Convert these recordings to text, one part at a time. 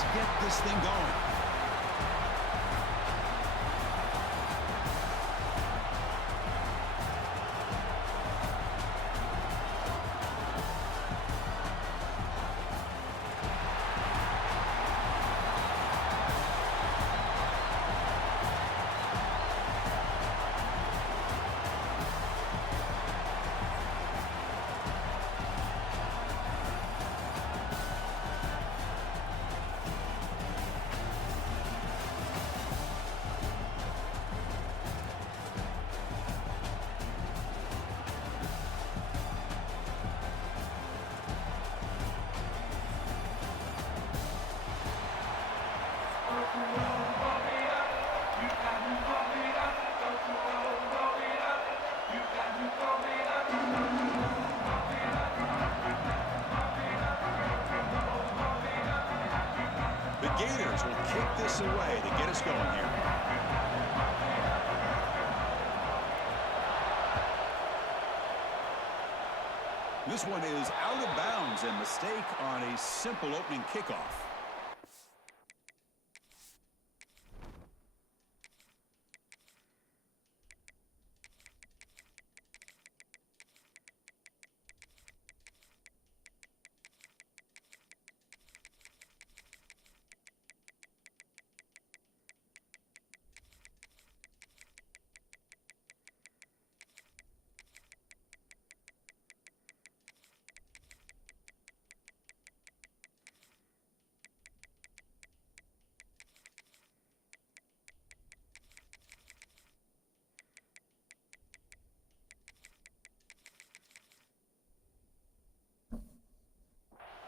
Let's get this thing going. The Gators will kick this away to get us going here. This one is out of bounds, and mistake on a simple opening kickoff.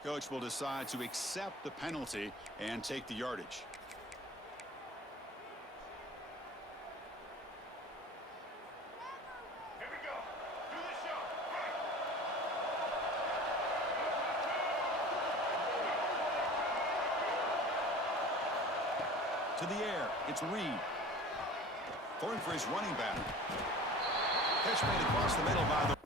Coach will decide to accept the penalty and take the yardage. Here we go. Do the show. To the air, it's Reed. Going for his running back. Catch made across the middle by the...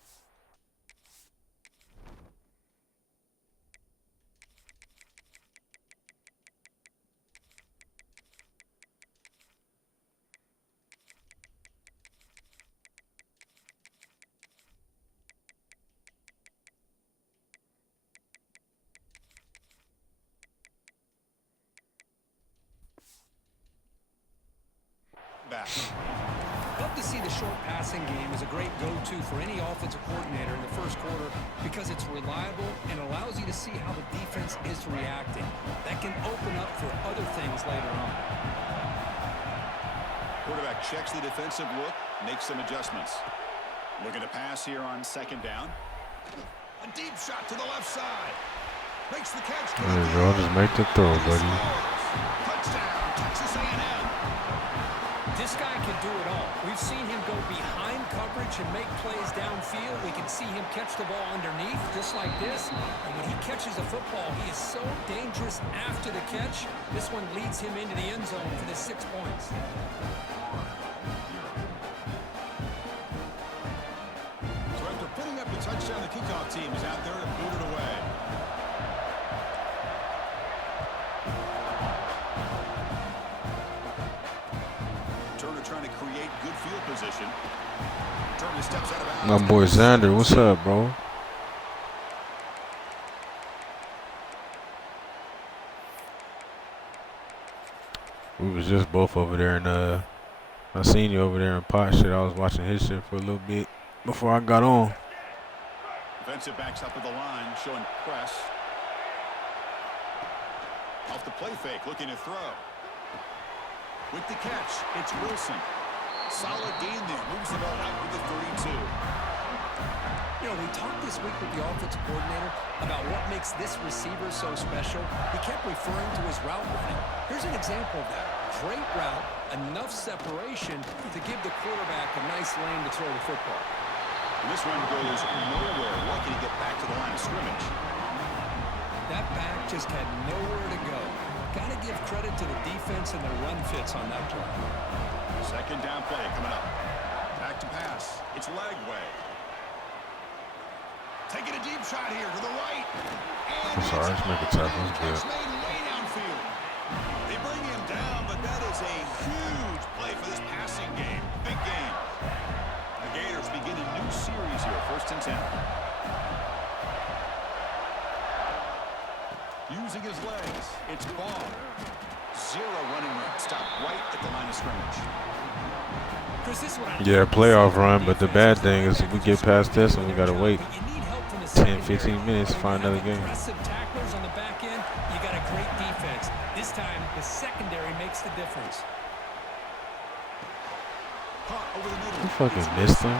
back. Love to see the short passing game as a great go-to for any offensive coordinator in the first quarter because it's reliable and allows you to see how the defense is reacting. That can open up for other things later on. Quarterback checks the defensive look, makes some adjustments. Looking to pass here on second down. A deep shot to the left side. Makes the catch. There you go. Just make the throw, buddy. Touchdown, Texas A&M. This guy can do it all. We've seen him go behind coverage and make plays downfield. We can see him catch the ball underneath, just like this. And when he catches a football, he is so dangerous after the catch. This one leads him into the end zone for the 6 points. So after putting up the touchdown, the kickoff team is out there to boot it away. Trying to create good field position. Turner steps out of bounds. My boy Xander, what's up, bro? We was just both over there, and I seen you over there in pot shit. I was watching his shit for a little bit before I got on. Defensive backs up at the line, showing press. Off the play fake, looking to throw. With the catch, it's Wilson. Solid gain there. Moves the ball out with the 32. You know, we talked this week with the offensive coordinator about what makes this receiver so special. He kept referring to his route running. Here's an example of that. Great route, enough separation to give the quarterback a nice lane to throw the football. And this one goes nowhere. Lucky to get back to the line of scrimmage. That back just had nowhere to go. Got to give credit to the defense and the run fits on that play. Second down play coming up. Back to pass. It's leg way. Taking a deep shot here to the right. And I'm sorry, let's make a tackle. It's good. made way downfield. It's ball. Zero running room. Stop right at the line of scrimmage. Chris, this is what I Yeah, love to see playoff from run, the but the defense. bad thing is if we get past this and we got to wait But you need help from the 10, secondary. 15 minutes to When find you another have game. aggressive tacklers on the back end, you got a great defense. This time, the secondary makes the difference. Caught over the middle. You fucking missed him.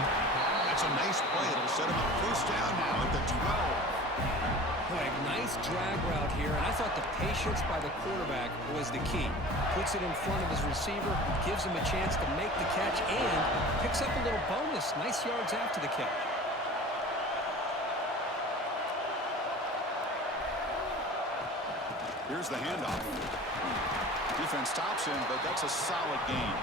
That's a nice play. It'll set him up first down now at the 12. Boy, nice drag route here, and I thought the patience by the quarterback was the key. Puts it in front of his receiver, gives him a chance to make the catch, and picks up a little bonus. Nice yards after the catch. Here's the handoff. Defense stops him, but that's a solid gain.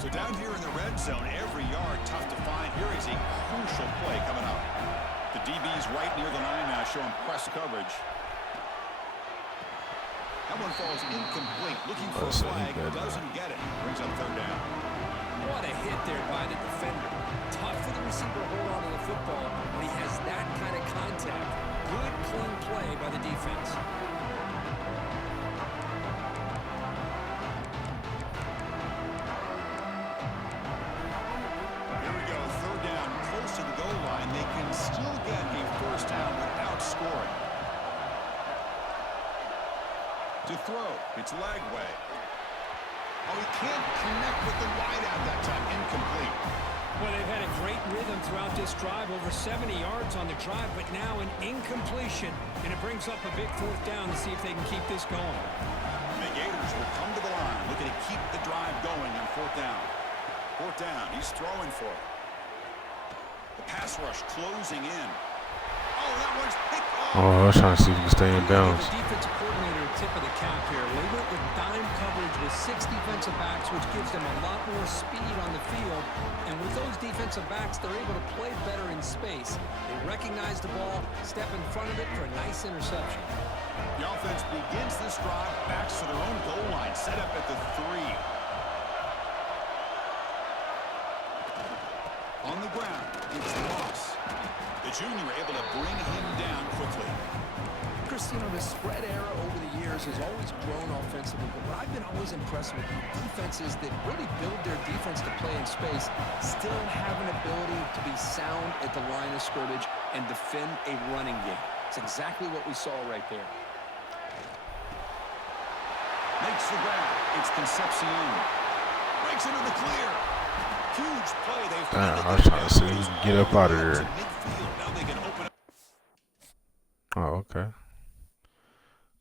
So down here in the red zone, every yard tough to find. Here is a crucial play coming up. The DB's right near the line now, showing press coverage. That one falls incomplete. Looking for a flag, doesn't get it. Brings up third down. What a hit there by the defender. Tough for the receiver to hold on to the football when he has that kind of contact. Good, clean play by the defense. Here we go, third down, close to the goal line. They can still get a first down without scoring. To throw, it's Lagway. Oh, he can't connect with the wideout that time. Incomplete. Well, they've had a great rhythm throughout this drive, over 70 yards on the drive, but now an incompletion, and it brings up a big fourth down to see if they can keep this going. The Gators will come to the line, looking to keep the drive going on fourth down. Fourth down, he's throwing for it. The pass rush closing in. Oh, that one's picked off. Oh, I was trying to see if you can stay in bounds. The defensive coordinator tip of the cap here. They went with dime coverage with 6 defensive backs, which gives them a lot more speed on the field. And with those defensive backs, they're able to play better in space. They recognize the ball, step in front of it for a nice interception. The offense begins this drive, backs to their own goal line, set up at the 3. On the ground, it's Moss. The junior able to bring him down quickly. Chris, you know, the spread era over the years has always grown offensively, but what I've been always impressed with defenses that really build their defense to play in space still have an ability to be sound at the line of scrimmage and defend a running game. It's exactly what we saw right there. Makes the grab. It's Concepcion. Breaks into the clear. Huge play. Damn, I was trying to see if he can get up out of there. Now they can open up. Oh, okay.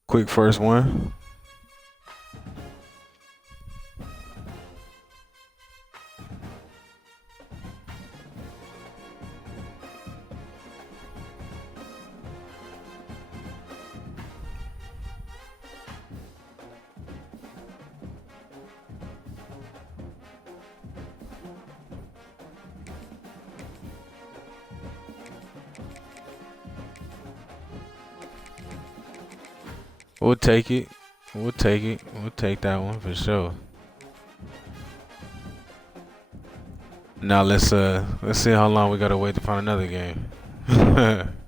Quick first one. We'll take it. We'll take it. We'll take that one for sure. Now let's see how long we gotta wait to find another game.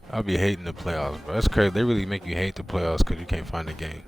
I'll be hating the playoffs, bro. That's crazy. They really make you hate the playoffs because you can't find a game.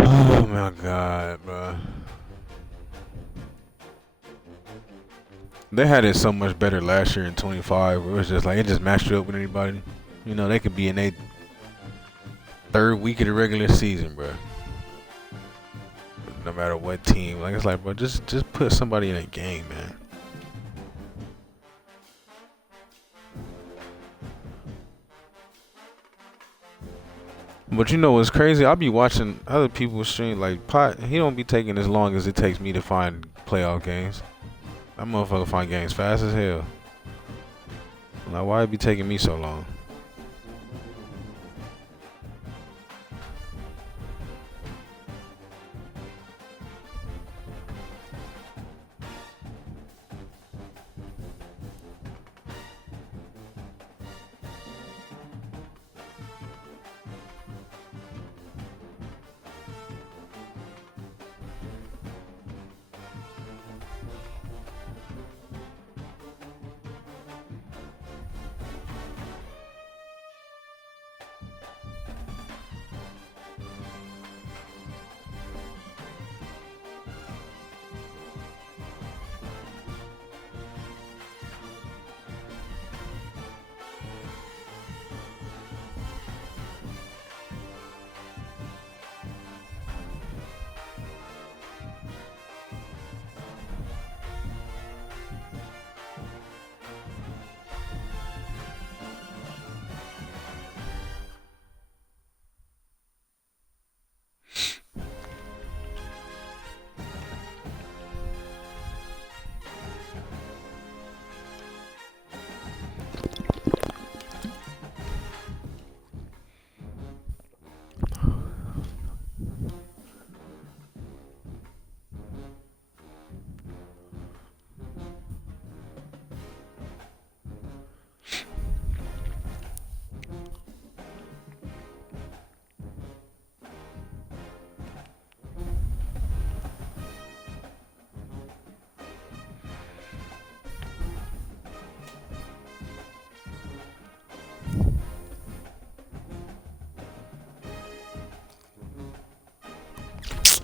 Oh my God, bro. They had it so much better last year in 25. It was just like it just matched you up with anybody. You know, they could be in their third week of the regular season, bro. No matter what team, like it's like, bro, just put somebody in a game, man. But you know what's crazy? I'll be watching other people stream like Pot. He don't be taking as long as it takes me to find playoff games. That motherfucker find games fast as hell. Like, why it be taking me so long?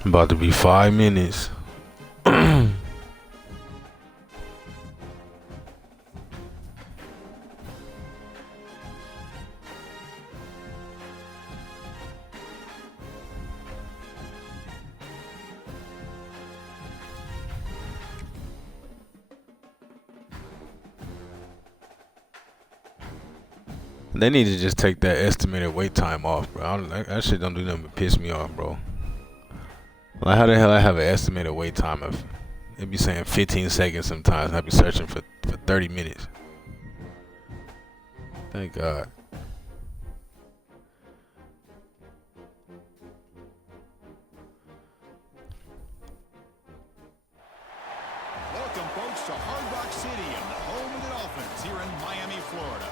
About to be 5 minutes. They need to just take that estimated wait time off, bro. That shit don't do nothing but piss me off, bro. Like, how the hell I have an estimated wait time of it be saying 15 seconds sometimes, and I be searching for 30 minutes. Thank God. Welcome, folks, to Hard Rock Stadium, the home of the Dolphins here in Miami, Florida.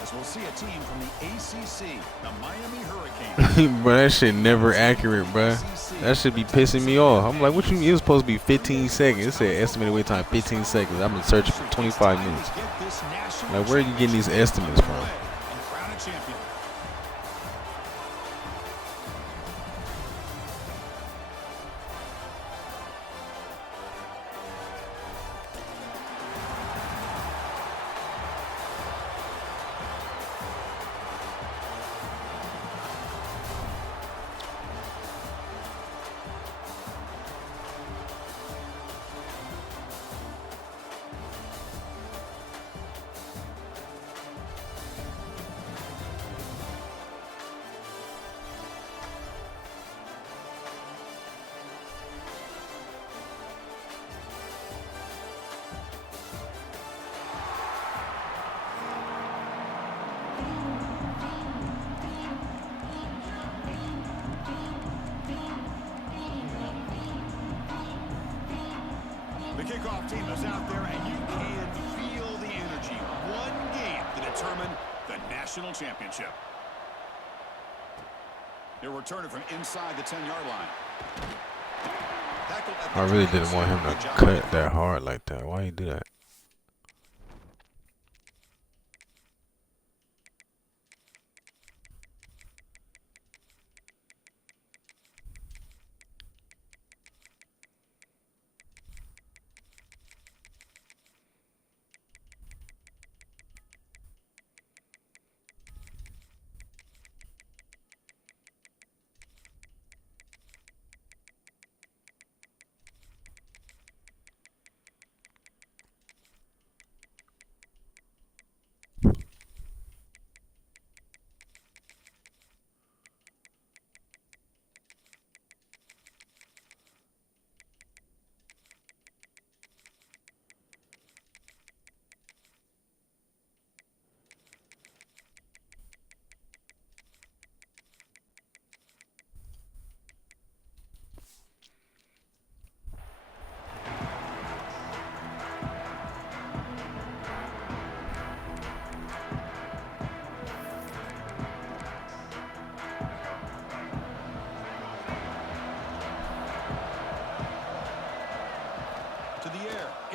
As we'll see a team from the ACC, the Miami Hurricanes. Bro, that shit never accurate, bro. That should be pissing me off. I'm like, what you mean? It was supposed to be 15 seconds. It said estimated wait time 15 seconds. I've been searching for 25 minutes. Like, where are you getting these estimates from? And crown a champion. The kickoff team is out there, and you can feel the energy. One game to determine the national championship. He'll return it from inside the 10-yard line. I really didn't want him to cut that hard like that. Why you do that?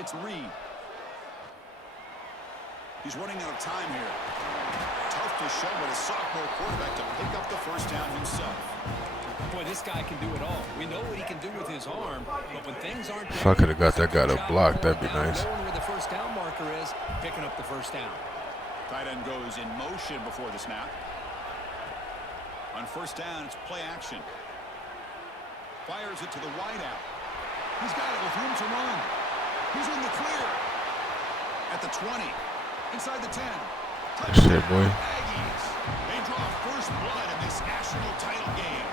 It's Reed. He's running out of time here. Tough to show, but a sophomore quarterback to pick up the first down himself. Boy, this guy can do it all. We know what he can do with his arm, but when things aren't If I could have got that guy to block, that'd be nice. Knowing where the first down marker is, picking up the first down. Tight end goes in motion before the snap. On first down, it's play action. Fires it to the wideout. He's got it with room to run. He's in the clear. At the 20. Inside the 10. Touchdown, Shit, boy. Aggies. They draw first blood in this national title game.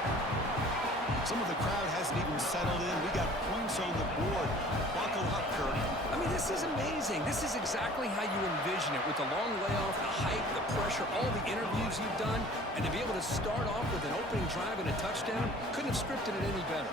Some of the crowd hasn't even settled in. We got points on the board. Buckle up, Kirk. I mean, this is amazing. This is exactly how you envision it, with the long layoff, the hype, the pressure, all the interviews you've done, and to be able to start off with an opening drive and a touchdown, couldn't have scripted it any better.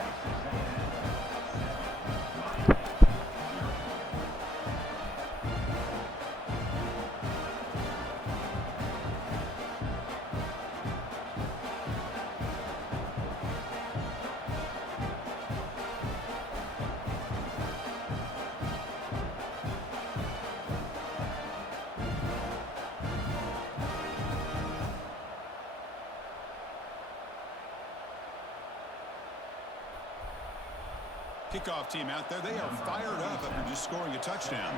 Kickoff team out there. They are fired up after just scoring a touchdown.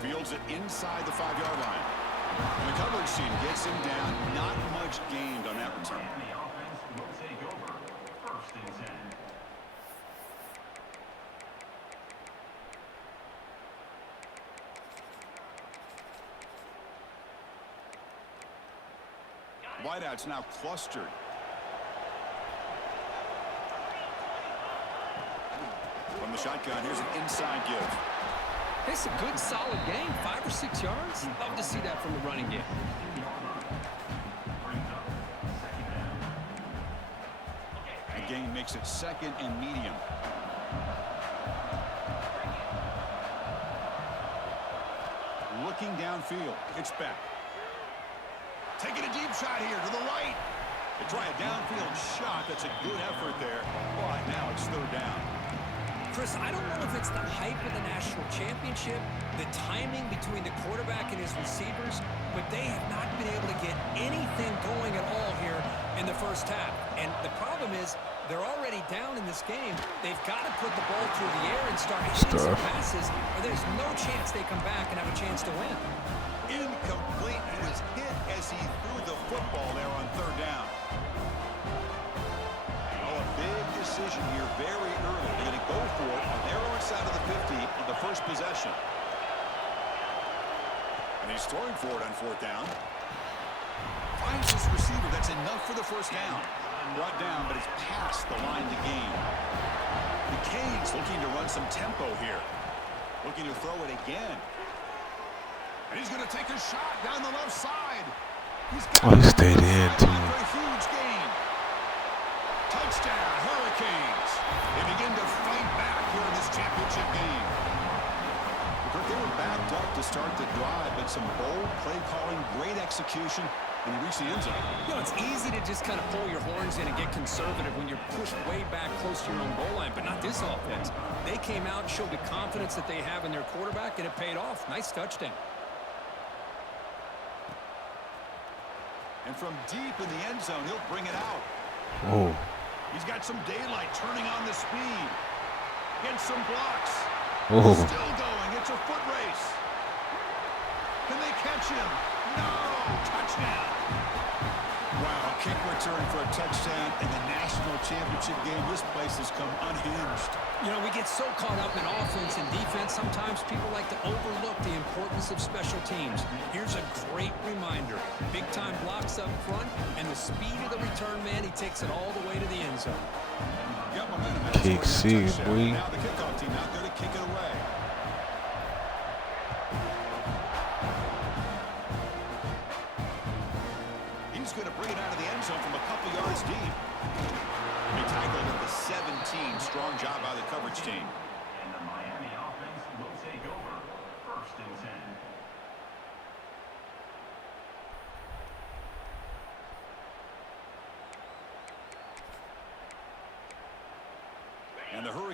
Fields it inside the 5-yard line. And the coverage team gets him down. Not much gained on that return. Wideout's now clustered. From the shotgun, here's an inside give. It's a good, solid game. 5 or 6 yards. Love to see that from the running game. The gain makes it second and medium. Looking downfield. It's back. Taking a deep shot here to the right. They try a downfield shot. That's a good effort there. But now it's third down. Chris, I don't know if it's the hype of the national championship, the timing between the quarterback and his receivers, but they have not been able to get anything going at all here in the first half. And the problem is they're already down in this game. They've got to put the ball through the air and start hitting some passes, or there's no chance they come back and have a chance to win. Incomplete. He was hit as he threw the football there on third down. Oh, a big decision here very early. They're going to go for it on their own side of the 50 on the first possession. And he's throwing for it on fourth down. Finds his receiver. That's enough for the first down. Brought down, but it's past the line to gain. The Canes looking to run some tempo here. Looking to throw it again. And he's going to take a shot down the left side. He stayed in, too. For a huge gain. Touchdown, Hurricanes. They begin to fight back here in this championship game. They were backed up to start the drive, but some bold play calling, great execution, and they reach the end zone. You know, it's easy to just kind of pull your horns in and get conservative when you're pushed way back close to your own goal line, but not this offense. They came out and showed the confidence that they have in their quarterback, and it paid off. Nice touchdown. And from deep in the end zone, he'll bring it out. Oh. He's got some daylight turning on the speed. Gets some blocks. Oh. Still going. It's a foot race. Can they catch him? No. Touchdown. Wow, kick return for a touchdown in the national championship game. This place has come unhinged. You know, we get so caught up in offense and defense, sometimes people like to overlook the importance of special teams. Here's a great reminder. Big-time blocks up front, and the speed of the return man, he takes it all the way to the end zone. Kick six, boy. Now the kickoff team out there to kick it away. He's going to bring it out of the end zone from a couple yards deep. He tackled at the 17. Strong job by the coverage team. And the Miami offense will take over. First and 10.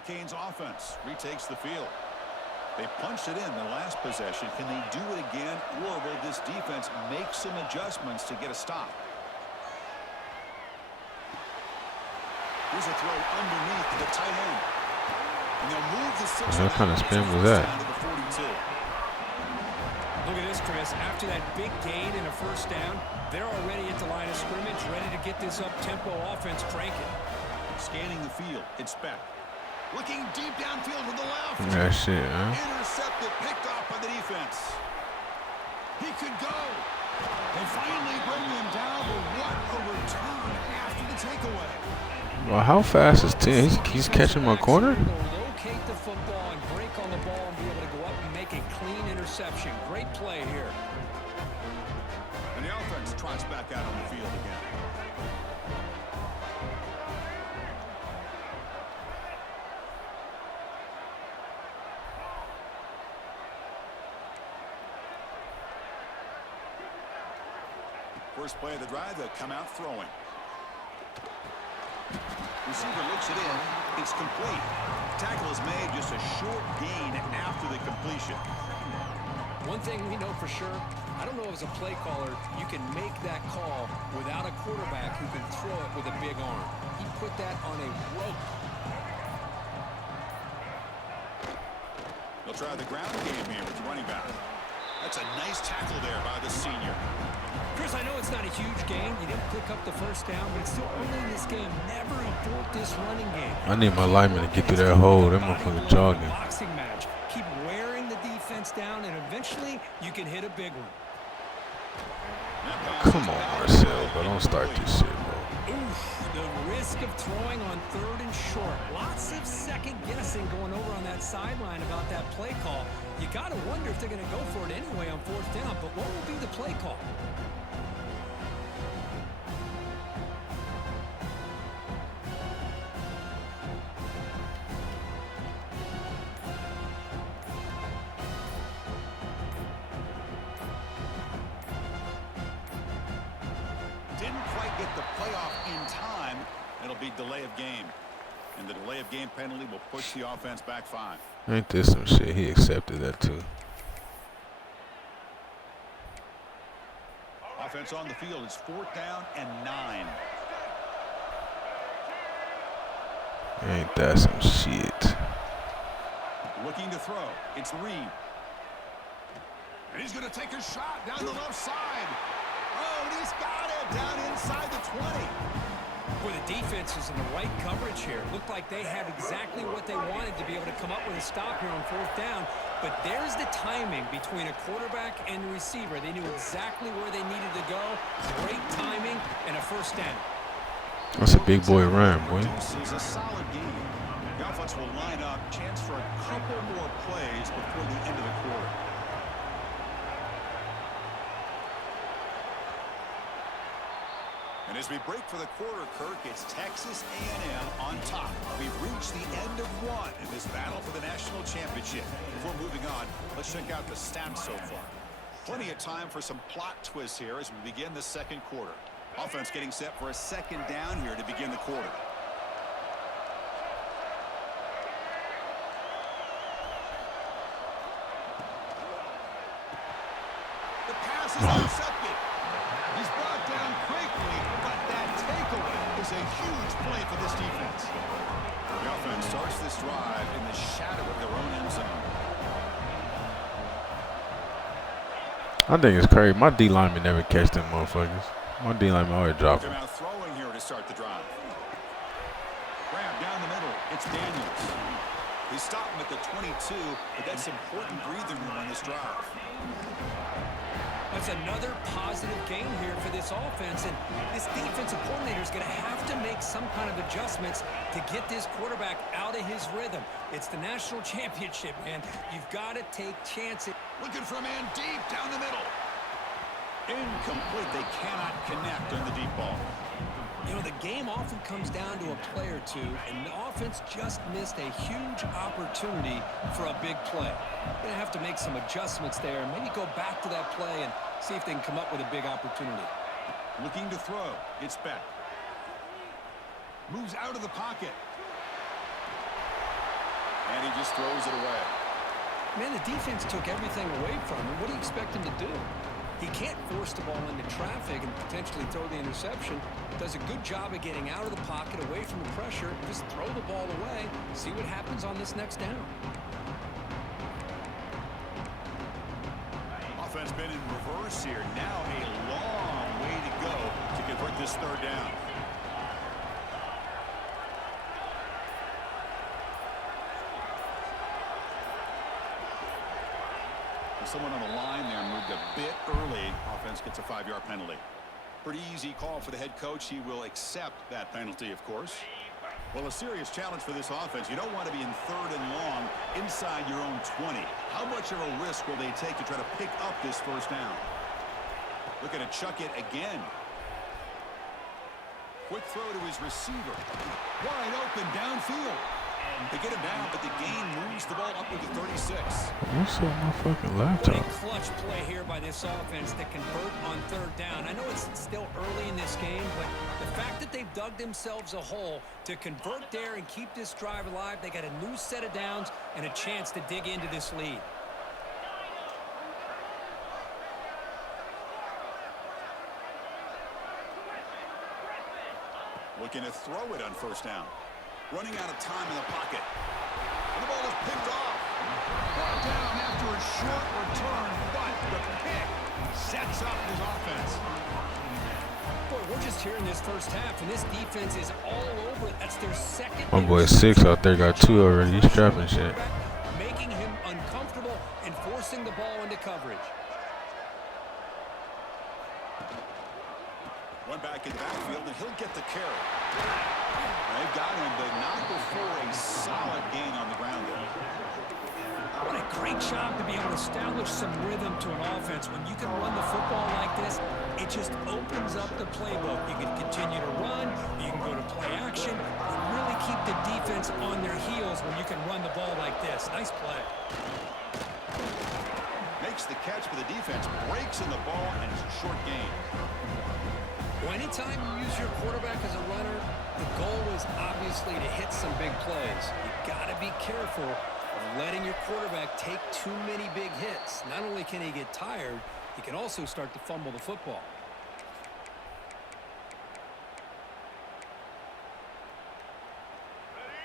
Hurricanes offense retakes the field. They punched it in the last possession. Can they do it again, or will this defense make some adjustments to get a stop? Here's a throw underneath to the tight end. And they'll move the 6. What kind of spin was that? Look at this, Chris. After that big gain and a first down, they're already at the line of scrimmage, ready to get this up-tempo offense cranking. Scanning the field, it's Beck. Looking deep downfield to the left. That shit, huh? Intercepted, picked off by the defense. He could go. They finally bring him down, but what a return after the takeaway. Well, how fast is Tim? He's catching my corner? Locate the football and break on the ball and be able to go up and make a clean interception. Great play here. And the offense trots back out on the field again. First play of the drive, they'll come out throwing. Receiver looks it in. It's complete. Tackle is made, just a short gain after the completion. One thing we know for sure, I don't know as a play caller, you can make that call without a quarterback who can throw it with a big arm. He put that on a rope. They'll try the ground game here with the running back. That's a nice tackle there by the senior. Chris, I know it's not a huge game. You didn't pick up the first down, but it's still early in this game. Never abort this running game. I need my lineman to get through that hole. That motherfucker jogging. Boxing match. Keep wearing the defense down, and eventually you can hit a big one. Come on, Marcel, bro. Don't start this shit, bro. Oof, the risk of throwing on 3rd and short. Lots of second guessing going over on that sideline about that play call. You got to wonder if they're going to go for it anyway on 4th down, but what will be the play call? Didn't quite get the playoff in time. It'll be delay of game. And the delay of game penalty will push the offense back 5. Ain't this some shit? He accepted that too. Offense on the field. It's 4th down and 9. Ain't that some shit? Looking to throw. It's Reed. And he's going to take a shot down the left side. Oh, and he's got it down inside the 20. Boy, the defense is in the right coverage here. Looked like they have exactly what they wanted to be able to come up with a stop here on 4th down. But there's the timing between a quarterback and the receiver. They knew exactly where they needed to go. Great timing and a first down. That's a big boy run, boy. This is a solid game. The offense will line up. Chance for a couple more plays before the end of the quarter. And as we break for the quarter, Kirk, it's Texas A&M on top. We've reached the end of one in this battle for the national championship. Before moving on, let's check out the stats so far. Plenty of time for some plot twists here as we begin the second quarter. Offense getting set for a 2nd down here to begin the quarter. The pass is intercepted. He's brought down quickly, but that takeaway is a huge play for this defense. The offense starts this drive in the shadow of their own end zone. I think it's crazy. My D lineman never catch them motherfuckers. My D lineman always drop They're them. now throwing here to start the drive. Grab down the middle. It's Daniels. They stop him at the 22, but that's important breathing room on this drive. That's another positive gain here for this offense, and this defensive coordinator is going to have to make some kind of adjustments to get this quarterback out of his rhythm. It's the national championship, man. You've got to take chances. Looking for a man deep down the middle. Incomplete. They cannot connect on the deep ball. You know, the game often comes down to a play or two, and the offense just missed a huge opportunity for a big play. They're going to have to make some adjustments there and maybe go back to that play and see if they can come up with a big opportunity. Looking to throw. It's Beck. Moves out of the pocket. And he just throws it away. Man, the defense took everything away from him. What do you expect him to do? He can't force the ball into traffic and potentially throw the interception. Does a good job of getting out of the pocket, away from the pressure, and just throw the ball away. See what happens on this next down. Offense been in reverse here. Now a long way to go to convert this third down. Someone on the line there moved a bit early. Offense gets a 5-yard penalty. Pretty easy call for the head coach. He will accept that penalty, of course. Well, a serious challenge for this offense. You don't want to be in 3rd and long inside your own 20. How much of a risk will they take to try to pick up this first down? Looking to chuck it again. Quick throw to his receiver. Wide open downfield. They get him down, but the gain moves the ball up with the 36. What's up, my fucking What laptop? a clutch play here by this offense to convert on 3rd down. I know it's still early in this game, but the fact that they've dug themselves a hole to convert there and keep this drive alive, they got a new set of downs and a chance to dig into this lead. Looking to throw it on first down. Running out of time in the pocket. And the ball is picked off. Brought down after a short return, but the pick sets up his offense. Boy, we're just here in this first half, and this defense is all over it. That's their second. My boy 6 out there got 2 already. He's strapping shit. Making him uncomfortable and forcing the ball into coverage. One back in the backfield, and he'll get the carry. They've got him, but not before a solid gain on the ground there. What a great job to be able to establish some rhythm to an offense. When you can run the football like this, it just opens up the playbook. You can continue to run, you can go to play action, and really keep the defense on their heels when you can run the ball like this. Nice play. Makes the catch for the defense, breaks in the ball, and it's a short gain. Well, anytime you use your quarterback as a runner, the goal is obviously to hit some big plays. You got to be careful of letting your quarterback take too many big hits. Not only can he get tired, he can also start to fumble the football.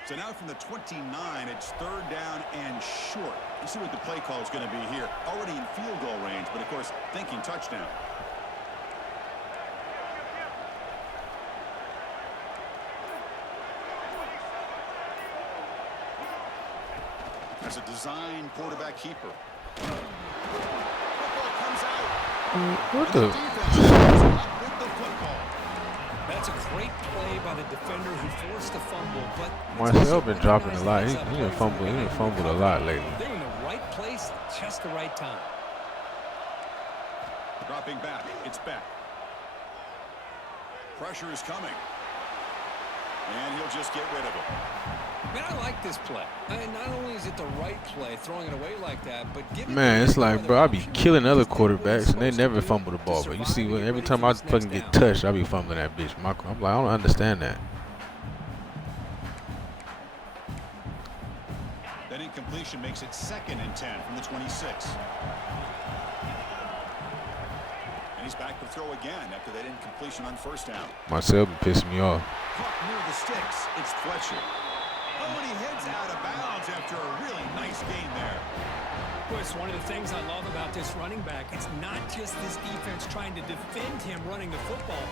So now from the 29, it's 3rd down and short. Let's see what the play call is going to be here. Already in field goal range, but of course, thinking touchdown. As a design quarterback keeper. Football comes out. What the? With the football. That's a great play by the defender who forced the fumble, but Marcel been dropping a lot. He done fumbled a lot lately. they're in the right place at just the right time. Dropping back. It's back. Pressure is coming. And he'll just get rid of it. Man, I like this play. I mean, not only is it the right play, throwing it away like that, but giving Man, it's like, bro, I be killing other quarterbacks and they never fumble the ball. But you see, every time I fucking get touched, I be fumbling that bitch. I'm like, I don't understand that. That incompletion makes it 2nd and 10 from the 26. And he's back to throw again after that incompletion on first down. Marcel be pissing me off. Caught near the sticks. It's Fletcher. Oh, and he heads out of bounds after a really nice gain there. Well, it's one of the things I love about this running back. It's not just this defense trying to defend him running the football.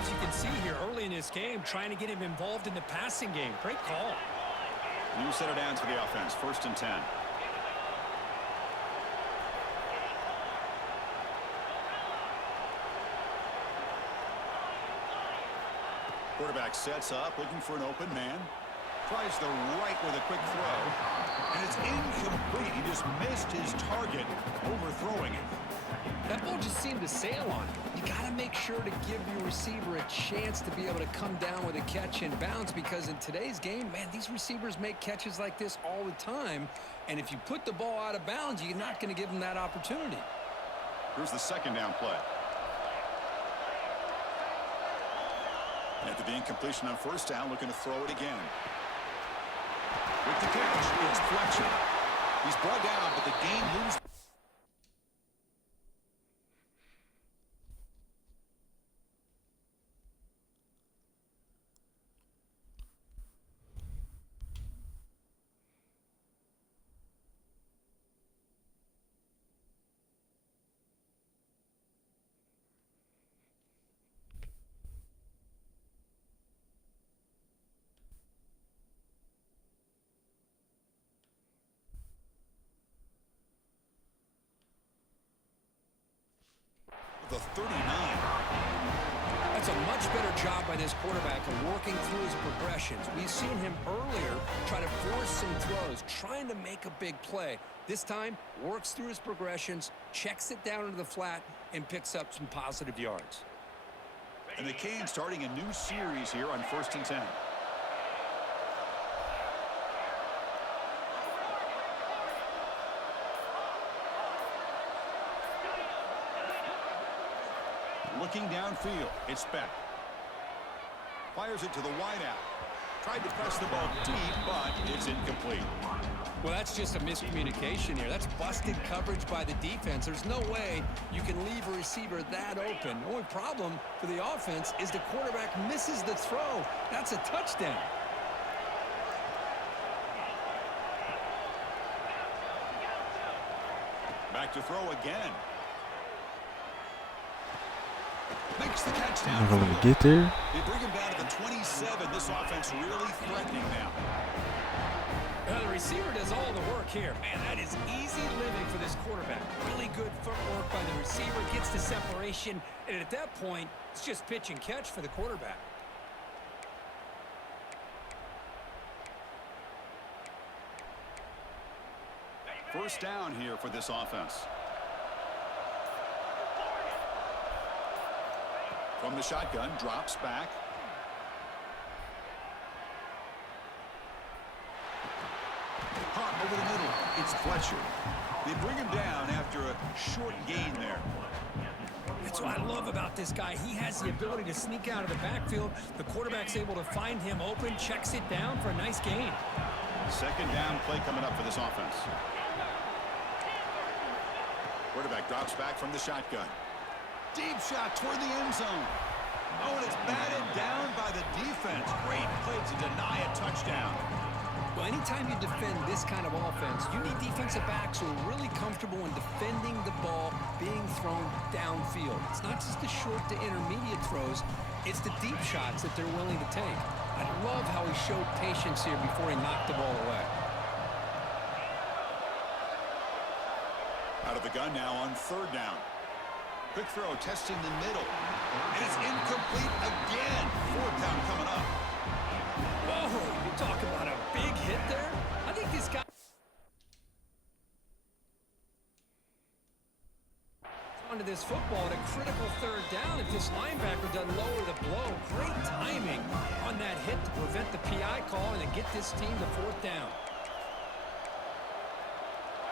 As you can see here early in this game, trying to get him involved in the passing game. Great call. New set of downs for the offense. 1st and 10. Quarterback sets up, looking for an open man. Tries the right with a quick throw. And it's incomplete. He just missed his target, overthrowing it. That ball just seemed to sail on him. You got to make sure to give your receiver a chance to be able to come down with a catch and bounce, because in today's game, man, these receivers make catches like this all the time. And if you put the ball out of bounds, you're not going to give them that opportunity. Here's the 2nd down play. After the incompletion on first down, looking to throw it again. With the catch, it's Fletcher. He's brought down, but the game moves. The 39. That's a much better job by this quarterback of working through his progressions. We've seen him earlier try to force some throws, trying to make a big play. This time, works through his progressions, checks it down into the flat, and picks up some positive yards. And the Canes starting a new series here on 1st and 10. Looking downfield, it's Beck. Fires it to the wideout. Tried to press the ball deep, but it's incomplete. Well, that's just a miscommunication here. That's busted coverage by the defense. There's no way you can leave a receiver that open. The only problem for the offense is the quarterback misses the throw. That's a touchdown. Back to throw again. Makes the catch I'm not down. gonna get there. They bring him down to the 27. This offense really threatening now. The receiver does all the work here. Man, that is easy living for this quarterback. Really good footwork by the receiver, gets the separation, and at that point, it's just pitch and catch for the quarterback. First down here for this offense. From the shotgun, drops back. Hot over the middle. It's Fletcher. They bring him down after a short gain there. That's what I love about this guy. He has the ability to sneak out of the backfield. The quarterback's able to find him open, checks it down for a nice gain. Second down play coming up for this offense. Quarterback drops back from the shotgun. Deep shot toward the end zone. Oh, and it's batted down by the defense. Great play to deny a touchdown. Well, anytime you defend this kind of offense, you need defensive backs who are really comfortable in defending the ball being thrown downfield. It's not just the short to intermediate throws, it's the deep shots that they're willing to take. I love how he showed patience here before he knocked the ball away. Out of the gun now on third down. Quick throw, testing the middle. And it's incomplete again. Fourth down coming up. Whoa, you talk about a big hit there? I think this guy onto this football at a critical third down if this linebacker doesn't lower the blow. Great timing on that hit to prevent the PI call and to get this team to fourth down.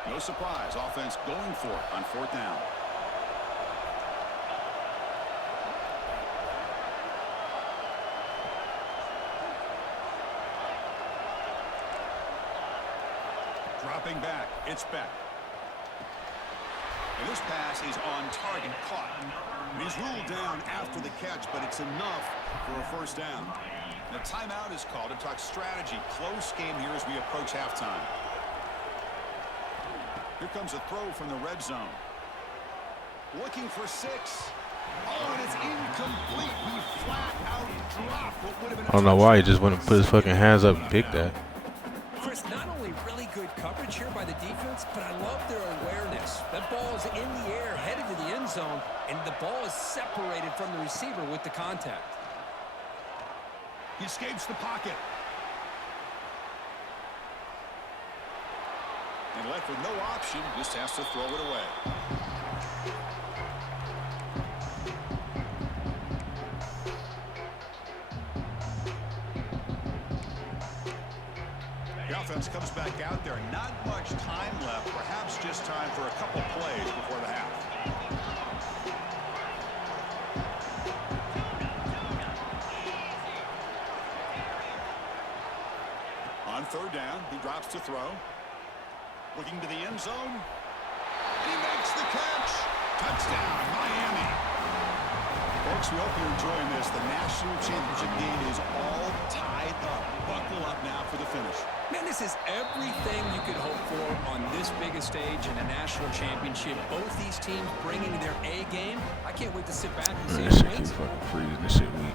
No surprise, offense going for it on fourth down. Dropping back, it's Beck. And this pass is on target, caught. And he's ruled down after the catch, but it's enough for a first down. The timeout is called to talk strategy. Close game here as we approach halftime. Here comes a throw from the red zone. Looking for 6. Oh, and it's incomplete. He flat out dropped what would have been a I don't know why he just wouldn't put his fucking hands up and pick that. Chris, not only really good coverage here by the defense, but I love their awareness. That ball is in the air, headed to the end zone, and the ball is separated from the receiver with the contact. He escapes the pocket. And left with no option, just has to throw it away. The offense comes back out there. Not much time left. Perhaps just time for a couple plays before the half. On third down. He drops to throw. Looking to the end zone. And he makes the catch. Touchdown, Miami. Folks, we hope you're enjoying this. The national championship game is all tied up. Buckle up now for the finish. Man, this is everything you could hope for on this biggest stage in a national championship. Both these teams bringing their A game. I can't wait to sit back and see This who shit keep wins. fucking freezing. This shit weak.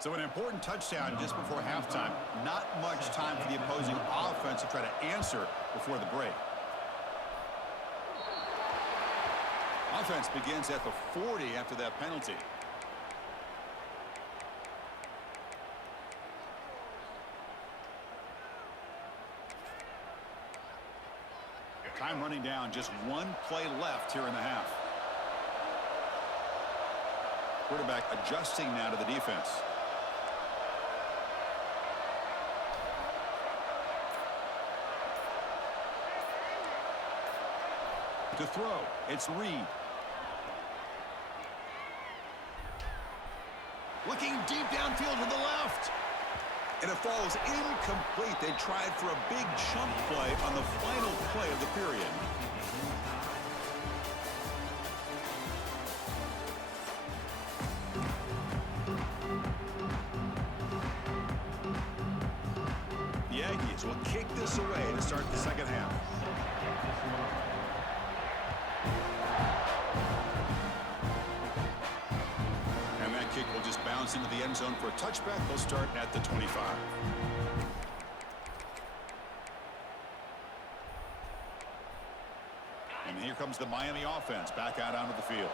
So an important touchdown just before halftime. Not much time for the opposing offense to try to answer before the break. Offense begins at the 40 after that penalty. Time running down, just one play left here in the half. Quarterback adjusting now to the defense. To throw, it's Reed. Looking deep downfield to the left. And it falls incomplete. They tried for a big chunk play on the final play of the period. The Aggies will kick this away to start the second half. Kick will just bounce into the end zone for a touchback. They'll start at the 25. And here comes the Miami offense back out onto the field.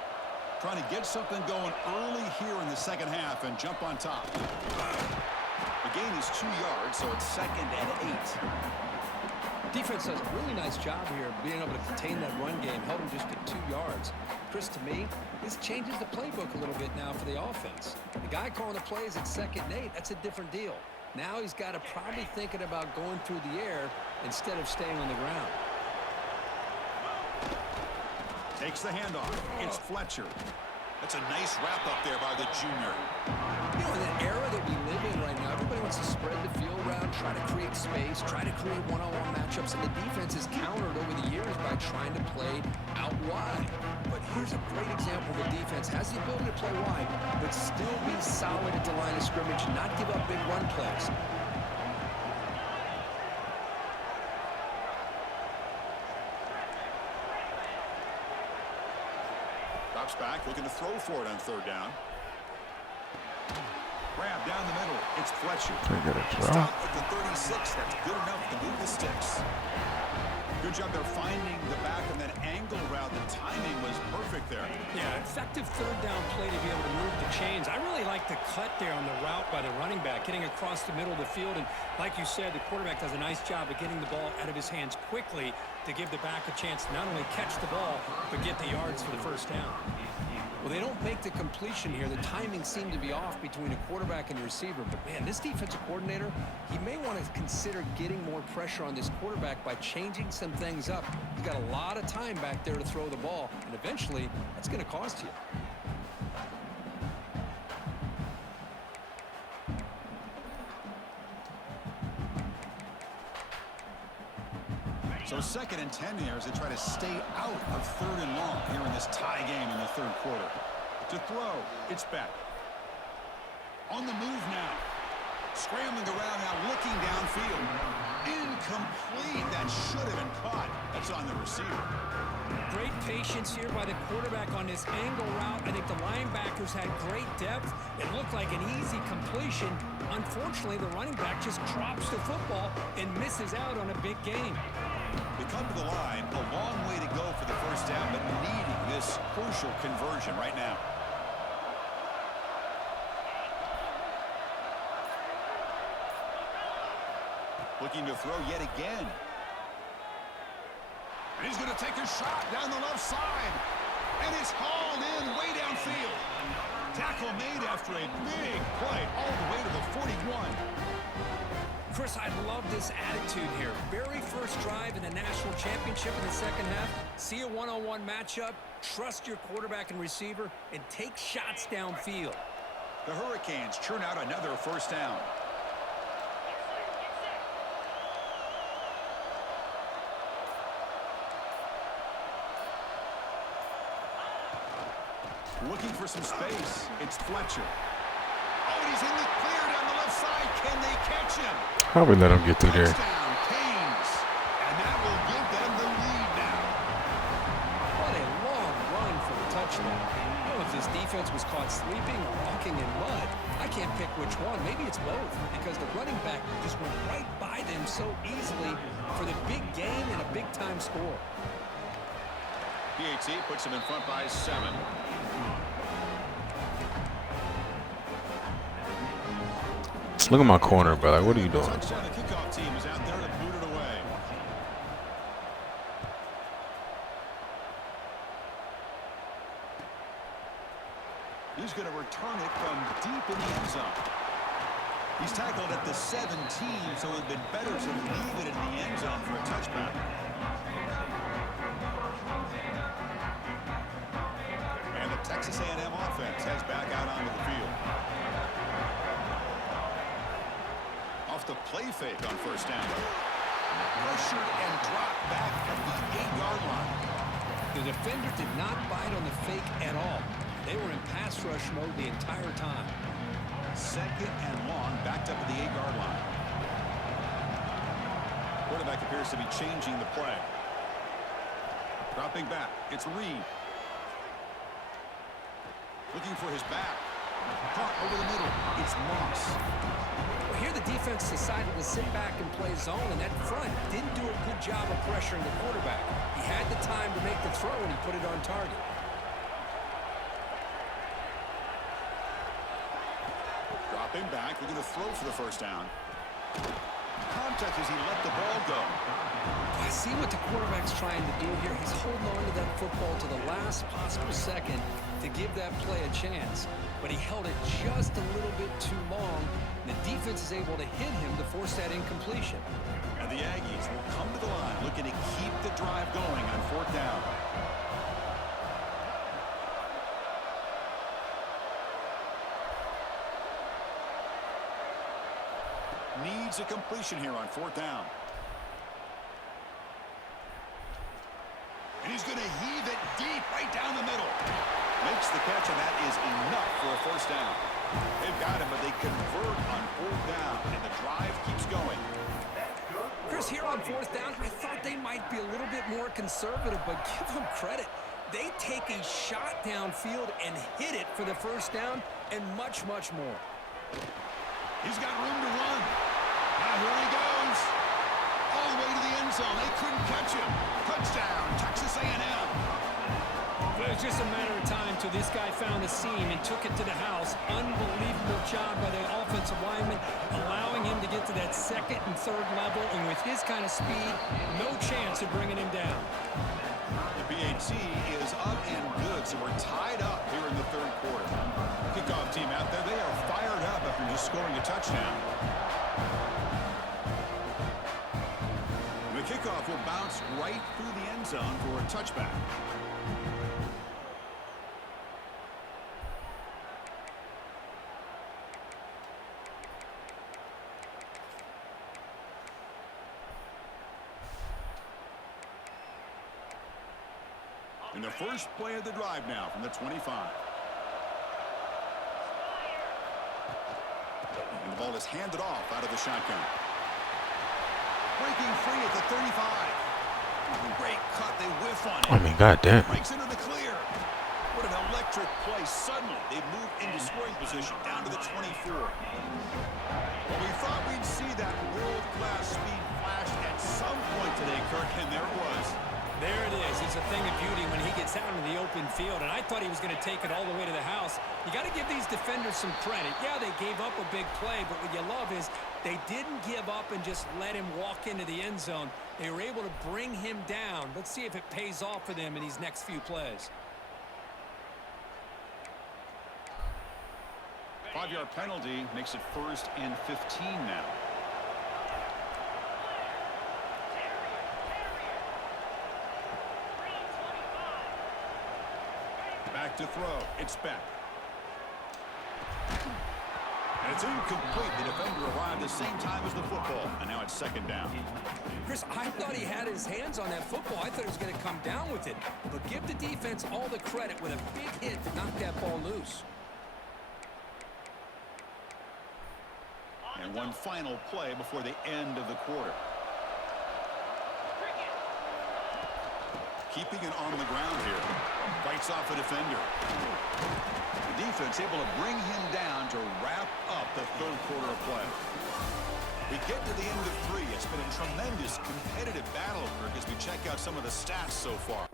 Trying to get something going early here in the second half and jump on top. The gain is 2 yards, so it's 2nd and 8. Defense does a really nice job here being able to contain that run game, held him just at 2 yards. Chris, to me, this changes the playbook a little bit now for the offense. The guy calling the plays at 2nd and 8, that's a different deal. Now he's got to probably thinking about going through the air instead of staying on the ground. Takes the handoff. It's Fletcher. That's a nice wrap up there by the junior. You know, in the era that we live in right now, everybody wants to spread the field around, try to create space, try to create one-on-one matchups, and the defense has countered over the years by trying to play out wide. But here's a great example. The defense has the ability to play wide, but still be solid at the line of scrimmage, not give up big run plays. Drops back, looking to throw for it on 3rd down. Grab down the middle. It's Fletcher. They got a drop. Stop at the 36. That's good enough to move the sticks. Good job there finding the back on that angle route. The timing was perfect there. Yeah, effective 3rd down play to be able to move the chains. I really like the cut there on the route by the running back, getting across the middle of the field. And like you said, the quarterback does a nice job of getting the ball out of his hands quickly to give the back a chance to not only catch the ball, but get the yards for the 1st down. Well, they don't make the completion here. The timing seemed to be off between a quarterback and a receiver. But, man, this defensive coordinator, he may want to consider getting more pressure on this quarterback by changing some things up. He's got a lot of time back there to throw the ball, and eventually that's going to cost you. So 2nd and 10 here as they try to stay out of 3rd and long here in this tie game in the 3rd quarter. To throw, it's Beck. On the move now. Scrambling around now, looking downfield. Incomplete. That should have been caught. That's on the receiver. Great patience here by the quarterback on this angle route. I think the linebackers had great depth. It looked like an easy completion. Unfortunately, the running back just drops the football and misses out on a big gain. They come to the line, a long way to go for the 1st down, but needing this crucial conversion right now. Looking to throw yet again. And he's going to take a shot down the left side. And it's hauled in way downfield. Tackle made after a big play all the way to the 41. Chris, I love this attitude here. Very first drive in the national championship in the second half. See a one-on-one matchup, trust your quarterback and receiver, and take shots downfield. The Hurricanes churn out another first down. Looking for some space. It's Fletcher. Oh, and he's in the clear down the left side. Can they catch him? How we let him get through there? Touchdown, Canes. And that will give them the lead now. What a long run for a touchdown. I don't know if this defense was caught sleeping or walking in mud. I can't pick which one. Maybe it's both, because the running back just went right by them so easily for the big gain and a big-time score. PAT puts him in front by 7. Look at my corner, bro. Like, what are you doing? Touchdown, the kickoff team is out there to boot it away. He's going to return it from deep in the end zone. He's tackled at the 17, so it would have been better to leave it in the end zone for a touchback. And the Texas A&M offense heads back out onto the field. Off the play fake on first down. Pressured and dropped back at the 8-yard line. The defender did not bite on the fake at all. They were in pass rush mode the entire time. Second and long, backed up at the 8-yard line. Quarterback appears to be changing the play. Dropping back, it's Reed. Looking for his back. Caught over the middle, it's Moss. Well, here the defense decided to sit back and play zone, and that front didn't do a good job of pressuring the quarterback. He had the time to make the throw, and he put it on target. Dropping back, looking to throw for the first down. Contact as he let the ball go. I see what the quarterback's trying to do here. He's holding on to that football to the last possible second to give that play a chance. But he held it just a little bit too long. And the defense is able to hit him to force that incompletion. And the Aggies will come to the line looking to keep the drive going on fourth down. Needs a completion here on fourth down. And he's going to heave it deep right down the middle. Makes the catch, and that is enough for a first down. They've got him, but they convert on fourth down, and the drive keeps going. Chris, here on fourth down, I thought they might be a little bit more conservative, but give them credit. They take a shot downfield and hit it for the first down and much, much more. He's got room to run. Now here he goes. All the way to the end zone. They couldn't catch him. Touchdown, Texas A&M. It was just a matter of time till this guy found a seam and took it to the house. Unbelievable job by the offensive lineman, allowing him to get to that second and third level. And with his kind of speed, no chance of bringing him down. The BAT is up and good, so we're tied up here in the third quarter. Kickoff team out there, they are fired up after just scoring a touchdown. The kickoff will bounce right through the end zone for a touchback. In the first play of the drive now from the 25. And the ball is handed off out of the shotgun. Breaking free at the 35. Great cut, they whiff on it. I mean, goddamn. Breaks into the clear. What an electric play. Suddenly, they move into scoring position down to the 24. Well, we thought we'd see that world-class speed flash at some point today, Kirk, and there it was. There it is. It's a thing of beauty when he gets out in the open field, and I thought he was going to take it all the way to the house. You got to give these defenders some credit. Yeah, they gave up a big play, but what you love is they didn't give up and just let him walk into the end zone. They were able to bring him down. Let's see if it pays off for them in these next few plays. 5-yard penalty makes it 1st and 15 now. Back to throw. It's back. And it's incomplete. The defender arrived the same time as the football. And now it's 2nd down. Chris, I thought he had his hands on that football. I thought he was going to come down with it. But give the defense all the credit with a big hit to knock that ball loose. And one final play before the end of the quarter. Keeping it on the ground here. Fights off a defender. The defense able to bring him down to wrap up the 3rd quarter of play. We get to the end of 3. It's been a tremendous competitive battle, Kirk, as we check out some of the stats so far.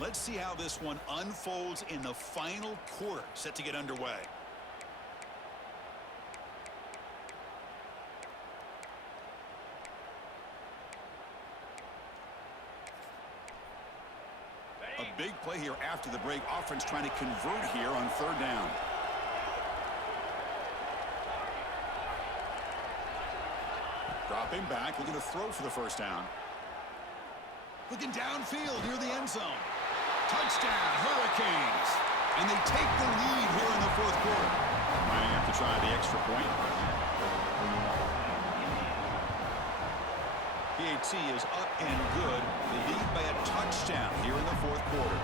Let's see how this one unfolds in the final quarter, set to get underway. A big play here after the break. Offense trying to convert here on 3rd down. Dropping back, looking to throw for the 1st down. Looking downfield near the end zone. Touchdown, Hurricanes. And they take the lead here in the 4th quarter. Might have to try the extra point. PAT is up and good. They lead by a touchdown here in the 4th quarter.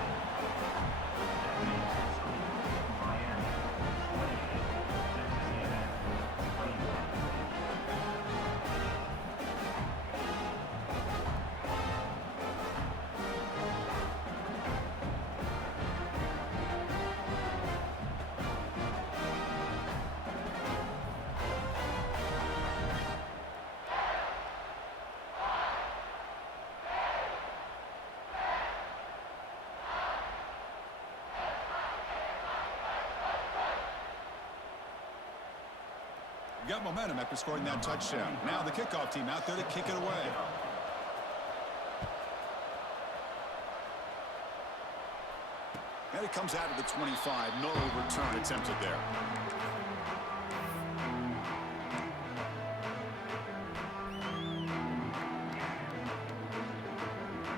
Got momentum after scoring that touchdown. Now the kickoff team out there to kick it away. And it comes out of the 25. No return attempted there.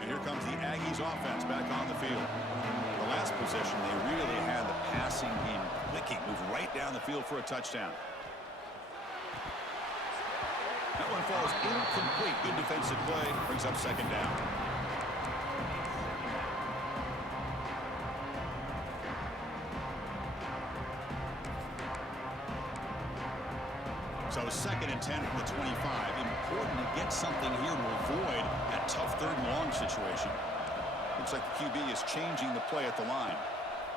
And here comes the Aggies offense back on the field. The last possession, they really had the passing game clicking. Move right down the field for a touchdown. That one falls incomplete. Good defensive play. Brings up 2nd down. So 2nd and 10 from the 25. Important to get something here to avoid that tough 3rd and long situation. Looks like the QB is changing the play at the line.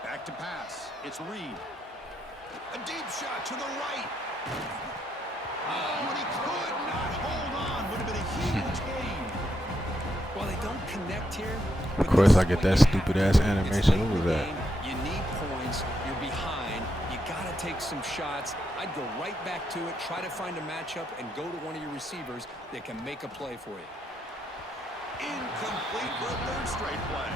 Back to pass. It's Reed. A deep shot to the right. Oh, and he could not hold on. Would have been a huge gain. Well, they don't connect here. Of course, I get that stupid ass animation. What was that? You need points. You're behind. You got to take some shots. I'd go right back to it, try to find a matchup, and go to one of your receivers that can make a play for you. Incomplete for a 3rd straight play.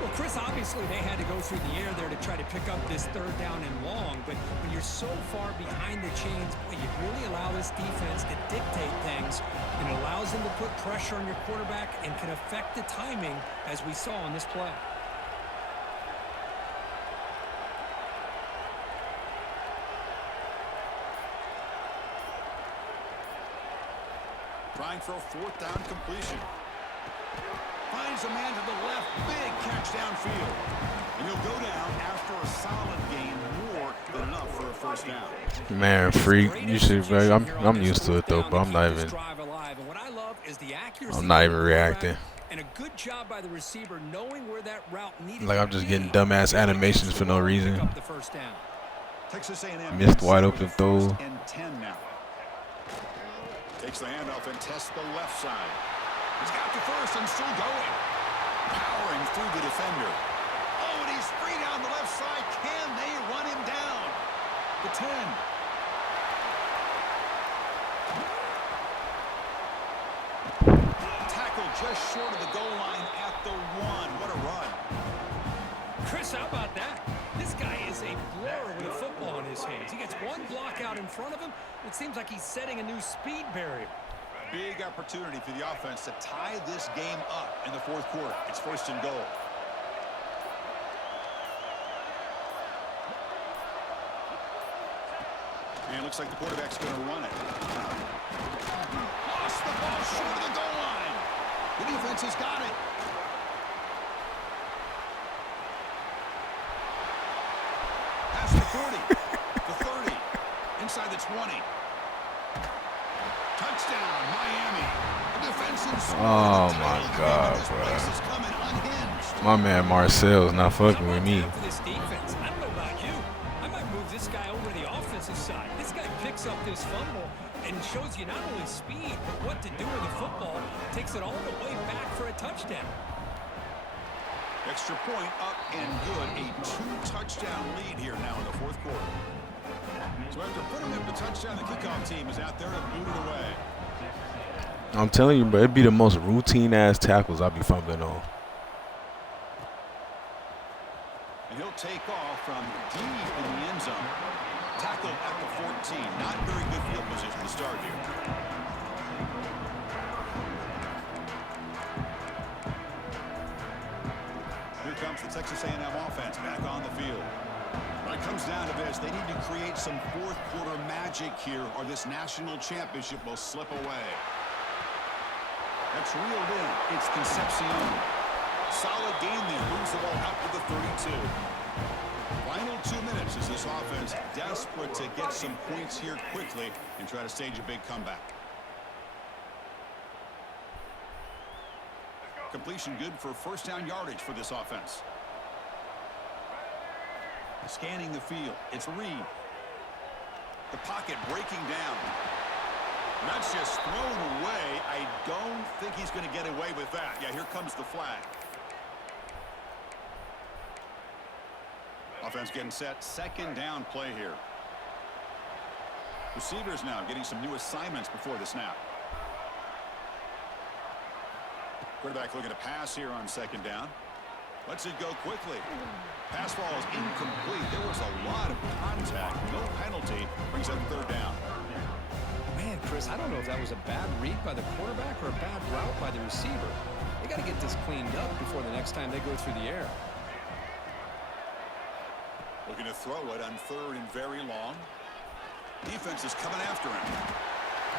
Well, Chris, obviously they had to go through the air there to try to pick up this 3rd down and long, but when you're so far behind the chains, boy, you really allow this defense to dictate things, and it allows them to put pressure on your quarterback and can affect the timing, as we saw in this play. Trying for a 4th down completion. Finds a man to the left. Big catch downfield. And he'll go down after a solid gain, more than enough for a 1st down. Man, freak. You should, I'm used to it though, but I'm not even reacting. And a good job by the receiver knowing where that route needed Like to I'm just be. getting dumbass animations for no Pick reason. up the first down. Texas A&M Missed wide with a open throw. 1st and 10 now. Takes the handoff and tests the left side. He's got the first and still going. Powering through the defender. Oh, and he's free down the left side. Can they run him down? The 10. Tackle just short of the goal line at the 1. What a run. Chris, how about that? This guy is a blur with a football in his hands. He gets one block out in front of him. It seems like he's setting a new speed barrier. Big opportunity for the offense to tie this game up in the 4th quarter. It's 1st and goal. And it looks like the quarterback's going to run it. Lost the ball short of the goal line. The defense has got it. Past the 40, the 30, inside the 20. Touchdown, Miami. The defensive score. Oh my God, bro. My man Marcel's not fucking with me. For this defense, I don't know about you. I might move this guy over to the offensive side. This guy picks up this fumble and shows you not only speed, but what to do with the football. Takes it all the way back for a touchdown. Extra point up and good. A 2-touchdown lead here now in the 4th quarter. So after putting up the touchdown, the kickoff team is out there to boot it away. I'm telling you, bro, it'd be the most routine ass tackles I'll be fumbling on. And he'll take off from deep in the end zone. Tackle at the 14. Not very good field position to start here. Here comes the Texas A&M offense back on the field. When it comes down to this, they need to create some 4th quarter magic here or this national championship will slip away. That's reeled in. It's Concepcion. Solid game there. Moves the ball out to the 32. Final 2 minutes as this offense desperate to get some points here quickly and try to stage a big comeback. Completion good for 1st down yardage for this offense. Scanning the field. It's Reed. The pocket breaking down. That's just thrown away. I don't think he's going to get away with that. Yeah, here comes the flag. Offense getting set. 2nd down play here. Receivers now getting some new assignments before the snap. Quarterback looking to pass here on 2nd down. Lets it go quickly. Pass ball is incomplete. There was a lot of contact. No penalty. Brings up 3rd down. Man, Chris, I don't know if that was a bad read by the quarterback or a bad route by the receiver. They got to get this cleaned up before the next time they go through the air. Looking to throw it on 3rd and very long. Defense is coming after him.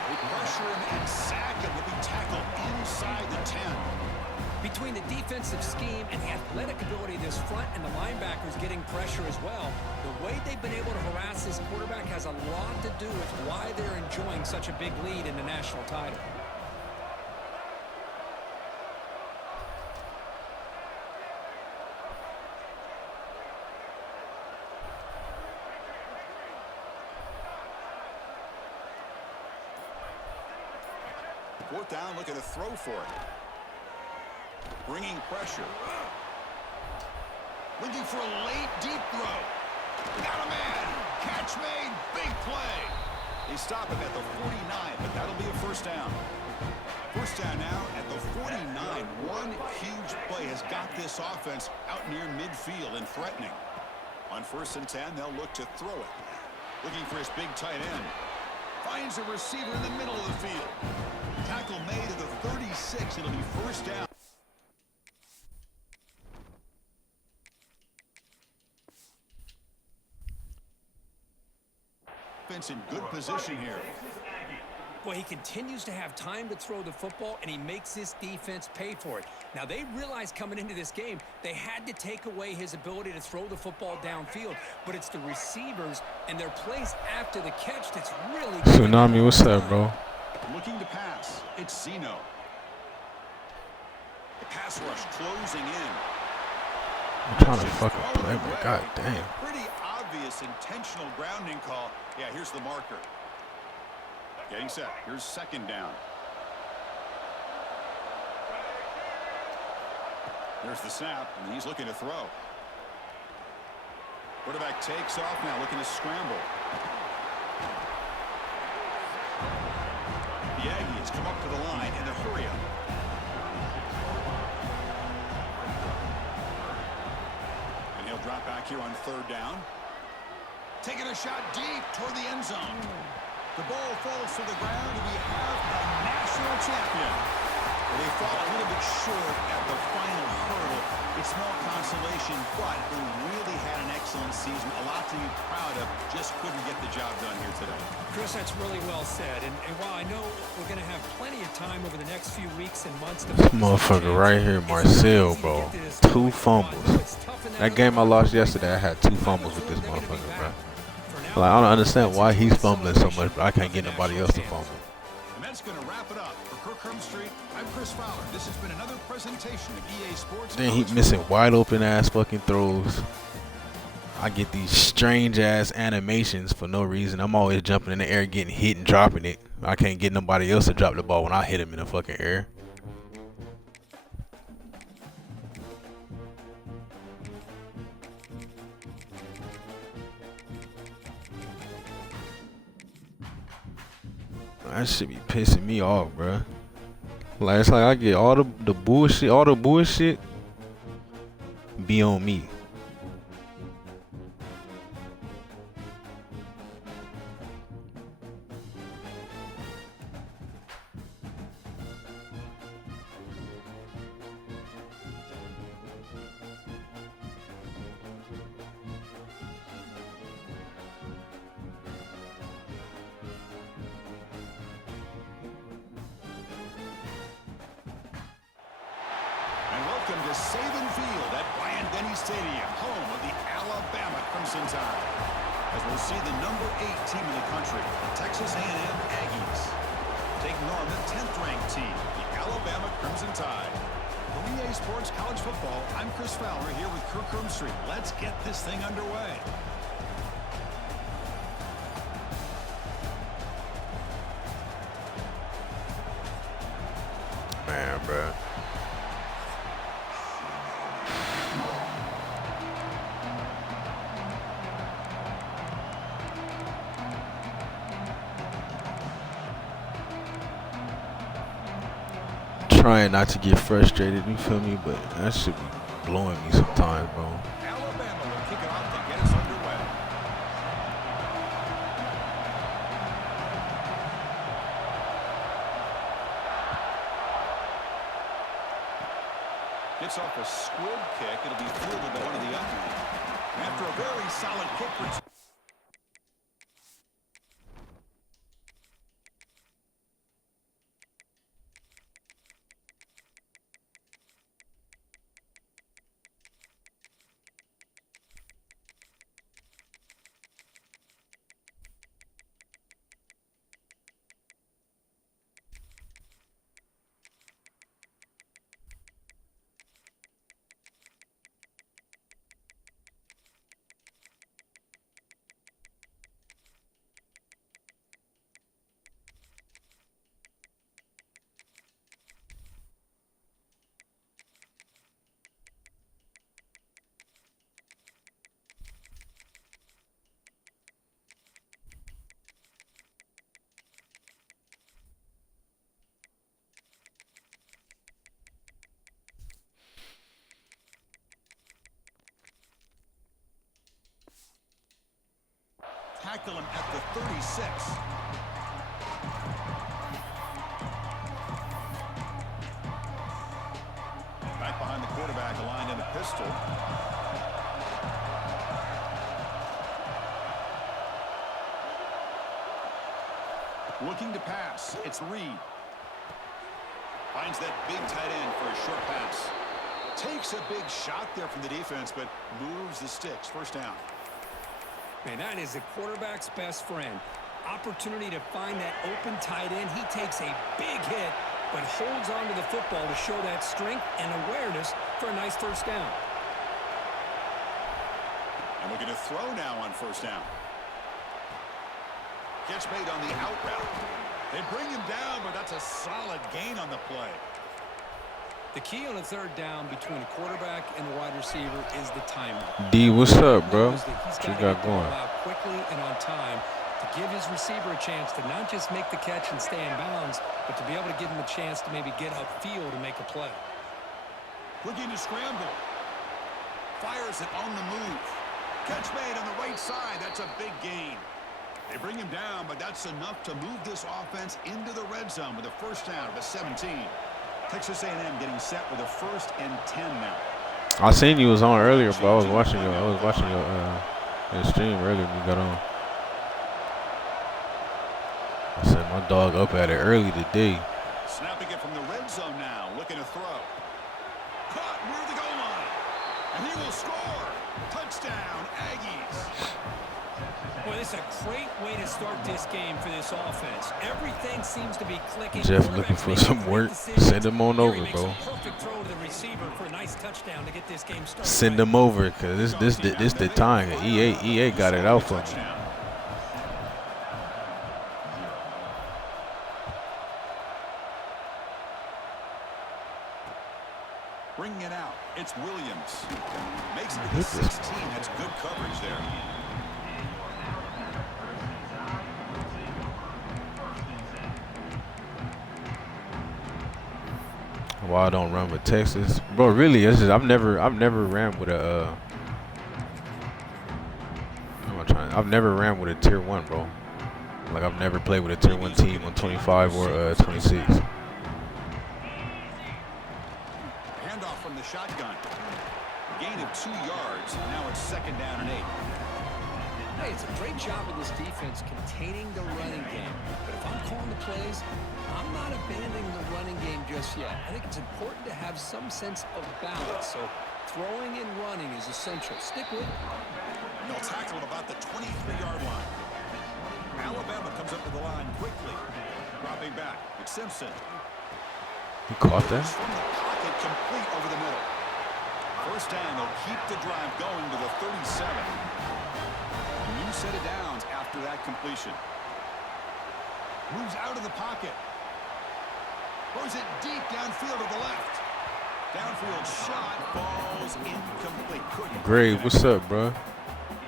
They pressure him and sack him. He'll be tackled inside the 10. Between the defensive scheme and the athletic ability of this front and the linebackers getting pressure as well, the way they've been able to harass this quarterback has a lot to do with why they're enjoying such a big lead in the national title. Fourth down, looking to throw for it. Bringing pressure. Looking for a late, deep throw. Got a man. Catch made. Big play. They stop him at the 49, but that'll be a 1st down. 1st down now at the 49. One huge play has got this offense out near midfield and threatening. On 1st and 10, they'll look to throw it. Looking for his big tight end. Finds a receiver in the middle of the field. Tackle made at the 36. It'll be 1st down. Offense in good position here. Boy, he continues to have time to throw the football, and he makes this defense pay for it. Now, they realized coming into this game, they had to take away his ability to throw the football downfield, but it's the receivers and their plays after the catch that's really good. Tsunami, what's up, bro? Looking to pass. It's Zeno. The pass rush closing in. I'm trying to fucking play, but god damn. Pretty obvious intentional grounding call. Yeah, here's the marker. Getting set. Here's second down. There's the snap, and he's looking to throw. Quarterback takes off now, looking to scramble. The Aggies come up to the line in a hurry-up. And he'll drop back here on third down. Taking a shot deep toward the end zone. The ball falls to the ground, and we have a national champion. They fall a little bit short at the final hurdle. It's small consolation, but they really had an excellent season. A lot to be proud of. Just couldn't get the job done here today. Chris, that's really well said. And while I know we're going to have plenty of time over the next few weeks and months to... This motherfucker right here, Marcel, bro. 2 fumbles. That game I lost yesterday, I had 2 fumbles with this motherfucker, bro. Like, I don't understand why he's fumbling so much, but I can't get nobody else to fumble. And that's going to wrap it up. For Kirkcrumb Street, I'm Chris Fowler. This has been another presentation of EA Sports. Then he missing wide open ass fucking throws. I get these strange ass animations for no reason. I'm always jumping in the air, getting hit and dropping it. I can't get nobody else to drop the ball when I hit him in the fucking air. That shit be pissing me off, bruh. Like, it's like I get all the bullshit be on me. Welcome to Saban Field at Bryant-Denny Stadium, home of the Alabama Crimson Tide. As we'll see the number 8 team in the country, the Texas A&M Aggies, taking on the 10th-ranked team, the Alabama Crimson Tide. For EA Sports College Football, I'm Chris Fowler here with Kirkcrumb Street. Let's get this thing underway. Man, bruh. Trying not to get frustrated, you feel me? But that should be blowing me sometimes, bro. Alabama will kick it off to get us underway. Gets off a squib kick. It'll be fielded by one of the upright. After a very solid kick return. Tackle him at the 36. Back behind the quarterback, aligned in a pistol. Looking to pass. It's Reed. Finds that big tight end for a short pass. Takes a big shot there from the defense, but moves the sticks. First down. Man, that is the quarterback's best friend. Opportunity to find that open tight end. He takes a big hit, but holds on to the football to show that strength and awareness for a nice first down. And looking to throw now on first down. Catch made on the out route. They bring him down, but that's a solid gain on the play. The key on a third down between a quarterback and a wide receiver is the timing. D, what's up, bro? He's What you got to got get the ball going? out quickly and on time to give his receiver a chance to not just make the catch and stay in bounds, but to be able to give him a chance to maybe get upfield and make a play. Looking to scramble. Fires it on the move. Catch made on the right side. That's a big gain. They bring him down, but that's enough to move this offense into the red zone with a first down of the 17. Texas A&M getting set with a 1st and 10 now. I seen you was on earlier, bro. I was watching your stream earlier when you got on. I said my dog up at it early today. Snapping it from the red zone now, looking to throw. Caught near the goal line, and he will score. Touchdown, Aggies. Boy, this is a great way to start this game for this offense. Everything seems to be clicking. Jeff looking for some work. Send him on over, bro. Perfect throw to the receiver for a nice touchdown to get this game started. Send him over, cause this the time. EA got it out for me. Bringing it out, it's Williams. Makes it to the 16. That's good coverage there. Why I don't run with Texas, bro? Really, it's just I've never ran with a. I've never ran with a tier 1, bro. Like I've never played with a tier 1 team on 25 or 26. Handoff from the shotgun. Gain of 2 yards. Now it's 2nd down and 8. Hey, it's a great job of this defense containing the running game. But if I'm calling the plays, I'm not abandoning the running game just yet. I think it's important to have some sense of balance. So throwing and running is essential. Stick with it. And they'll tackle at about the 23-yard line. Alabama comes up to the line quickly. Dropping back. It's Simpson. You caught that? From the pocket, complete over the middle. First down, they'll keep the drive going to the 37. A new set of downs after that completion. Moves out of the pocket. Throws it deep downfield to the left. Downfield shot falls incomplete. Great, what's up, bro?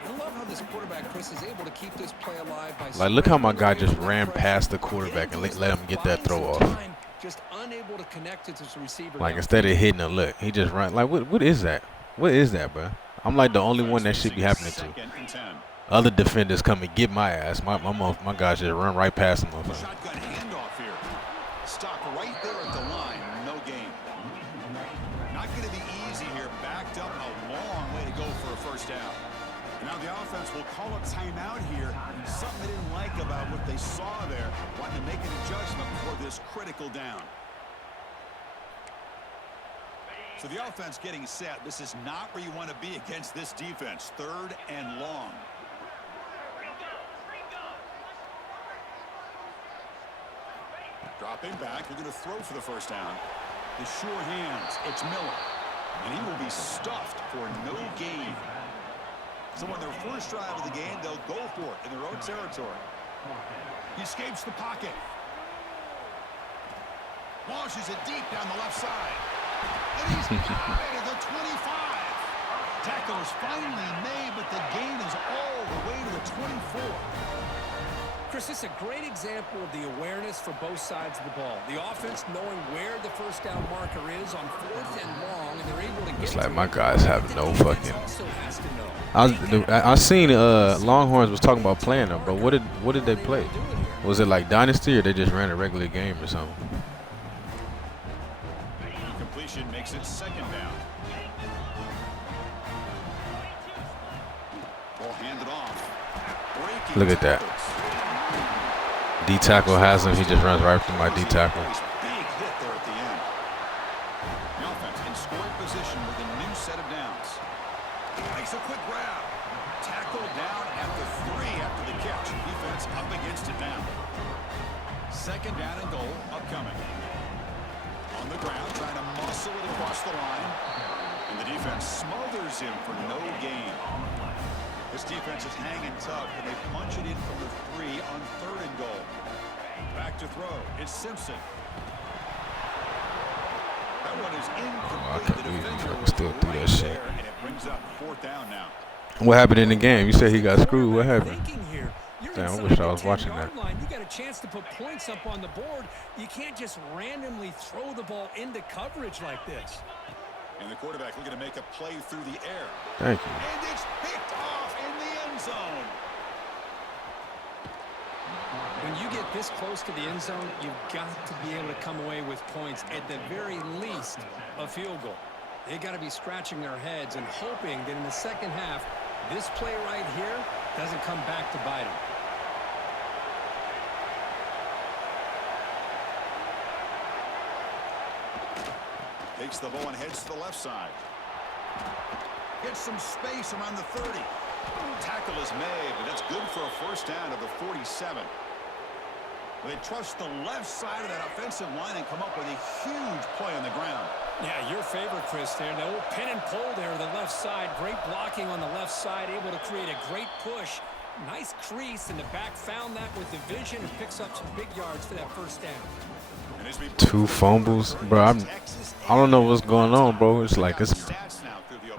I love how this quarterback, Chris, is able to keep this play alive by Like, look how my guy just ran past the quarterback and let him get that throw off. Just unable to connect it to his receiver. Like, instead of hitting a look, he just ran. Like, what is that? What is that, bro? I'm like the only one that should be happening to. Other defenders come and get my ass. My guys just run right past him. Shotgun handoff here. Stop right there at the line. No gain. Not going to be easy here. Backed up a long way to go for a first down. Now the offense will call a timeout here. Something they didn't like about what they saw there. Wanting to make an adjustment for this critical down. So the offense getting set. This is not where you want to be against this defense. 3rd and long. Dropping back, we're going to throw for the first down. The sure hands, it's Miller. And he will be stuffed for no gain. So on their first drive of the game, they'll go for it in their own territory. He escapes the pocket. Launches it deep down the left side. And he's got it at the 25. Tackle is finally made, but the gain is all the way to the 24. Chris, this is a great example of the awareness for both sides of the ball. The offense knowing where the first down marker is on 4th and long, and they're able to get It's like to my it. guys have no fucking. Also has to know. I seen Longhorns was talking about playing them, bro. What did they play? Was it like Dynasty or they just ran a regular game or something? Completion makes it 2nd down. Ball handed off. Breaking Look at that. tackles. D tackle has him. He just runs right through my D tackle. Big hit there at the end. The offense in scoring position with a new set of downs. Makes a quick grab. Tackle down at the 3 after the catch. Defense up against it now. 2nd down and goal upcoming. On the ground, trying to muscle it across the line. And the defense smothers him for no gain. This defense is hanging tough, and they punch it in from the 3 on 3rd and goal. Back to throw. It's Simpson. That one is incomplete. I can't The believe defender you was still do that right shit. there, and it brings up 4th down now. What happened in the game? You said he got screwed. What happened? Thinking here. You're Damn, I inside wish I the was watching 10-yard that. line. You got a chance to put points up on the board. You can't just randomly throw the ball into coverage like this. And the quarterback looking to make a play through the air. Thank you. And it's picked off in the end zone. When you get this close to the end zone, you've got to be able to come away with points, at the very least, a field goal. They got to be scratching their heads and hoping that in the second half, this play right here doesn't come back to bite them. Takes the ball and heads to the left side. Gets some space around the 30. Tackle is made, but that's good for a first down of the 47. They trust the left side of that offensive line and come up with a huge play on the ground. Yeah, your favorite, Chris, there. The old pin and pull there, the left side. Great blocking on the left side, able to create a great push. Nice crease, and the back found that with the vision and picks up some big yards for that first down. 2 fumbles, bro. I don't know what's going on, bro. It's like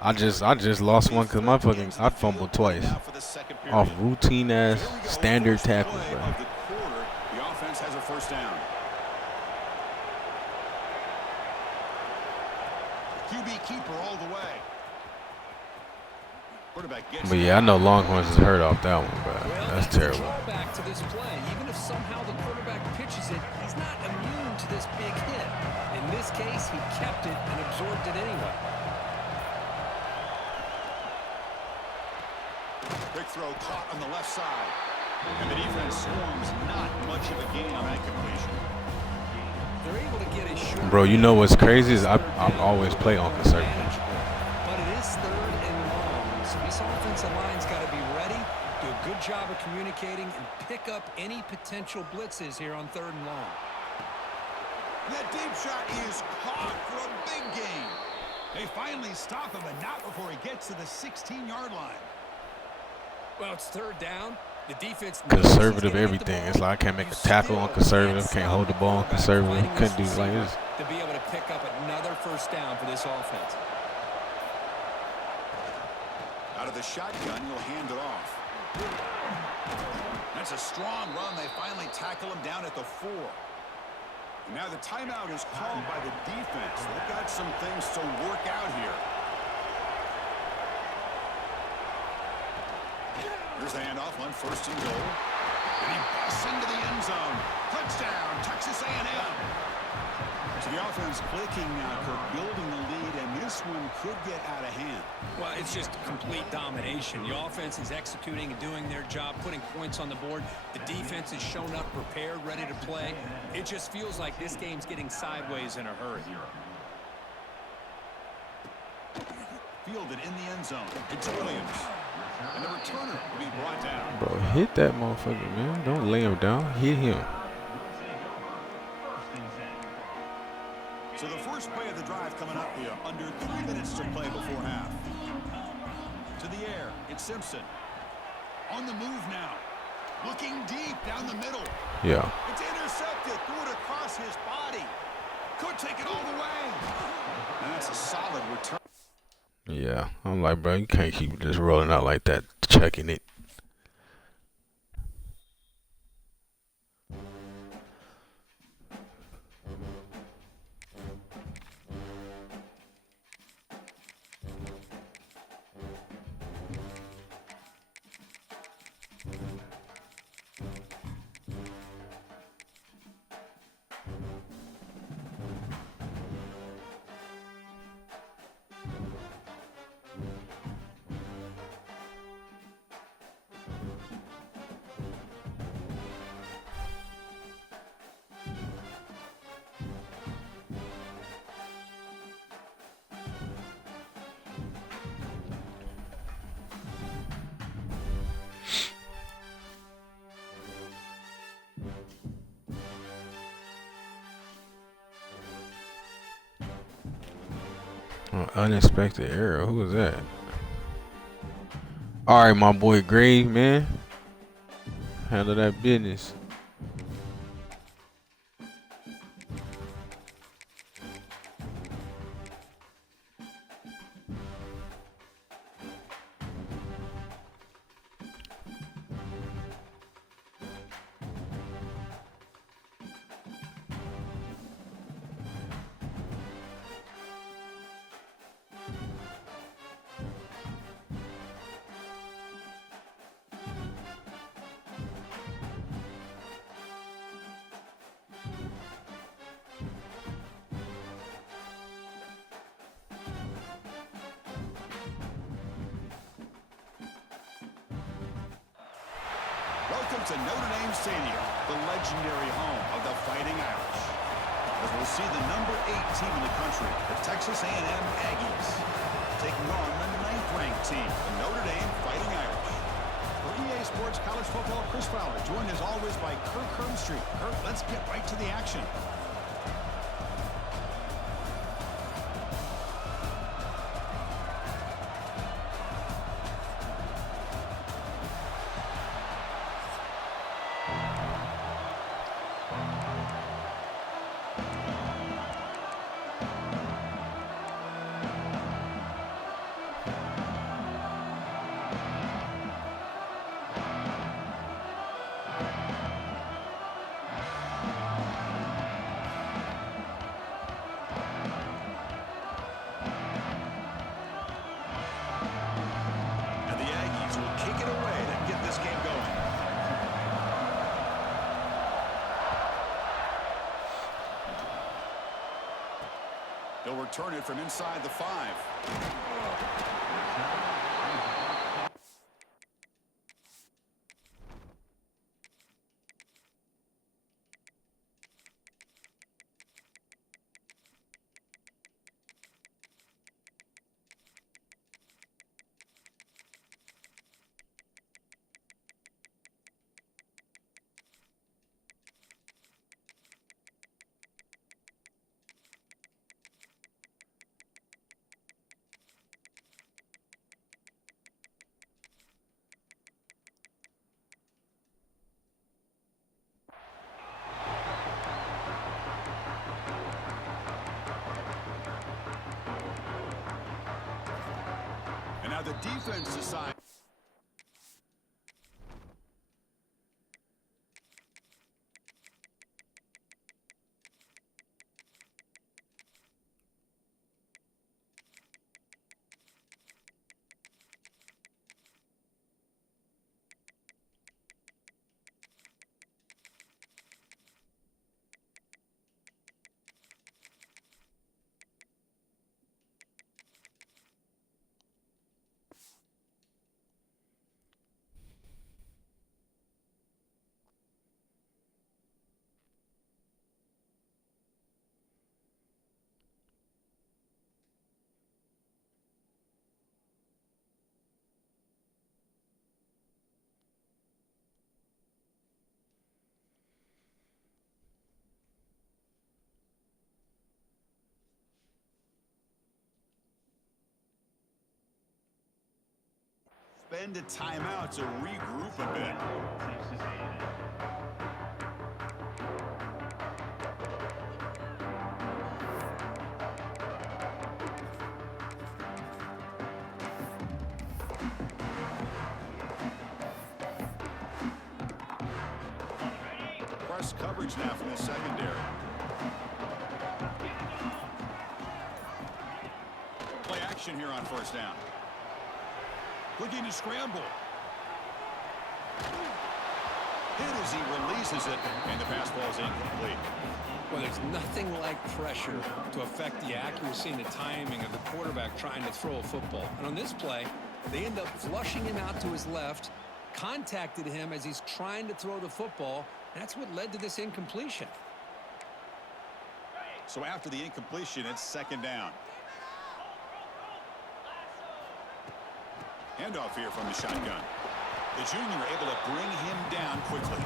I just lost one because I fumbled twice off routine ass standard tackles, bro. The offense has a first down. QB keeper all the way. Quarterback gets But yeah, I know Longhorns is hurt off that one, bro. That's terrible. Back to this play. Even if somehow the quarterback pitches it, he's not immune to this big hit. In this case, he kept it and absorbed it anyway. Quick throw caught on the left side. And the defense swarms not much of a gain on that completion. They're able to get a short. Bro, you know what's crazy is I always play on conservative. But it is 3rd and long, so this offensive line's got to be ready, do a good job of communicating, and pick up any potential blitzes here on 3rd and long. That deep shot is caught for a big gain. They finally stop him, but not before he gets to the 16-yard line. Well, it's 3rd down. The defense Conservative everything. It's like I can't make a tackle on conservative, can't hold the ball on conservative, couldn't do like this. To be able to pick up another first down for this offense. Out of the shotgun, he'll hand it off. That's a strong run. They finally tackle him down at the 4. And now the timeout is called by the defense. They've got some things to work out here. Here's the handoff on 1st and goal. And he busts into the end zone. Touchdown, Texas A&M. So the offense clicking now, Kirk, building the lead, and this one could get out of hand. Well, it's just complete domination. The offense is executing and doing their job, putting points on the board. The defense has shown up prepared, ready to play. It just feels like this game's getting sideways in a hurry. Fielded in the end zone. It's Williams. And the returner will be brought down. Bro, hit that motherfucker, man. Don't lay him down. Hit him. So the first play of the drive coming up here. Under 3 minutes to play before half. To the air. It's Simpson. On the move now. Looking deep down the middle. Yeah. It's intercepted. Threw it across his body. Could take it all the way. And that's a solid return. Yeah. I'm like, bro, you can't keep just rolling out like that, checking it. Unexpected error. Who was that? All right, my boy Gray, man. Handle that business. Welcome to Notre Dame Stadium, the legendary home of the Fighting Irish. As we'll see the number 8 team in the country, the Texas A&M Aggies, taking on the 9th-ranked team, the Notre Dame Fighting Irish. For EA Sports College Football, Chris Fowler, joined as always by Kirk Hermstreet. Kirk, let's get right to the action. They'll return it from inside the 5. Now the defense decides. Spend a timeout to regroup a bit. Press coverage now from the secondary. Play action here on first down. Looking to scramble. Hit as he releases it, and the pass ball is incomplete. Well, there's nothing like pressure to affect the accuracy and the timing of the quarterback trying to throw a football. And on this play, they end up flushing him out to his left, contacted him as he's trying to throw the football. That's what led to this incompletion. So after the incompletion, it's second down. Handoff here from the shotgun. The junior able to bring him down quickly.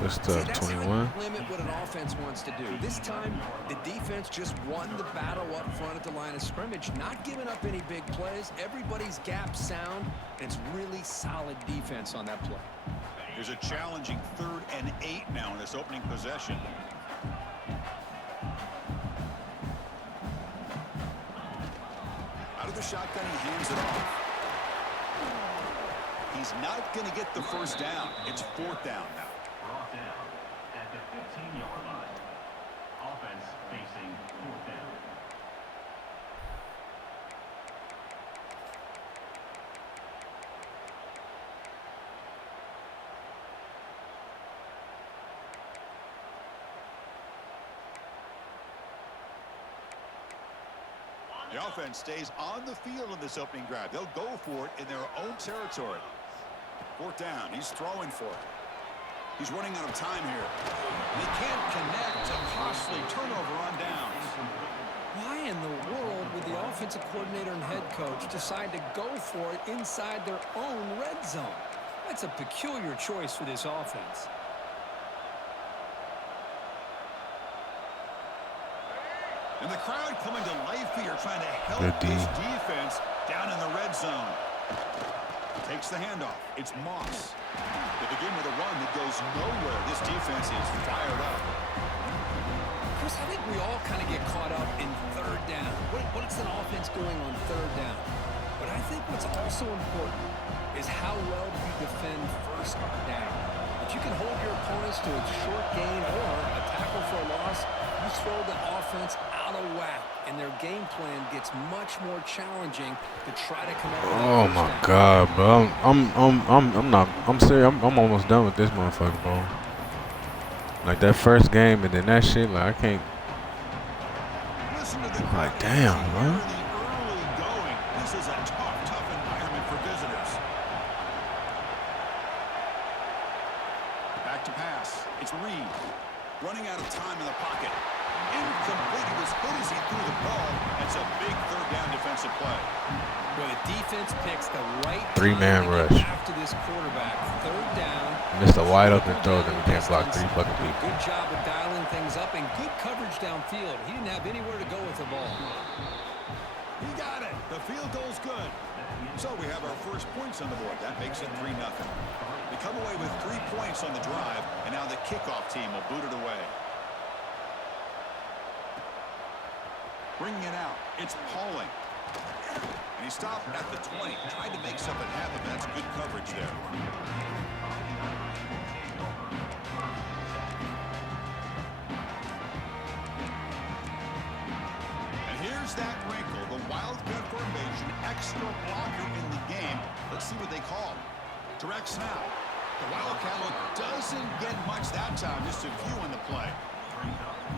Good See, stuff. that's how 21. you limit what an offense wants to do. This time, the defense just won the battle up front at the line of scrimmage, not giving up any big plays. Everybody's gap sound, and it's really solid defense on that play. There's a challenging 3rd and 8 now in this opening possession. Out of the shotgun, he hands it off. He's not going to get the first down. It's 4th down now. Brought down at the 15-yard line. Offense facing 4th down. The offense stays on the field in this opening drive. They'll go for it in their own territory. 4th down. He's throwing for it. He's running out of time here. And he can't connect. A costly turnover on downs. Why in the world would the offensive coordinator and head coach decide to go for it inside their own red zone? That's a peculiar choice for this offense. And the crowd coming to life here, trying to help Good D. this defense down in the red zone. Takes the handoff. It's Moss. They begin with a run that goes nowhere. This defense is fired up. Chris, I think we all kind of get caught up in 3rd down. What's an offense doing on 3rd down? But I think what's also important is how well do you defend 1st down. If you can hold your opponents to a short gain or a tackle for a loss, you throw the offense out of whack, and their game plan gets much more challenging to try to come up with that Oh first my down. God, bro. I'm serious. I'm almost done with this motherfucker, bro. Like that first game and then that shit, like I can't. Listen to the Like, crowd damn, here man. in the early going. This is a tough environment for visitors. Back to pass. It's Reed. Running out of time in the pocket. Incomplete. He was hit as he threw the ball. That's a big 3rd down defensive play. Well, the defense picks the right 3-man time to rush. get after this quarterback. 3rd down. Missed a wide open throw, then we can't block 3 fucking people. Good job of dialing things up and good coverage downfield. He didn't have anywhere to go with the ball. He got it. The field goal's good. So we have our first points on the board. That makes it 3-0. They come away with 3 points on the drive, and now the kickoff team will boot it away. Bringing it out. It's Pauling. And he stopped at the 20. Tried to make something happen, but that's good coverage there. And here's that wrinkle. The Wildcat formation, extra blocker in the game. Let's see what they call. Direct snap. The Wildcat look doesn't get much that time. Just a few in the play.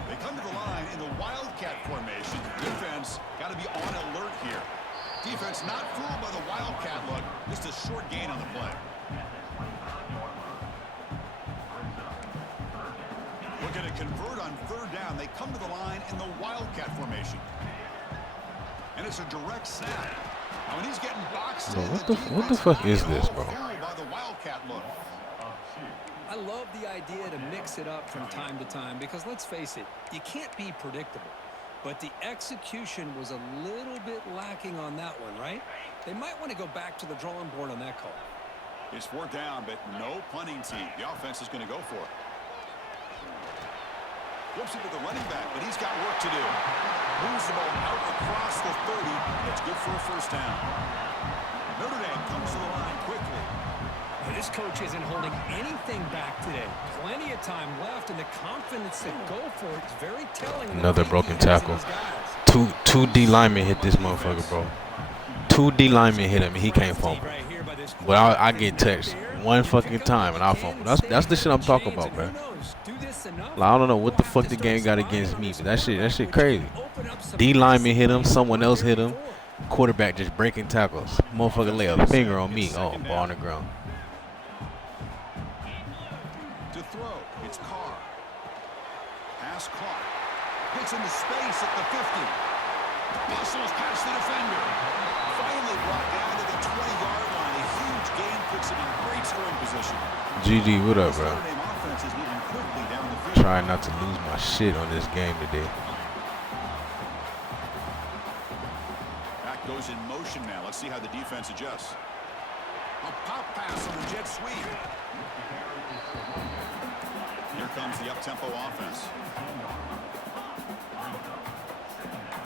They come to the line in the Wildcat formation. Defense got to be on alert here. Defense not fooled by the Wildcat look. Just a short gain on the play. Looking to convert on 3rd down. They come to the line in the Wildcat formation. And it's a direct snap. Now when he's getting boxed Bro, in, what the fuck is this, bro? Fooled by the Wildcat look. I love the idea to mix it up from time to time because, let's face it, you can't be predictable. But the execution was a little bit lacking on that one, right? They might want to go back to the drawing board on that call. It's 4th down, but no punting team. The offense is going to go for it. Flips it to the running back, but he's got work to do. Moves the ball out across the 30, and it's good for a first down. Notre Dame comes to the line quickly. But this coach isn't holding anything back today. Plenty of time left, and the confidence to go for it is very telling. Another broken tackle. Two D linemen hit this motherfucker, bro. 2 D linemen hit him, and he can't fumble. But I get touched one fucking time, and I'll fumble. That's the shit I'm talking about, bro. Like, I don't know what the fuck the game got against me, but that shit crazy. D lineman hit him, someone else hit him. Quarterback just breaking tackles. Motherfucker lay a finger on me. Oh, ball on the ground. To throw, it's Carr. Pass clock. Gets into space at the 50. Muscles past the defender. Finally brought down to the 20-yard line. A huge gain puts him in great scoring position. GG, what up, bro? Notre Dame offense is moving quickly down the field. Trying not to lose my shit on this game today. Back goes in motion now. Let's see how the defense adjusts. A pop pass on the jet sweep. Here comes the up-tempo offense.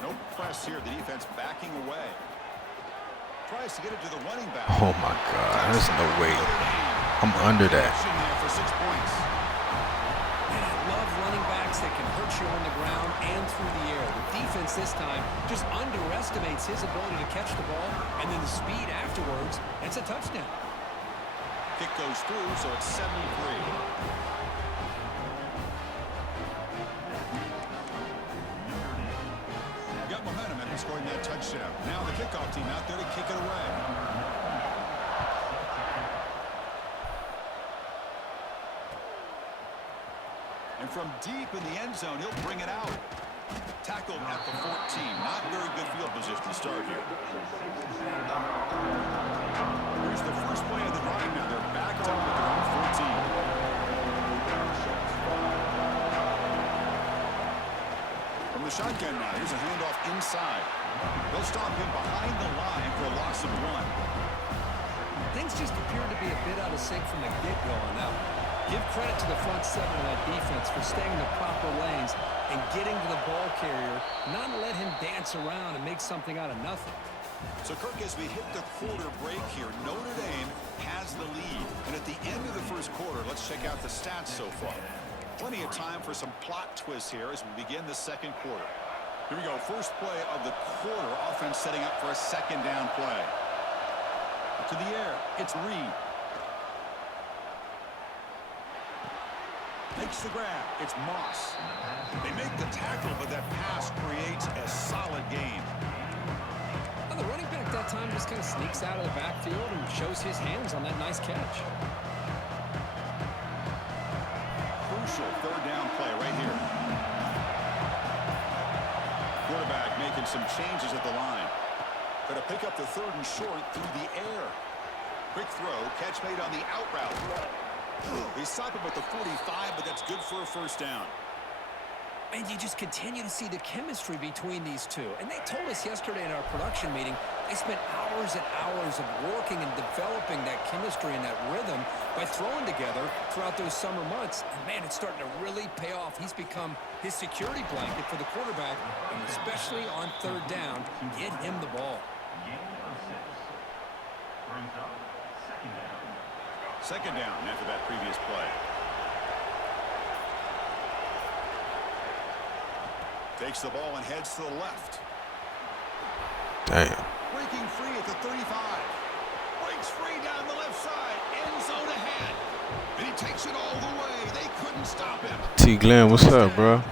No press here. The defense backing away. Tries to get it to the running back. Oh my God, there's no way. I'm under that. For 6 points. Man, I love running backs that can hurt you on the ground and through the air. The defense this time just underestimates his ability to catch the ball, and then the speed afterwards, it's a touchdown. Kick goes through, so it's 7-3. Got momentum after scoring that touchdown. Now the kickoff team out there to kick it away. And from deep in the end zone, he'll bring it out. Tackled at the 14. Not very good field position to start here. Here's the first play of the drive now. They're backed up at their own 14. From the shotgun now, here's a handoff inside. They'll stop him behind the line for a loss of 1. Things just appear to be a bit out of sync from the get-go on that one. Give credit to the front seven of that defense for staying in the proper lanes and getting to the ball carrier, not let him dance around and make something out of nothing. So, Kirk, as we hit the quarter break here, Notre Dame has the lead. And at the end of the first quarter, let's check out the stats so far. Plenty of time for some plot twists here as we begin the second quarter. Here we go. First play of the quarter. Offense setting up for a second down play. To the air. It's Reed. Makes the grab. It's Moss. They make the tackle, but that pass creates a solid gain. Well, the running back that time just kind of sneaks out of the backfield and shows his hands on that nice catch. Crucial third down play right here. Quarterback making some changes at the line. Going to pick up the third and short through the air. Quick throw. Catch made on the out route. They stop him at the 45, but that's good for a first down. And you just continue to see the chemistry between these two. And they told us yesterday in our production meeting, they spent hours and hours of working and developing that chemistry and that rhythm by throwing together throughout those summer months. And, man, it's starting to really pay off. He's become his security blanket for the quarterback, and especially on third down, get him the ball. Second down after that previous play. Takes the ball and heads to the left. Damn. Breaking free at the 35. Breaks free down the left side. End zone ahead. And he takes it all the way. They couldn't stop him. T. Glenn, what's up, bro?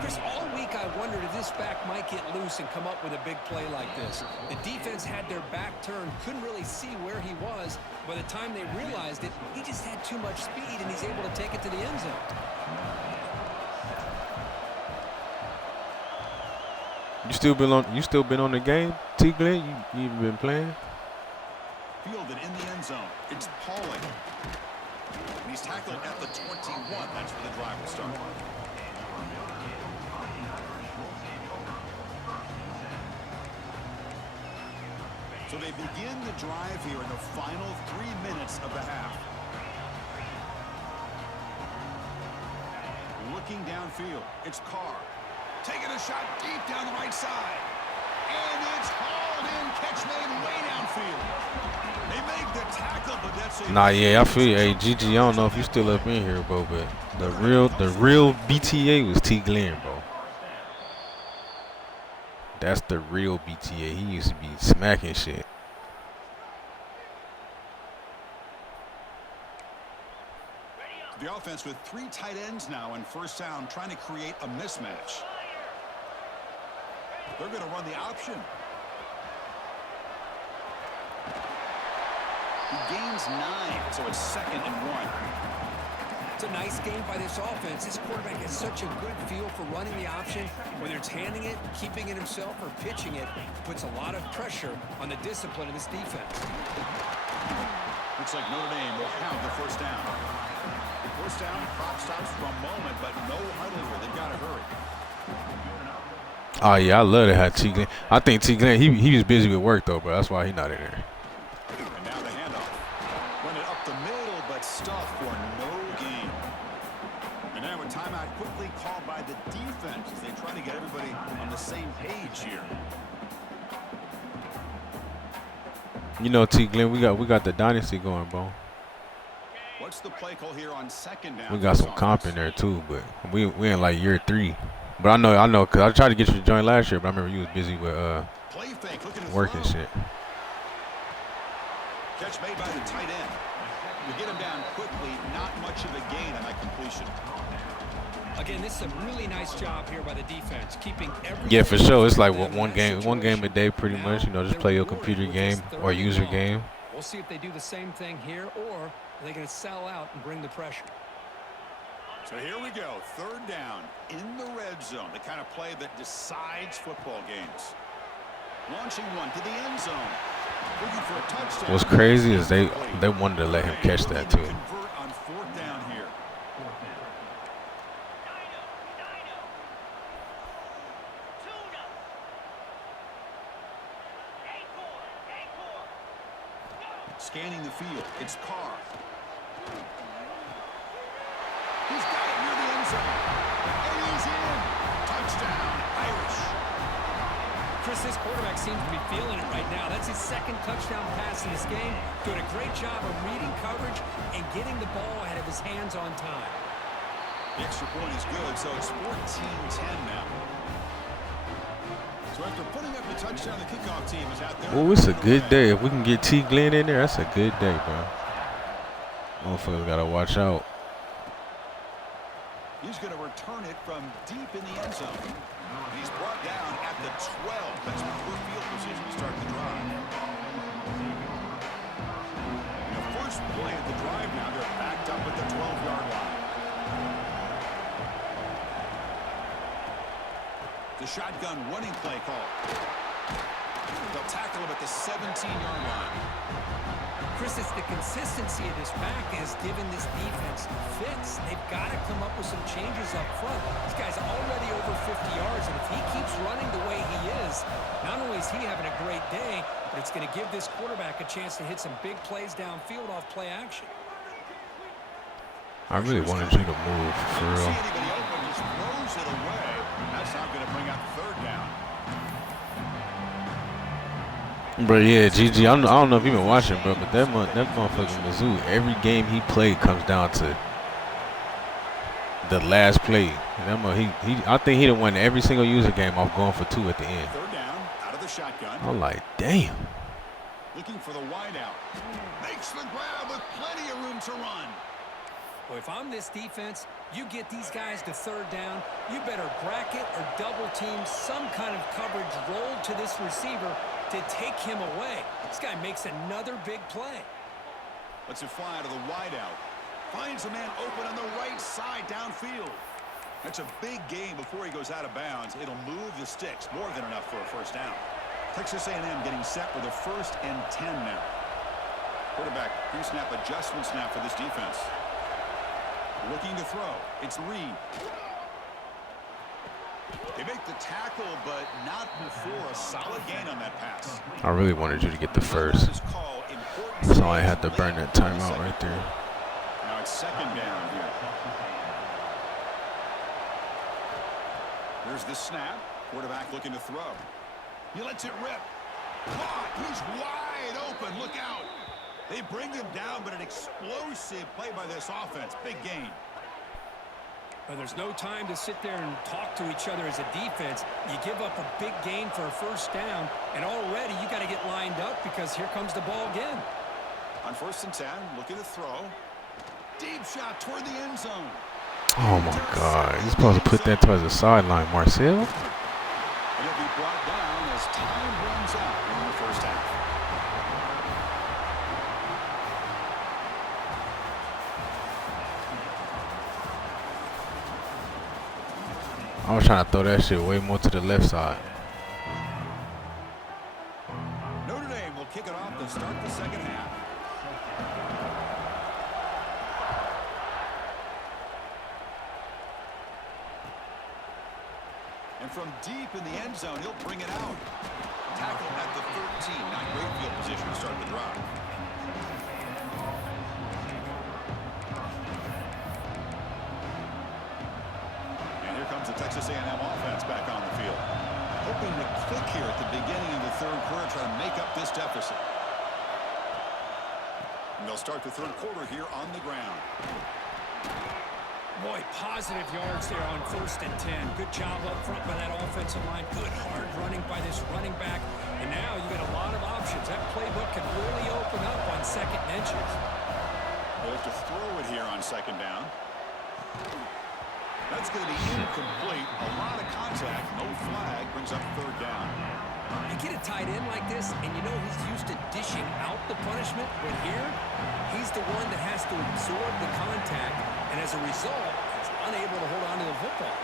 Chris, all week I wondered if this back might get loose and come up with a big play like this. The defense had their back turned, couldn't really see where he was. By the time they realized it, he just had too much speed, and he's able to take it to the end zone. You still been on the game, T. Glenn? You even been playing? Fielded in the end zone. It's Pauling. And he's tackled at the 21. That's where the drive will start. So they begin the drive here in the final 3 minutes of the half. Looking downfield, it's Carr. Taking a shot deep down the right side. And it's hauled in. Catch made way downfield. They make the tackle, but that's it. Nah, yeah, I feel you. Hey, GG, I don't know if you still up in here, bro, but the real BTA was T. Glenn, bro. That's the real BTA. He used to be smacking shit. The offense with 3 tight ends now in first down, trying to create a mismatch. They're going to run the option. He gains 9, so it's 2nd and 1. It's a nice game by this offense. This quarterback has such a good feel for running the option. Whether it's handing it, keeping it himself, or pitching it, puts a lot of pressure on the discipline of this defense. Looks like Notre Dame will have the first down. First down, clock stops for a moment, but no huddle here. They've got to hurry. Oh yeah, I love to have T. Glenn. I think T. Glenn, he was busy with work though, bro. That's why he's not in there. And now the handoff. Went it up the middle, but stuffed for no gain. And now a timeout quickly called by the defense as they try to get everybody on the same page here. You know, T. Glenn, we got the dynasty going, bro. What's the play call here on second down? We got some comp in there too, but we in like year 3. But I know, cause I tried to get you to join last year, but I remember you was busy with play fake, looking to work and throw. shit. Catch made by the tight end. We get him down quickly, not much of a gain on that completion. Again, this is a really nice job here by the defense, keeping everything. Yeah, for sure. It's like one game a day, pretty much. You know, just play your computer game or user game. We'll see if they do the same thing here, or are they going to sell out and bring the pressure? So here we go, third down in the red zone, the kind of play that decides football games. Launching one to the end zone. Looking for a touchdown. What's crazy is they wanted to let him catch that too. Convert on fourth down here. Scanning the field, it's Carr. He's got it near the end zone. And he's in. Touchdown, Irish. Chris, this quarterback seems to be feeling it right now. That's his second touchdown pass in this game. Doing a great job of reading coverage and getting the ball ahead of his hands on time. The extra point is good, so it's 14-10 now. So after putting up the touchdown, the kickoff team is out there. Oh, it's a good day. If we can get T. Glenn in there, that's a good day, bro. Motherfuckers gotta watch out. He's going to return it from deep in the end zone. He's brought down at the 12. That's poor field position to start the drive. The first play of the drive now, they're backed up at the 12-yard line. The shotgun running play call. They'll tackle him at the 17-yard line. Chris, it's the consistency of this back is giving this defense fits. They've got to come up with some changes up front. This guy's already over 50 yards, and if he keeps running the way he is, not only is he having a great day, but it's going to give this quarterback a chance to hit some big plays downfield off play action. I really wanted you to move, for real. See anybody open, just throws it away. That's not going to bring out third down. Bro, yeah, GG, I don't know if you've been watching, bro, but that motherfucking Mizzou, every game he played comes down to the last play. I think he done won every single user game off going for 2 at the end. Third down, out of the shotgun. I'm like, damn. Looking for the wideout. Makes the grab with plenty of room to run. Well, if I'm this defense, you get these guys to third down, you better bracket or double team some kind of coverage rolled to this receiver to take him away. This guy makes another big play. Lets it fly to the wideout. Finds a man open on the right side downfield. That's a big gain before he goes out of bounds. It'll move the sticks. More than enough for a first down. Texas A&M getting set with a 1st and 10 now. Quarterback pre-snap adjustment snap for this defense. Looking to throw. It's Reed. They make the tackle, but not before a solid gain on that pass. I really wanted you to get the first. So I had to burn that timeout right there. Now it's second down here. There's the snap. Quarterback looking to throw. He lets it rip. Caught. He's wide open. Look out. They bring him down, but an explosive play by this offense. Big gain. Well, there's no time to sit there and talk to each other as a defense. You give up a big gain for a first down, and already you got to get lined up because here comes the ball again. On 1st and 10, looking to throw. Deep shot toward the end zone. Oh my God. You're supposed to put that towards the sideline, Marcel. And it'll be brought down as time runs out in the first half. I was trying to throw that shit way more to the left side. Notre Dame will kick it off to start the second half. And from deep in the end zone, he'll bring it out. Tackle at the 13. Not great field position to start the drive. And here comes the Texas A&M offense back on the field. Hoping to click here at the beginning of the third quarter, try to make up this deficit. And they'll start the third quarter here on the ground. Boy, positive yards there on 1st and 10. Good job up front by that offensive line. Good hard running by this running back. And now you got a lot of options. That playbook can really open up on 2nd and inches. They'll have to throw it here on 2nd down. That's going to be incomplete. A lot of contact. No flag. Brings up 3rd down. You get a tight end like this, and you know he's used to dishing out the punishment. But here, he's the one that has to absorb the contact. And as a result, he's unable to hold on to the football.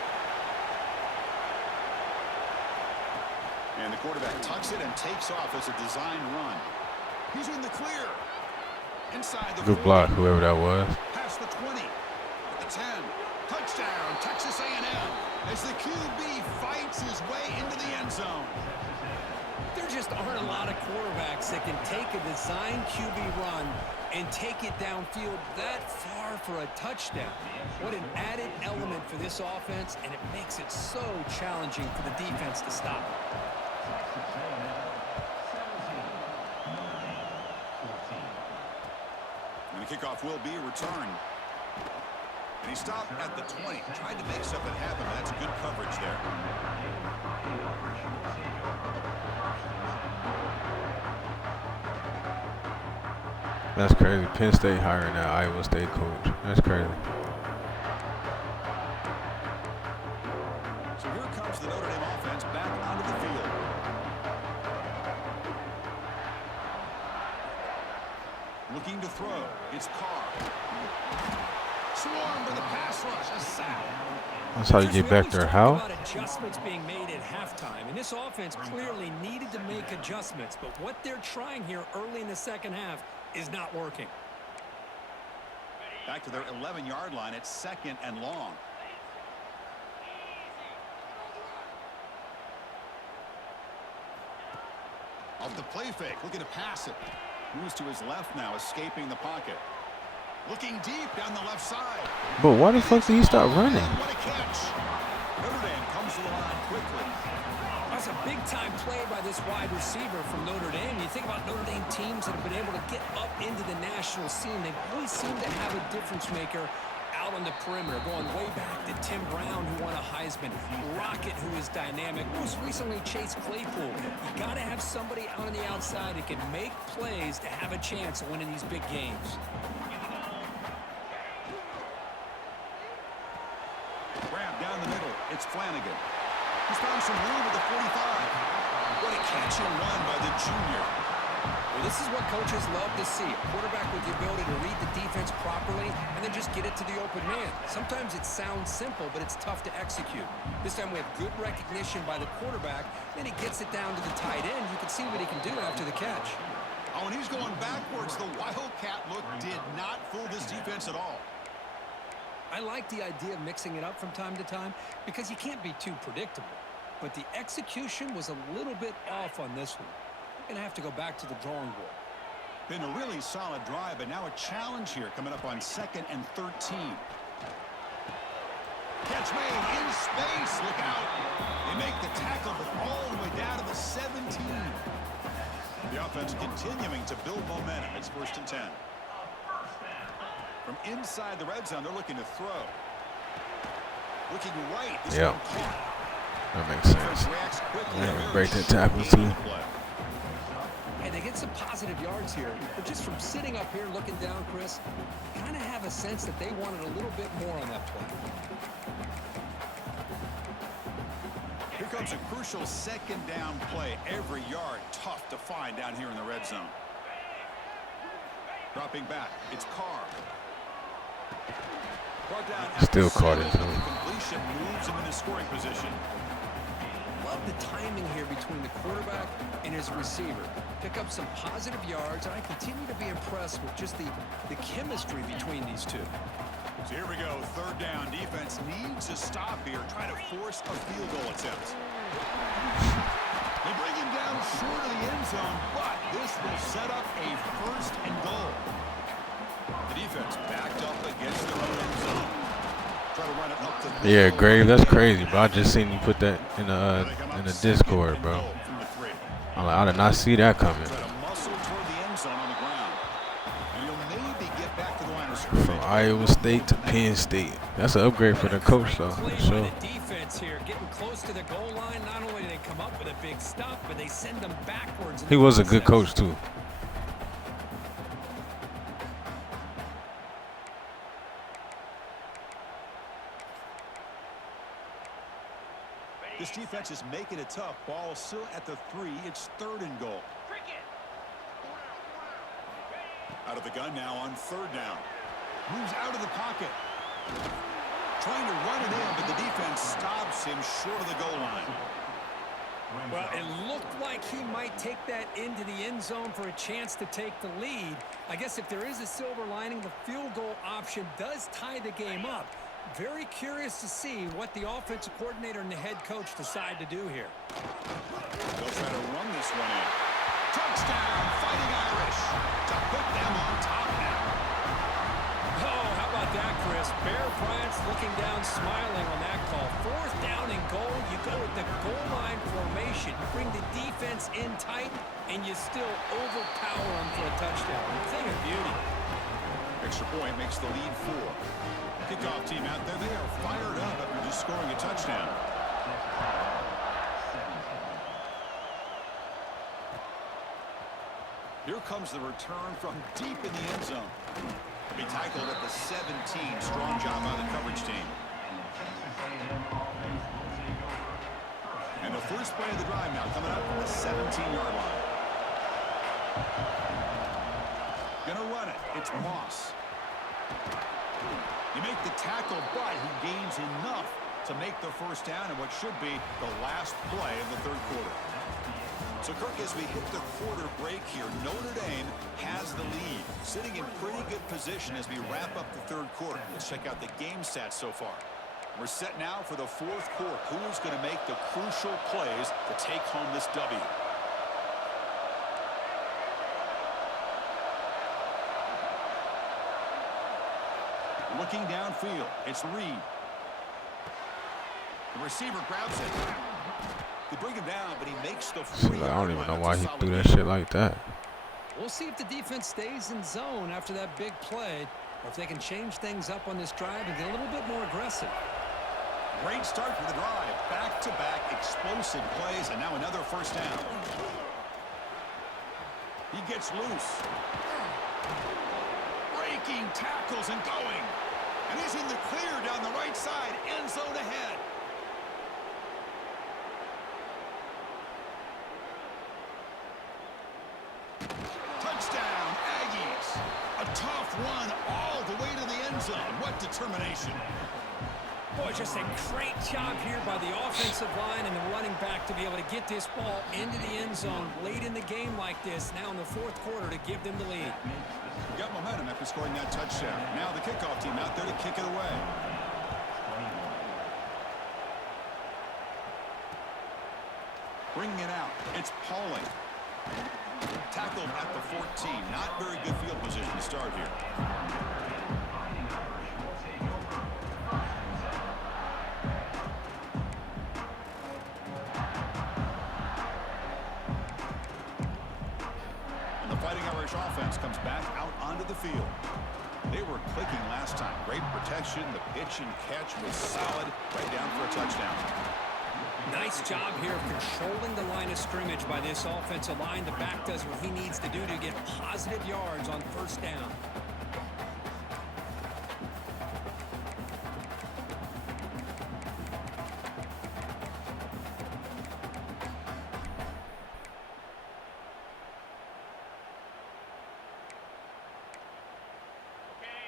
And the quarterback tucks it and takes off as a design run. He's in the clear. Inside the Good 40. block, whoever that was. Past the 20. At the 10. Touchdown, Texas A&M. As the QB fights his way into the end zone. There just aren't a lot of quarterbacks that can take a design QB run and take it downfield that far for a touchdown. What an added element for this offense, and it makes it so challenging for the defense to stop. And the kickoff will be a return. And he stopped at the 20. Tried to make something happen, but that's good coverage there. That's crazy. Penn State hiring that Iowa State coach. That's crazy. So here comes the Notre Dame offense back onto the field. Looking to throw. It's Carr. Swarm for the pass rush. A sack. That's how you get back there. How? About adjustments being made at halftime, and this offense clearly needed to make adjustments, but what they're trying here early in the 2nd half is not working. Back to their 11-yard line at 2nd and long. Of the play fake, looking to pass it. Moves to his left now, escaping the pocket. Looking deep down the left side. But why the fuck did he start running? What a catch. Notre Dame comes to the line quickly. That's a big-time play by this wide receiver from Notre Dame. You think about Notre Dame teams that have been able to get up into the national scene. They always seem to have a difference maker out on the perimeter, going way back to Tim Brown, who won a Heisman, Rocket, who is dynamic, most recently Chase Claypool. You got to have somebody out on the outside that can make plays to have a chance of winning these big games. Grab down the middle. It's Flanagan. He's found some room at the 45. What a catch and run by the junior. Well, this is what coaches love to see. A quarterback with the ability to read the defense properly and then just get it to the open man. Sometimes it sounds simple, but it's tough to execute. This time we have good recognition by the quarterback. Then he gets it down to the tight end. You can see what he can do after the catch. Oh, and he's going backwards. The Wildcat look did not fool this defense at all. I like the idea of mixing it up from time to time because you can't be too predictable. But the execution was a little bit off on this one. We're going to have to go back to the drawing board. Been a really solid drive, but now a challenge here coming up on 2nd and 13. Catch made in space. Look out. They make the tackle, but all the way down to the 17. The offense continuing to build momentum. It's 1st and 10. From inside the red zone, they're looking to throw. Looking right. This Yep. one caught. That makes sense. Reacts quickly. Yeah, Very break that short tackle, gain too. of play. And they get some positive yards here. But just from sitting up here looking down, Chris, kind of have a sense that they wanted a little bit more on that play. Here comes a crucial 2nd down play. Every yard tough to find down here in the red zone. Dropping back. It's Carr. Brought down Still after caught it, seven. too. The completion moves him into scoring position. Love the timing here between the quarterback and his receiver. Pick up some positive yards, and I continue to be impressed with just the chemistry between these two. So here we go, third down. Defense needs to stop here, try to force a field goal attempt. They bring him down short of the end zone, but this will set up a first and goal. The defense backed up against their own end zone. Try to run it up the Yeah, Grave, that's crazy, bro. I just seen you put that in the Discord, bro. I'm like, I did not see that coming. Try to muscle toward the end zone on the ground. And he'll maybe get back to the line of scrimmage. From Iowa State to Penn State. That's an upgrade for the coach, though. Play For by sure. the defense here, getting close to the goal line. Not only do they come up with a big stop, but they send them backwards. in He the was a good process. coach, too. This defense is making it tough. Ball still at the 3. It's third and goal. Out of the gun now on third down. Moves out of the pocket. Trying to run it in, but the defense stops him short of the goal line. Well, it looked like he might take that into the end zone for a chance to take the lead. I guess if there is a silver lining, the field goal option does tie the game up. Very curious to see what the offensive coordinator and the head coach decide to do here. They'll try to run this one in. Touchdown, Fighting Irish, to put them on top now. Oh, how about that, Chris? Bear Bryant's looking down, smiling on that call. Fourth down and goal. You go with the goal line formation. You bring the defense in tight, and you still overpower them for a touchdown. Thing of beauty. Extra point makes the lead 4. Kickoff team out there, they are fired up after just scoring a touchdown. Here comes the return from deep in the end zone. He'll be tackled at the 17. Strong job by the coverage team. And the first play of the drive now coming up from the 17-yard line. Gonna run it. It's Moss. You make the tackle, but he gains enough to make the first down in what should be the last play of the third quarter. So, Kirk, as we hit the quarter break here, Notre Dame has the lead, sitting in pretty good position as we wrap up the third quarter. Let's check out the game stats so far. We're set now for the fourth quarter. Who's going to make the crucial plays to take home this W? Looking downfield, it's Reed. The receiver grabs it. They bring him down, but he makes the free. I don't even know why he threw that shit like that. We'll see if the defense stays in zone after that big play, or if they can change things up on this drive and get a little bit more aggressive. Great start for the drive. Back-to-back explosive plays, and now another first down. He gets loose. Breaking tackles and going. And he's in the clear down the right side. End zone ahead. Touchdown, Aggies. A tough run all the way to the end zone. What determination. Boy, just a great job here by the offensive line and the running back to be able to get this ball into the end zone late in the game like this, now in the fourth quarter, to give them the lead. Got momentum after scoring that touchdown. Now the kickoff team out there to kick it away. Bringing it out. It's Pauling. Tackled at the 14. Not very good field position to start here. And the Fighting Irish offense comes back out onto the field. They were clicking last time. Great protection. The pitch and catch was solid. Right down for a touchdown. Nice job here of controlling the line of scrimmage by this offensive line. The back does what he needs to do to get positive yards on first down.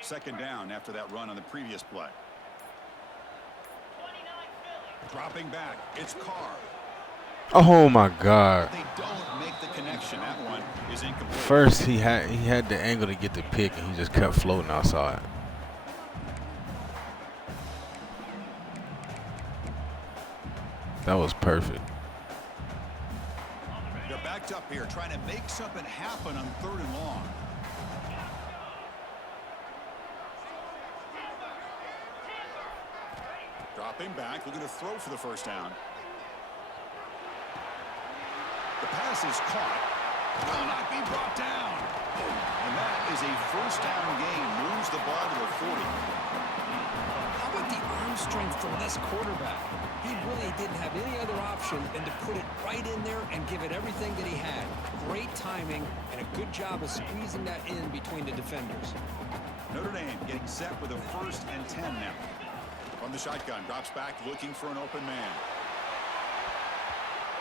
Second down after that run on the previous play. Dropping back, it's Carr. Oh my God! They don't make the connection. That one is incomplete. First he had the angle to get the pick, and he just kept floating outside. That was perfect. They're backed up here trying to make something happen on 3rd and long. Dropping back, looking to throw for the first down. The pass is caught. Will not be brought down. And that is a first down gain. Moves the ball to the 40. How about the arm strength from this quarterback? He really didn't have any other option than to put it right in there and give it everything that he had. Great timing and a good job of squeezing that in between the defenders. Notre Dame getting set with a 1st and 10 now. From the shotgun, drops back looking for an open man.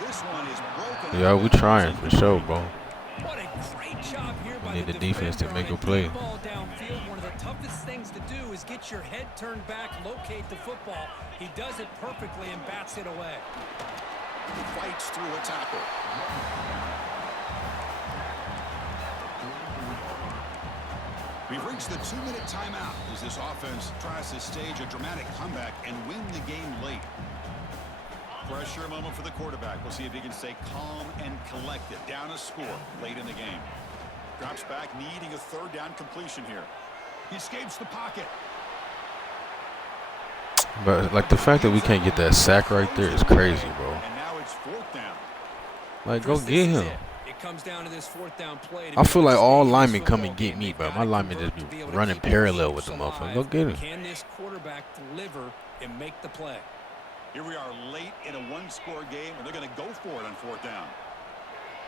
This one is broken. Yeah, we trying for sure, bro. What a great job here by Need the the defense to defender make a on play. deep ball downfield. One of the toughest things to do is get your head turned back, locate the football. He does it perfectly and bats it away. Fights through a tackle. We've reached the 2-minute timeout as this offense tries to stage a dramatic comeback and win the game late. Pressure moment for the quarterback. We'll see if he can stay calm and collected. Down a score late in the game. Drops back, needing a 3rd down completion here. He escapes the pocket. But like the fact that we can't get that sack right there is crazy, bro. And now it's 4th down. Like, go get him. It comes down to this 4th down play. I feel like all linemen come and get me, bro. My linemen just be running parallel with the motherfucker. Go get him. Can this quarterback deliver and make the play? Here we are late in a 1-score game, and they're going to go for it on 4th down.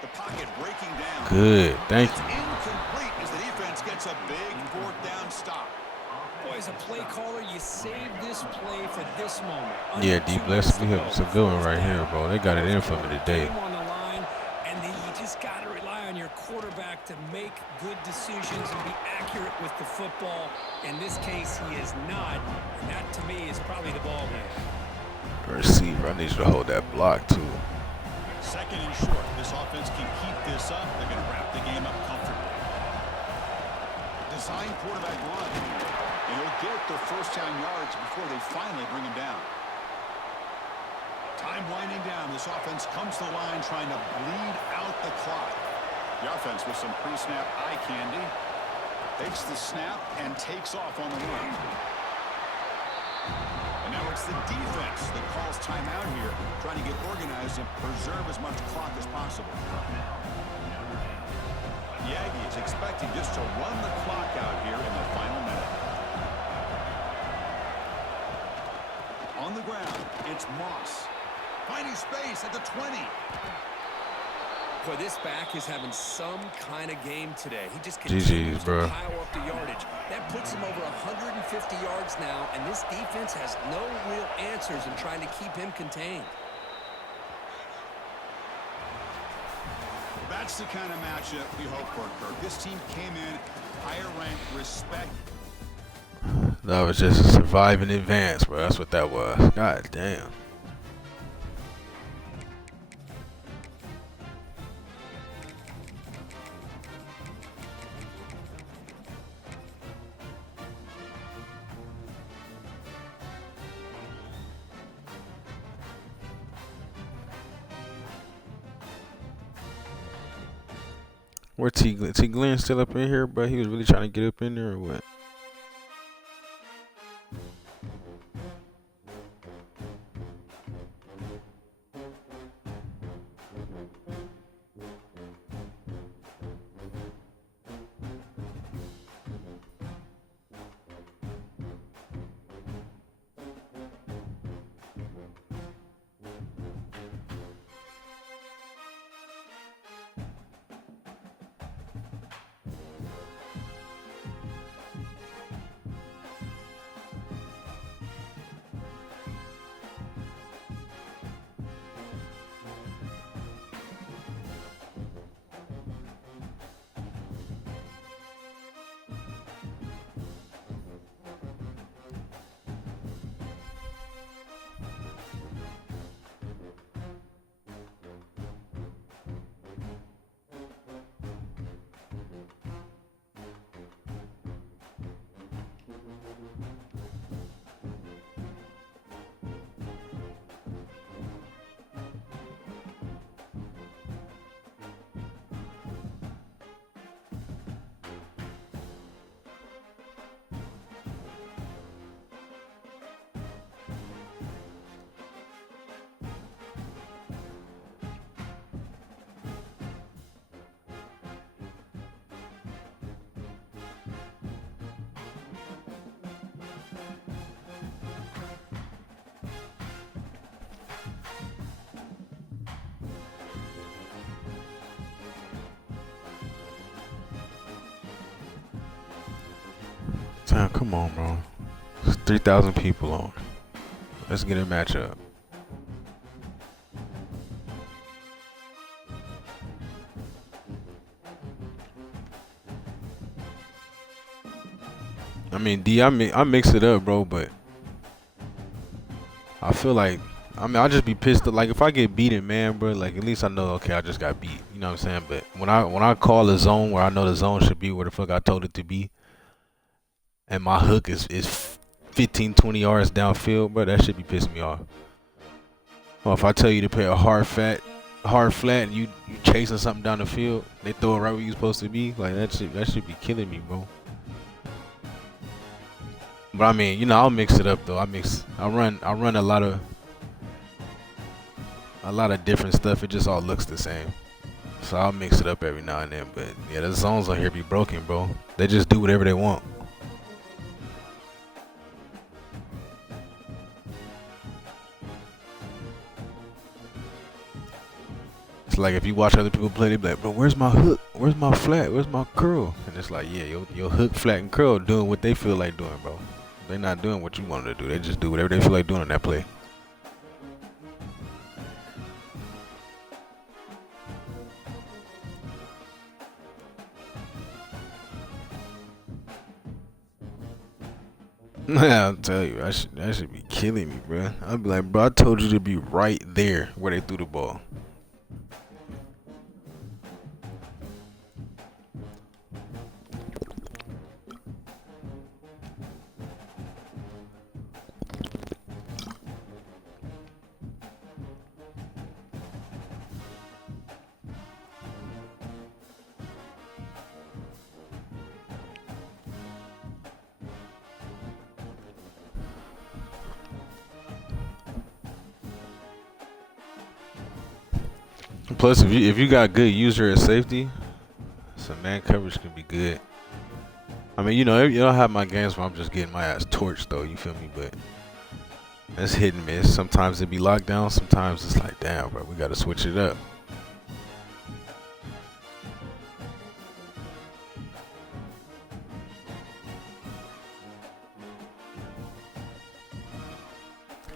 The pocket breaking down. Good. Thank It's you. incomplete as the defense gets a big 4th down stop. Boy, as a play caller, you save this play for this moment. Yeah, D. Bless. We have some good one right here, bro. They got it in for me today. On the line, and then you just got to rely on your quarterback to make good decisions and be accurate with the football. In this case, he is not, and that to me is probably the ball game. Receiver, I need you to hold that block too. 2nd and short. This offense can keep this up. They're going to wrap the game up comfortably. Design quarterback run. And he'll get their 1st down yards before they finally bring him down. Time winding down. This offense comes to the line trying to bleed out the clock. The offense with some pre-snap eye candy. Takes the snap and takes off on the run. And now it's the defense that calls timeout here, trying to get organized and preserve as much clock as possible. The Aggies expecting just to run the clock out here in the final minute. On the ground, it's Moss. Finding space at the 20. Boy, this back is having some kind of game today. He just GG's, continues bro. to pile up the yardage. That puts him over 150 yards now, and this defense has no real answers in trying to keep him contained. That's the kind of matchup we hope for, Kirk. This team came in higher ranked, respect. That was just a survive in advance, bro. That's what that was. God damn. Where T Glenn still up in here, but he was really trying to get up in there or what? Ah, come on, bro. There's 3,000 people on. Let's get a matchup. I mean, I mix it up, bro, but I feel like, I'll just be pissed. Like, if I get beaten, man, bro, like, at least I know, okay, I just got beat. You know what I'm saying? But when I call a zone where I know the zone should be where the fuck I told it to be, and my hook is 15, 20 yards downfield, bro, that should be pissing me off. Or if I tell you to play a hard flat, and you chasing something down the field, they throw it right where you supposed to be, like, that should be killing me, bro. But I mean, you know, I'll mix it up though. I run a lot of different stuff. It just all looks the same. So I'll mix it up every now and then. But yeah, the zones on here be broken, bro. They just do whatever they want. It's like if you watch other people play, they be like, bro, where's my hook? Where's my flat? Where's my curl? And it's like, yeah, your hook, flat, and curl doing what they feel like doing, bro. They're not doing what you want them to do. They just do whatever they feel like doing on that play. Yeah, I'll tell you, that should be killing me, bro. I'll be like, bro, I told you to be right there where they threw the ball. Plus, if you got good user at safety, some man coverage can be good. I mean, you know, you don't have my games where I'm just getting my ass torched, though. You feel me? But it's hit and miss. Sometimes it be locked down. Sometimes it's like, damn, bro, we got to switch it up.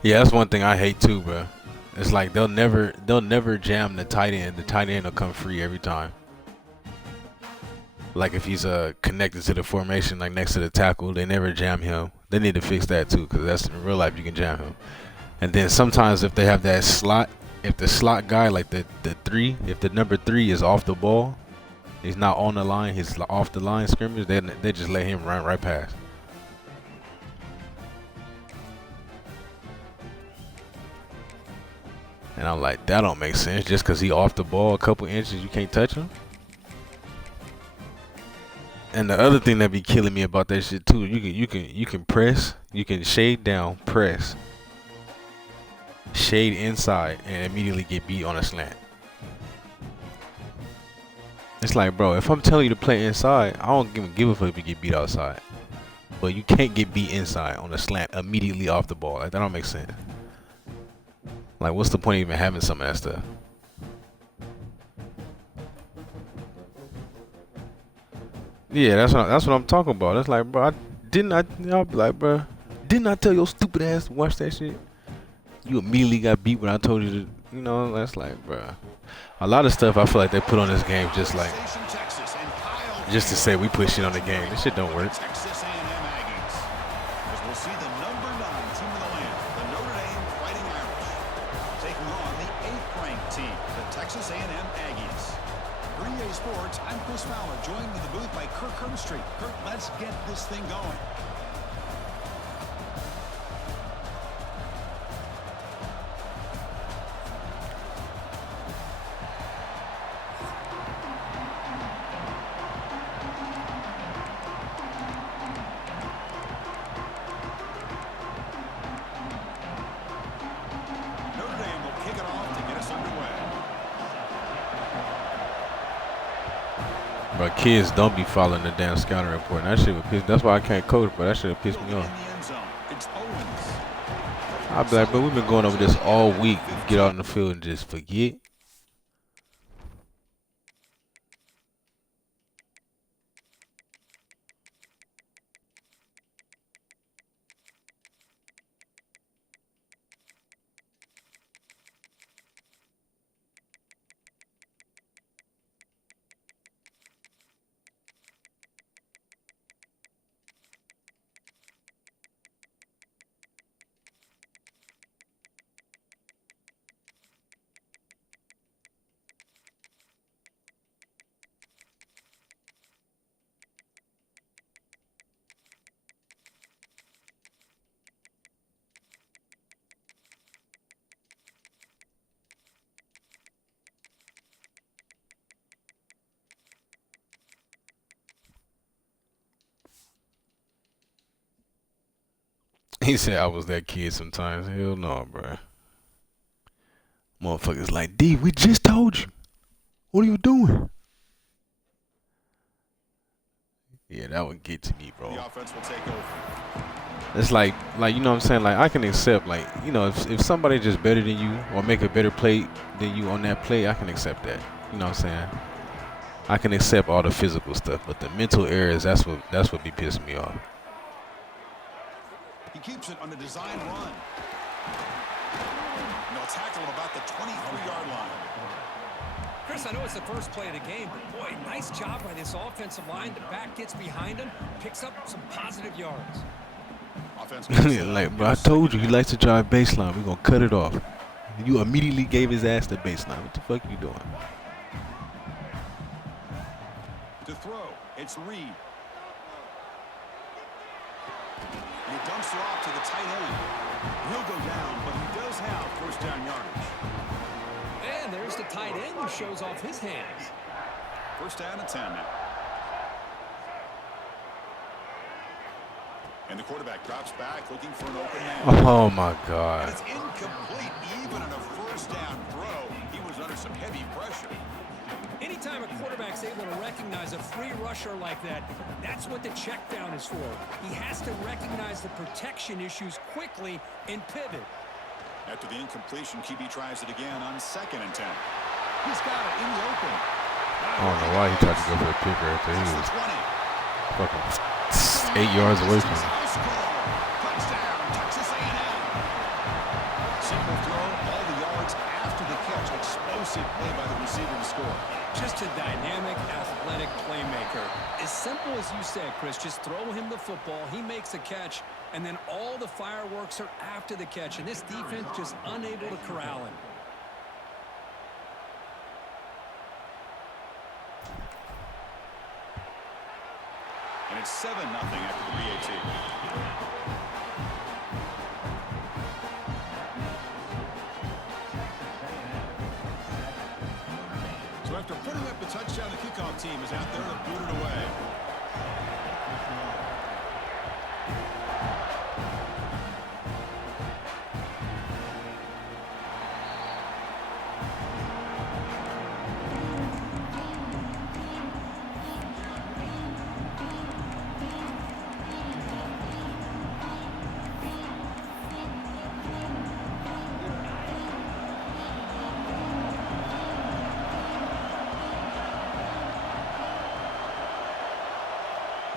Yeah, that's one thing I hate too, bro. It's like they'll never jam the tight end. The tight end will come free every time. Like if he's connected to the formation, like next to the tackle, they never jam him. They need to fix that too, because that's in real life you can jam him. And then sometimes if they have that slot, if the slot guy, like the 3, if the number 3 is off the ball, he's not on the line, he's off the line scrimmage, they just let him run right past. And I'm like, that don't make sense. Just because he off the ball a couple inches, you can't touch him. And the other thing that be killing me about that shit too, you can press, you can shade down, press, shade inside, and immediately get beat on a slant. It's like, bro, if I'm telling you to play inside, I don't give a fuck if you get beat outside. But you can't get beat inside on a slant immediately off the ball. Like, that don't make sense. Like, what's the point of even having some of that stuff? Yeah, that's what I'm talking about. It's like, bro, I'll be like, bro, didn't I tell your stupid ass to watch that shit? You immediately got beat when I told you to, you know, that's like, bro. A lot of stuff I feel like they put on this game just to say we put shit on the game. This shit don't work. Texas A&M Aggies. As we'll see the number 9 team in the land, the Notre Dame Fighting Irish, taking on the 8th-ranked team, the Texas A&M Aggies. For EA Sports, I'm Chris Fowler, joined in the booth by Kirk Herbstreit. Kirk, let's get this thing going. But kids don't be following the damn scouting report. And that shit would piss. That's why I can't coach, but that shit would piss me off. I'll be like, bro, we've been going over this all week. Get out in the field and just forget. He said I was that kid sometimes. Hell no, bro. Motherfuckers like, D, we just told you. What are you doing? Yeah, that would get to me, bro. The offense will take over. It's like you know what I'm saying? Like, I can accept, like, you know, if somebody just better than you or make a better play than you on that play, I can accept that. You know what I'm saying? I can accept all the physical stuff, but the mental errors, that's what be pissing me off. He keeps it on the design run. And they'll tackle him about the 23-yard line. Chris, I know it's the first play of the game, but boy, nice job by this offensive line. The back gets behind him, picks up some positive yards. Offense Like, bro, I told you he likes to drive baseline. We're gonna cut it off. You immediately gave his ass the baseline. What the fuck are you doing? to throw. It's Reed. And he dumps it off to the tight end. He'll go down, but he does have first down yardage. And there's the tight end who shows off his hands. First down and 10 now. And the quarterback drops back looking for an open man. Oh my And God. it's incomplete. Even on a first down throw, he was under some heavy pressure. Anytime a quarterback's able to recognize a free rusher like that, that's what the check down is for. He has to recognize the protection issues quickly and pivot. After the incompletion, QB tries it again on 2nd and 10. He's got it in the open. I don't know why he tried to go for a kick right there. He It's was the 20. fucking 8 yards away from him. Touchdown, Texas A&M. Simple throw, all the yards after the catch. Explosive play by the receiver to score. Just a dynamic, athletic playmaker. As simple as you said, Chris, just throw him the football, he makes a catch, and then all the fireworks are after the catch, and this defense just unable to corral him. And it's 7-0 after the PAT. So after putting up the touchdown, the kickoff team is out there to boot it away.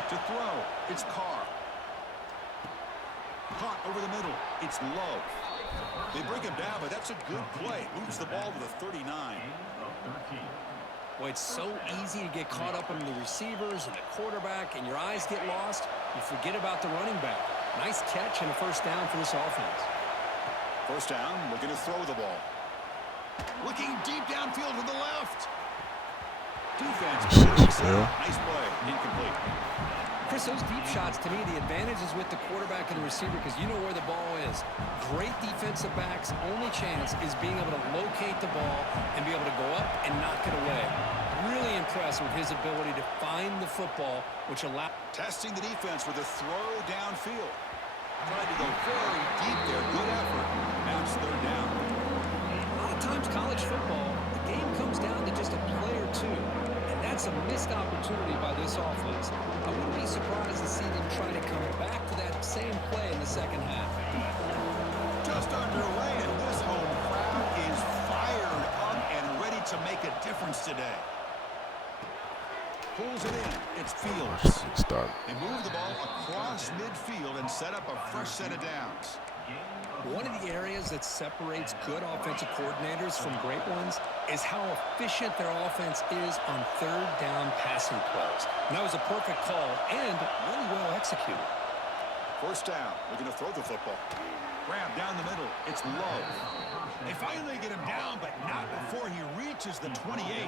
To throw, it's Carr. Caught over the middle, it's Lowe. They bring him down, but that's a good play. Moves the ball to the 39. Boy, it's so easy to get caught up in the receivers and the quarterback, and your eyes get lost. You forget about the running back. Nice catch and a first down for this offense. First down, looking to throw the ball. Looking deep downfield to the left. Defense. Nice play, incomplete. Chris, those deep shots, to me, the advantage is with the quarterback and the receiver because you know where the ball is. Great defensive backs' only chance is being able to locate the ball and be able to go up and knock it away. Really impressed with his ability to find the football, which allows... Testing the defense with a throw downfield. Tried to go very deep there. Good effort. Now it's third down. A lot of times, college football, the game comes down to just a play or two. And that's a missed opportunity by this offense. I wouldn't be surprised to see them try to come back to that same play in the second half. Just underway, and this home crowd is fired up and ready to make a difference today. Pulls it in. It's Fields. Start. They move the ball across midfield and set up a fresh set of downs. One of the areas that separates good offensive coordinators from great ones is how efficient their offense is on third down passing plays. And that was a perfect call and really well executed. First down. Looking to throw the football. Grab down the middle. It's Lowe. They finally get him down, but not before he reaches the 28.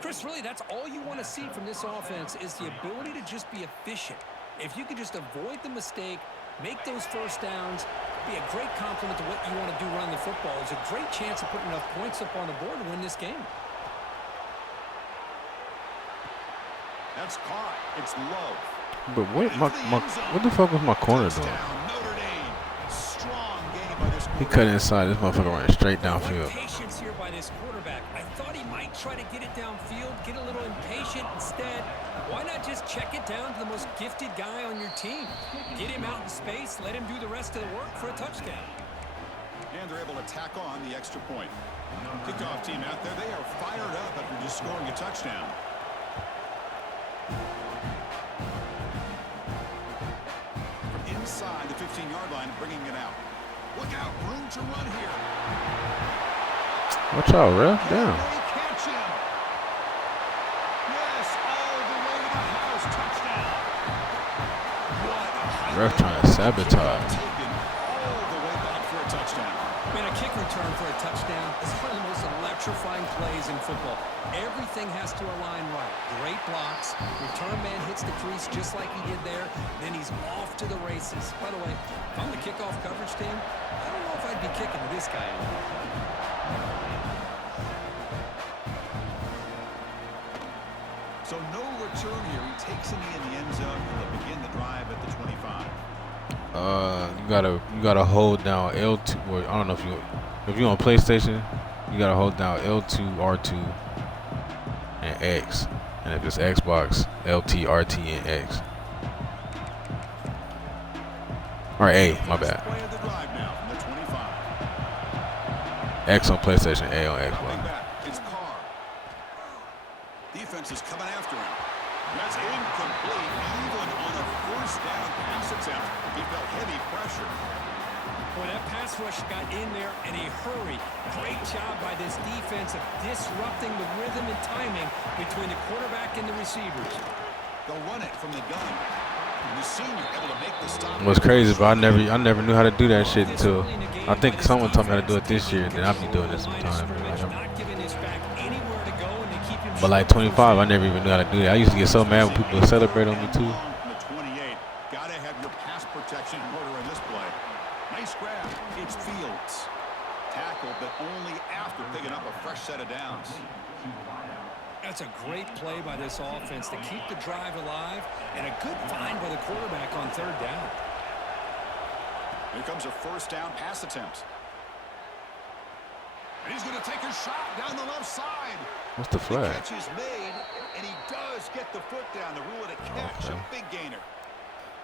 Chris, really, that's all you want to see from this offense is the ability to just be efficient. If you could just avoid the mistake, make those first downs, be a great compliment to what you want to do running the football. It's a great chance of putting enough points up on the board to win this game. That's caught. It's Lowe. But what the fuck was my corner doing? Notre Dame. Strong game by this He quarterback. cut inside. This motherfucker running straight downfield. Patience here by this quarterback. I thought he might try to get it downfield, get a little impatient. Instead, why not just check it down to the most gifted guy on your team? Get him out in space, let him do the rest of the work for a touchdown. And they're able to tack on the extra point. Kickoff team out there. They are fired up after just scoring a touchdown. From inside the 15-yard line, bringing it out. Look out, room to run here. Watch out, ref. Can Damn. they catch him? Yes, all the way to the house. Touchdown. What a Ref trying to sabotage. taken all the way back for a touchdown. Man, a kick return for a touchdown is one of the most electrifying plays in football. Everything has to align right. Great blocks. Return man hits the crease just like he did there. Then he's off to the races. By the way, if I'm the kickoff coverage team, I don't know if I'd be kicking to this guy anymore. So no return here. He takes it in the end zone, and they'll begin the drive at the 25. You gotta hold down L2. Well, I don't know if you're on PlayStation, you gotta hold down L2, R2, and X. And if it's Xbox, LT, RT, and X. Or A, my bad. Play of the drive now from the 25. X on PlayStation, A on Coming Xbox. back, it's Carr. Defense is coming after him. That's incomplete, even on a first down pass attempt. He felt heavy pressure. Boy, that pass rush got in there in a hurry. Great job by this defense of disrupting the rhythm and timing between the quarterback and the receivers. They'll run it from the gun. And the senior able to make the stop. What's crazy, but I never knew how to do that shit until I think someone taught me how to do it this year. Then I'll be doing it sometime. But like 25, I never even knew how to do that. I used to get so mad when people would celebrate on me too. From the 28. Gotta have your pass protection in order in this play. Nice grab. It's Fields. Tackle, but only after picking up a fresh set of downs. That's a great play by this offense to keep the drive alive, and a good find by the quarterback on third down. Here comes a first down pass attempt. And he's going to take a shot down the left side. What's the flag? The catch is made, and he does get the foot down to rule it a catch, Okay. a big gainer.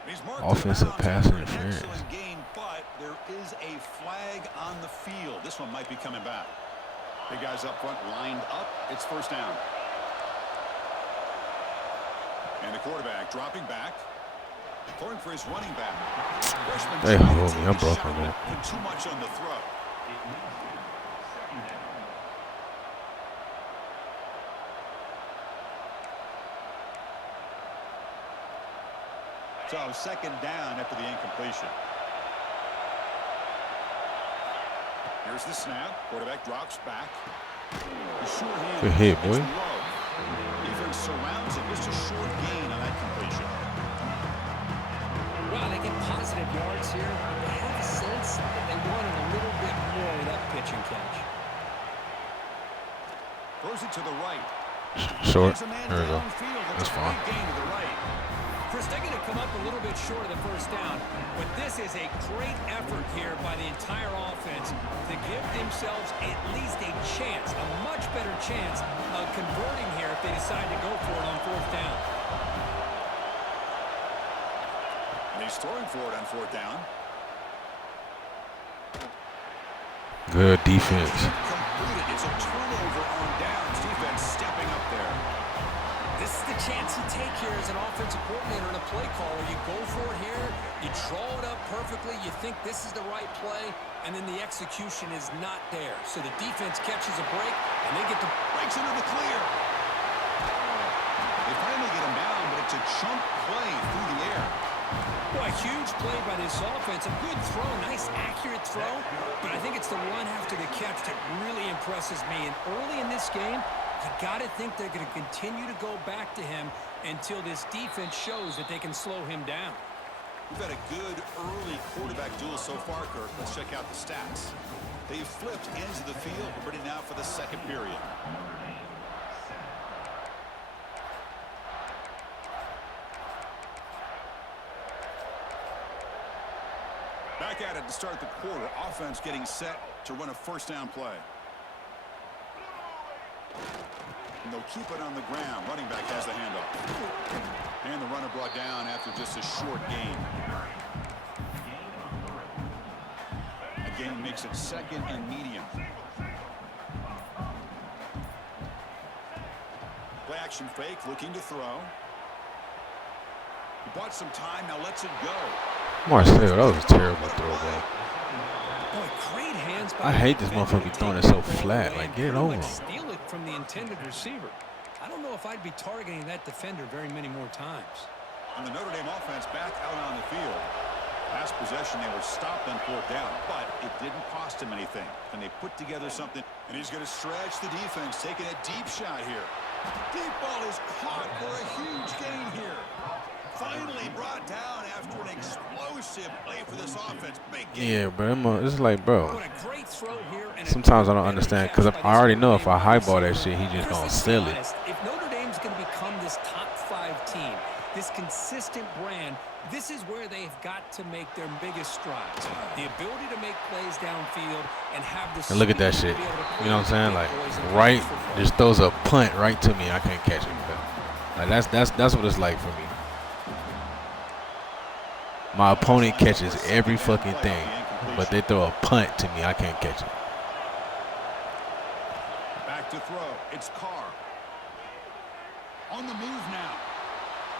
He's marked Offensive out pass for an interference. excellent gain, but there is a flag on the field. This one might be coming back. Big guys up front lined up. It's first down. And the quarterback dropping back. Throwing for his running back. Freshman Hey, trying to hold take me. I'm a broke shot, on that. but too much on the throw. So second down after the incompletion. Here's the snap. Quarterback drops back. The short hand. Good hit, boy. It's low. Defense surrounds him. Just a short gain on that completion. Wow, they get positive yards here. I have a sense that they wanted a little bit more with that pitch and catch. Throws it to the right. Short. There's a man There we go. downfield. That's a fine. big gain to the right. Chris, they're going to come up a little bit short of the first down, but this is a great effort here by the entire offense to give themselves at least a chance, a much better chance of converting here if they decide to go for it on fourth down. And he's throwing for it on fourth down. Good defense. Completed. It's a turnover on downs. Defense stepping up there. This is the chance you take here as an offensive coordinator and a play caller. You go for it here, you draw it up perfectly, you think this is the right play, and then the execution is not there. So the defense catches a break, and they get the Breaks into the clear. They finally get him down, but it's a chunk play through the air. Boy, a huge play by this offense. A good throw, nice accurate throw, but I think it's the run after the catch that really impresses me. And early in this game, you got to think they're going to continue to go back to him until this defense shows that they can slow him down. We've had a good early quarterback duel so far, Kirk. Let's check out the stats. They've flipped ends of the field. We're ready now for the second period. Back at it to start the quarter. Offense getting set to run a first down play. And they'll keep it on the ground. Running back has the handoff. And the runner brought down after just a short gain. A gain makes it second and medium. Play action fake, looking to throw. He bought some time, now lets it go. Marcel, that was a terrible throw, bro. Boy, great hands by I hate this motherfucker throwing it so flat. Like, get it over. Steal it from the intended receiver. I don't know if I'd be targeting that defender very many more times. And the Notre Dame offense back out on the field. Last possession, they were stopped on fourth down, but it didn't cost him anything. And they put together something, and he's going to stretch the defense, taking a deep shot here. Deep ball is caught for a huge gain here. Finally brought down after an explosive play for this offense. Big game. Yeah, but it's like, bro. What a great throw here, and Sometimes I don't understand because I already know if I highball that shit, he just gonna sell it. If Notre Dame's going to become this top 5 team, this consistent brand, this is where they've got to make their biggest strides. The ability to make plays downfield and have the. And look at that shit. You know what I'm saying? Like, right, just throws a punt right to me. I can't catch it. But like that's what it's like for me. My opponent catches every fucking thing, but they throw a punt to me. I can't catch it. Back to throw. It's Carr. On the move now.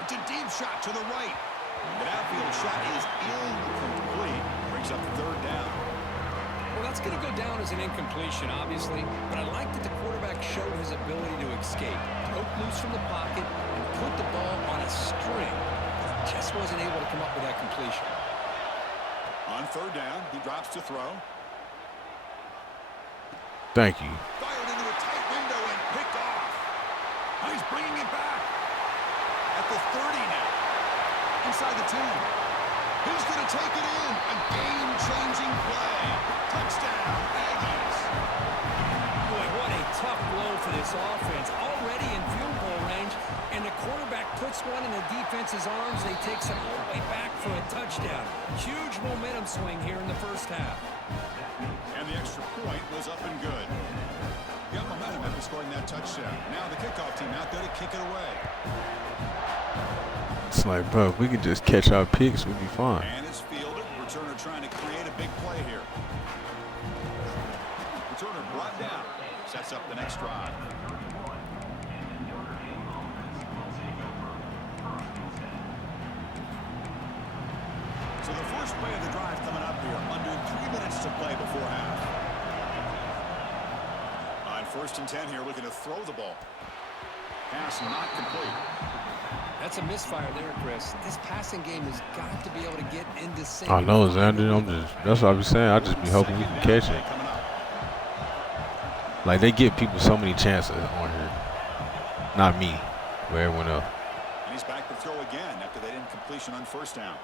It's a deep shot to the right. An outfield shot is incomplete. Brings up third down. Well, that's going to go down as an incompletion, obviously, but I like that the quarterback showed his ability to escape, broke loose from the pocket, and put the ball on a string. But he just wasn't able to come up with that completion. On third down, he drops to throw. Thank you. Fired into a tight window and picked off. Now he's bringing it back. At the 30 now. Inside the 10. He's going to take it in. A game-changing play. Touchdown, Aggies. Boy, what a tough blow for this offense. Already in field goal range, and the quarterback puts one in the defense's arms. They take some all the way back for a touchdown. Huge momentum swing here in the first half. And the extra point was up and good. Got momentum after scoring that touchdown. Now the kickoff team out there to kick it away. It's like, bro, if we could just catch our picks, we'd be fine. And it's fielded. Returner trying to create a big play here. Returner brought down. Sets up the next drive. So the first play of the drive coming up here. Under 3 minutes to play before half. On first and 10 here, looking to throw the ball. Pass not complete. That's a misfire there, Chris. This passing game has got to be able to get into sync. I know, Xander. That's what I be saying. I just be hoping we can catch it. Like, they give people so many chances on here. Not me, but everyone else. And he's back to throw again after that incompletion on first down.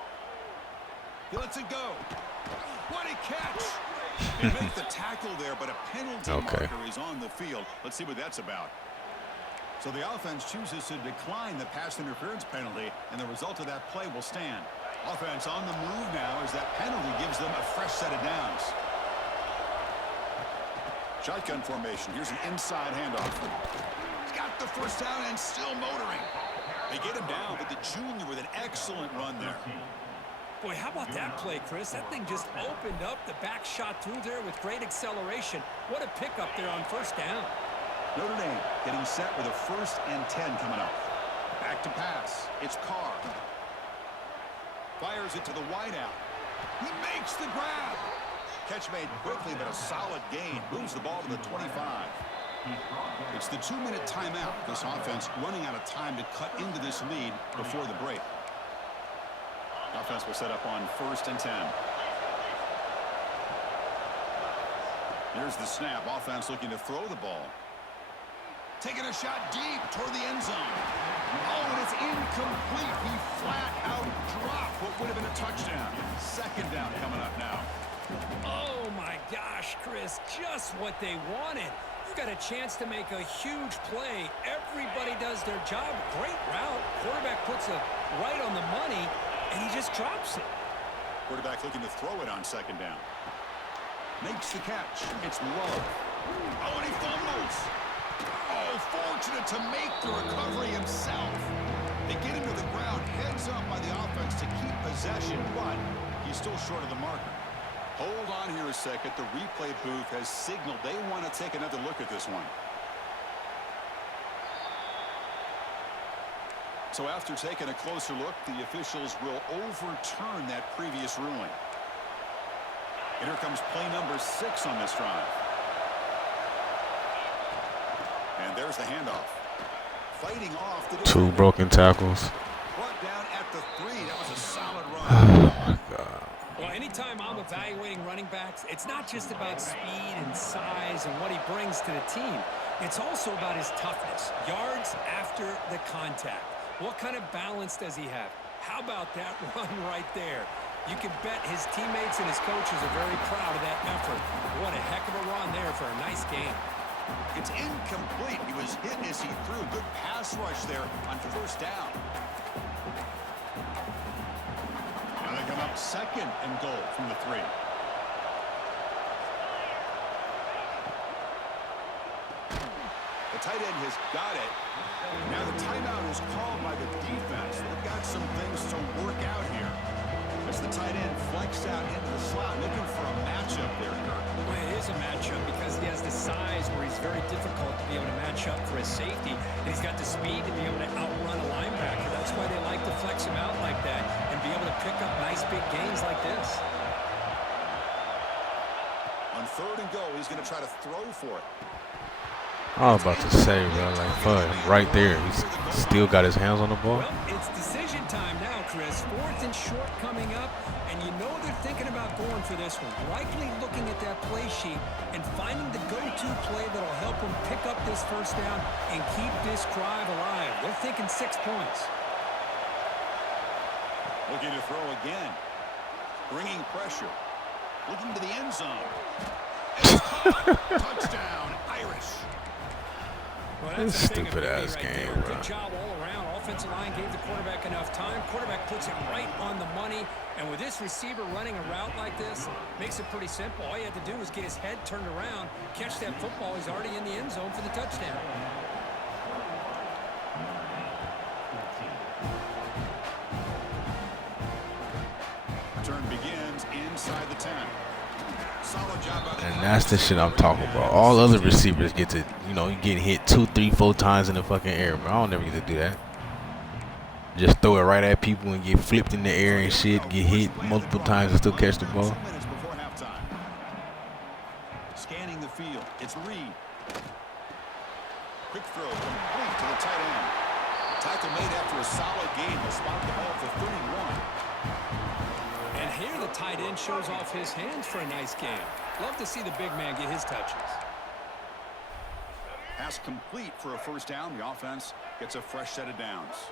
He lets it go. What a catch! They make the tackle there, but a penalty marker is on the field. Let's see what that's about. So the offense chooses to decline the pass interference penalty, and the result of that play will stand. Offense on the move now as that penalty gives them a fresh set of downs. Shotgun formation. Here's an inside handoff. He's got the first down and still motoring. They get him down, but the junior with an excellent run there. Boy, how about that play, Chris? That thing just opened up. The back shot through there with great acceleration. What a pickup there on first down. Notre Dame getting set with a first and 10 coming up. Back to pass. It's Carr. Fires it to the wideout. He makes the grab. Catch made quickly, but a solid gain. Moves the ball to the 25. It's the 2-minute timeout. This offense running out of time to cut into this lead before the break. Offense will set up on first and 10. Here's the snap. Offense looking to throw the ball. Taking a shot deep toward the end zone. Oh, and it's incomplete. He flat out dropped what would have been a touchdown. Second down coming up now. Oh, my gosh, Chris. Just what they wanted. You got a chance to make a huge play. Everybody does their job. Great route. Quarterback puts it right on the money, and he just drops it. Quarterback looking to throw it on second down. Makes the catch. It's Love. Oh, and he fumbles. Oh, fortunate to make the recovery himself. They get him to the ground, heads up by the offense to keep possession, but he's still short of the marker. Hold on here a second. The replay booth has signaled they want to take another look at this one. So after taking a closer look, the officials will overturn that previous ruling. And here comes play number 6 on this drive. And there's the handoff. Fighting off the 2 broken tackles. brought down at the 3. That was a solid run. Oh my God. Well, anytime I'm evaluating running backs, it's not just about speed and size and what he brings to the team. It's also about his toughness. Yards after the contact. What kind of balance does he have? How about that run right there? You can bet his teammates and his coaches are very proud of that effort. What a heck of a run there for a nice game. It's incomplete. He was hit as he threw. Good pass rush there on first down. Now they come up 2nd and goal from the 3. The tight end has got it. Now the timeout is called by the defense. They've got some things to work out here. As the tight end flexed out into the slot, looking for a matchup there, Kirk. Well, it is a matchup because he has the size where he's very difficult to be able to match up for his safety. And he's got the speed to be able to outrun a linebacker. That's why they like to flex him out like that and be able to pick up nice big gains like this. On 3rd and goal, he's going to try to throw for it. I was about to say, bro, like, fuck, right there. He's still got his hands on the ball. Well, it's decision time now, Chris. 4th and short coming up, and you know they're thinking about going for this one. Likely looking at that play sheet and finding the go-to play that'll help them pick up this first down and keep this drive alive. They're thinking 6 points. Looking to throw again. Bringing pressure. Looking to the end zone. Touchdown, Irish. Well, This that's a big stupid-ass ability game, there. bro. Good job all around. Offensive line gave the quarterback enough time. Quarterback puts it right on the money. And with this receiver running a route like this, makes it pretty simple. All you have to do is get his head turned around, catch that football. He's already in the end zone for the touchdown. Return begins inside the 10. Solid job by the And that's the shit I'm talking about. All other receivers get to, you know, you get hit 2, 3, 4 times in the fucking air, bro. I don't never get to do that. Just throw it right at people and get flipped in the air and shit. Get hit multiple times and still catch the ball. 2 minutes before halftime. Scanning the field. It's Reed. Quick throw complete to the tight end. Tackle made after a solid game. Will spot the ball for 31. And here the tight end shows off his hands for a nice game. Love to see the big man get his touches. Pass complete for a first down. The offense gets a fresh set of downs.